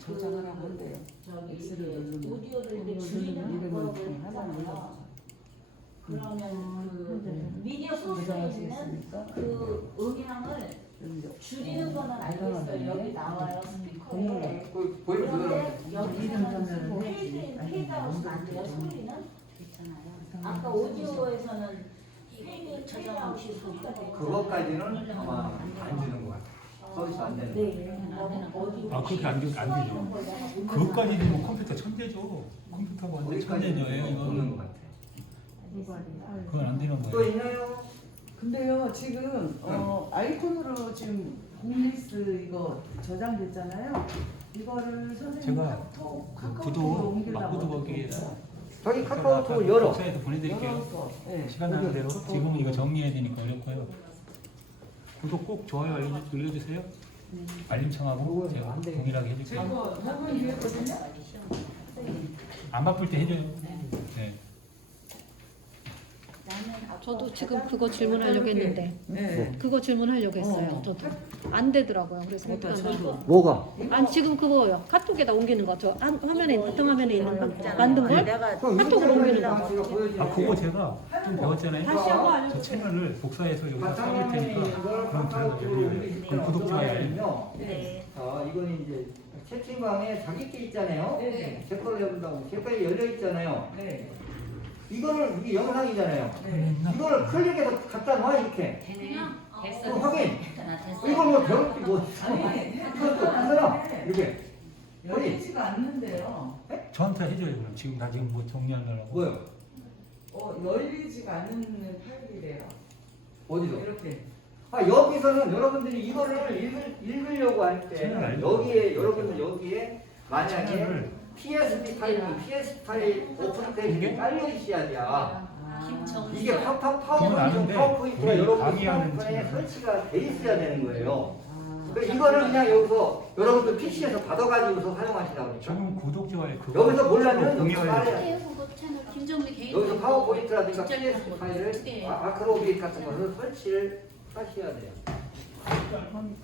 저장을 하면 돼요. 저기 X를 누르면. 오디오를 이렇게 이름을 줄이는 누르면 방법을 이름을 했잖아요. 그러면 그 네. 미디어 소스에 있는 그 음향을 줄이는 거는 알겠어요. 여기 나와요 스피커에. 보이면 그런데 그대로 여기서는 페이드아웃은 안 돼요. 소리는 아까 오디오에서는 페이드아웃이 소리가 돼요. 그것까지는 아마 안 주는 것 같아요. 서비스 안 되는 거. 네. 아, 그렇게 안 되죠. 그것까지 되면 컴퓨터 천재죠. 컴퓨터가 완전 천재죠. 예, 없는 이거는. 것 같아요. 그건 안 되는 또 거예요. 있나요? 근데요 지금 아이콘으로 지금 공믹스 이거 저장됐잖아요. 이거를 선생님 제가 카카오톡으로 구독 옮기려고 막구독 어떻게 하기 위해서 해요? 저기 카카오톡 열어. 복사해서 보내드릴게요. 열어서, 네. 시간 나는 대로. 지금은 이거 정리해야 되니까 어렵고요. 구독 꼭 좋아요 눌러주세요. 알림 청하고 제가 동일하게 해줄게요. 제거 5분 뒤에 거든요. 안 바쁠 때 해줘요. 네. 저도 지금 그거 질문하려고 했는데 네. 그거 질문하려고 했어요. 저도 안 되더라고요. 그래서 그러니까 어떡하나. 저도 뭐가? 아니 지금 그거요. 카톡에다 옮기는 거. 저 화면에 바탕 화면에 있는 거 만든 걸 카톡으로 옮기는 거. 아 그거 제가 좀 배웠잖아요. 다시 한번 알려주세요. 저 채널을 복사해서 여기다 써볼 테니까 그럼 들어가요. 그럼 구독 좋아요 알림. 네. 이거는 이제 채팅방에 자기끼리 있잖아요. 네. 제 걸로 해본다고 제 거에 열려 있잖아요. 네. 이거는 이게 영상이잖아요. 네. 이거를 클릭해서 갖다 놔 이렇게. 그냥 그럼 확인. 이걸 뭐 배울지 뭐. 이것도 하잖아. 이렇게. 열리지가 않는데요. 저한테 해줘요 그럼. 지금 나 지금 뭐 정리하려고. 뭐요? 열리지가 않는 파일이래요. 어디서? 이렇게. 여기서는 여러분들이 이거를 읽으려고 할 때 채널 알죠? 여기에 여러분들 여기에 만약에 채널을 PSD 파일이면 PSD 파일 오픈 페이지에 깔려 있어야 돼. 이게 그건 아는데 파워포인트가 우리 여러분들 강의하는 스마트폰에 채널은 설치가 돼 있어야 되는 거예요. 그래서 이거를 그냥 여기서 여러분들 PC에서 받아가지고서 사용하시라고 그러니까. 지금 구독 좋아요 그거 여기서 몰라면 여기서 공유해야 깔아야 돼. 해요 그거 채널 김정미 개인. 여기서 파워포인트라든가 진짜 PSD 이런 거 파일을 어떻게 해요? 아크로빅 같은 것을 설치를 하셔야 돼요.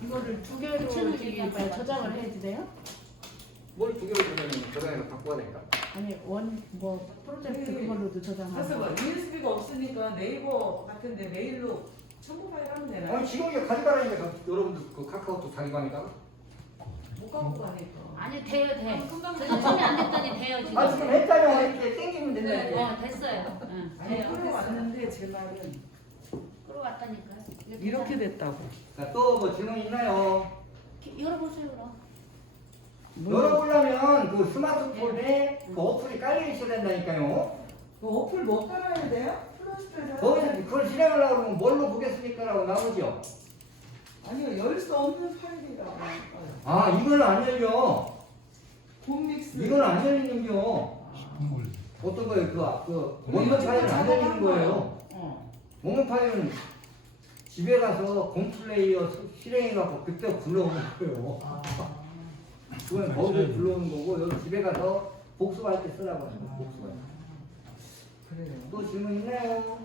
이거를 두 개로 저장을 해야 돼요? 뭘 두 개로 저장해서 바꿔야 될까? 아니 뭐 프로젝트 그걸로도 그래서 저장하고. 뭐 USB가 없으니까 네이버 같은데 메일로 첨부 파일 하면 되나요? 아니 지금 이거 가져가라니까 여러분들 그 카카오톡 자기 방에다가. 못 갖고 가니까. 아니 돼요 돼. 저도 처음에 안 됐더니 돼요 지금. 지금 했잖아요. 이렇게 땡기면 된다니까. 됐어요. 아니 끌어왔는데 제 말은 끌어왔다니까요. 이렇게 됐다고. 자, 또 뭐 질문 있나요? 열어보세요 그럼. 열어보려면 그 스마트폰에 그 어플이 깔려 있어야 된다니까요. 그 어플 뭐 깔아야 돼요? 플러스를 거기서 그걸 실행하려고 그러면 뭘로 보겠습니까라고 나오죠. 아니요 열 수 없는 파일이라고. 이건 안 열려. 콤믹스. 이건 안 열리는겨. 어떤 거예요? 그 원본 파일은 안 열리는 거예요. 원본 파일은 집에 가서 홈플레이어 실행해갖고 그때 불러오는 거예요. 그건 거기에 불러오는 거고 여기 집에 가서 복수할 때 쓰라고 하는 거예요. 복수할 때. 그래요. 또 질문 있나요?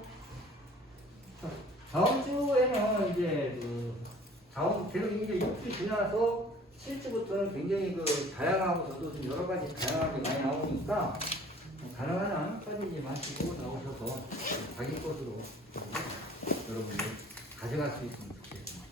다음 주에는 이제 계속 이제 6주 지나서 7주부터는 굉장히 다양하고 좀 여러 가지 다양하게 많이 나오니까 가능한 한 빠지지 마시고 나오셔서 자기 것으로 여러분들 가져갈 수 있으면 좋겠습니다.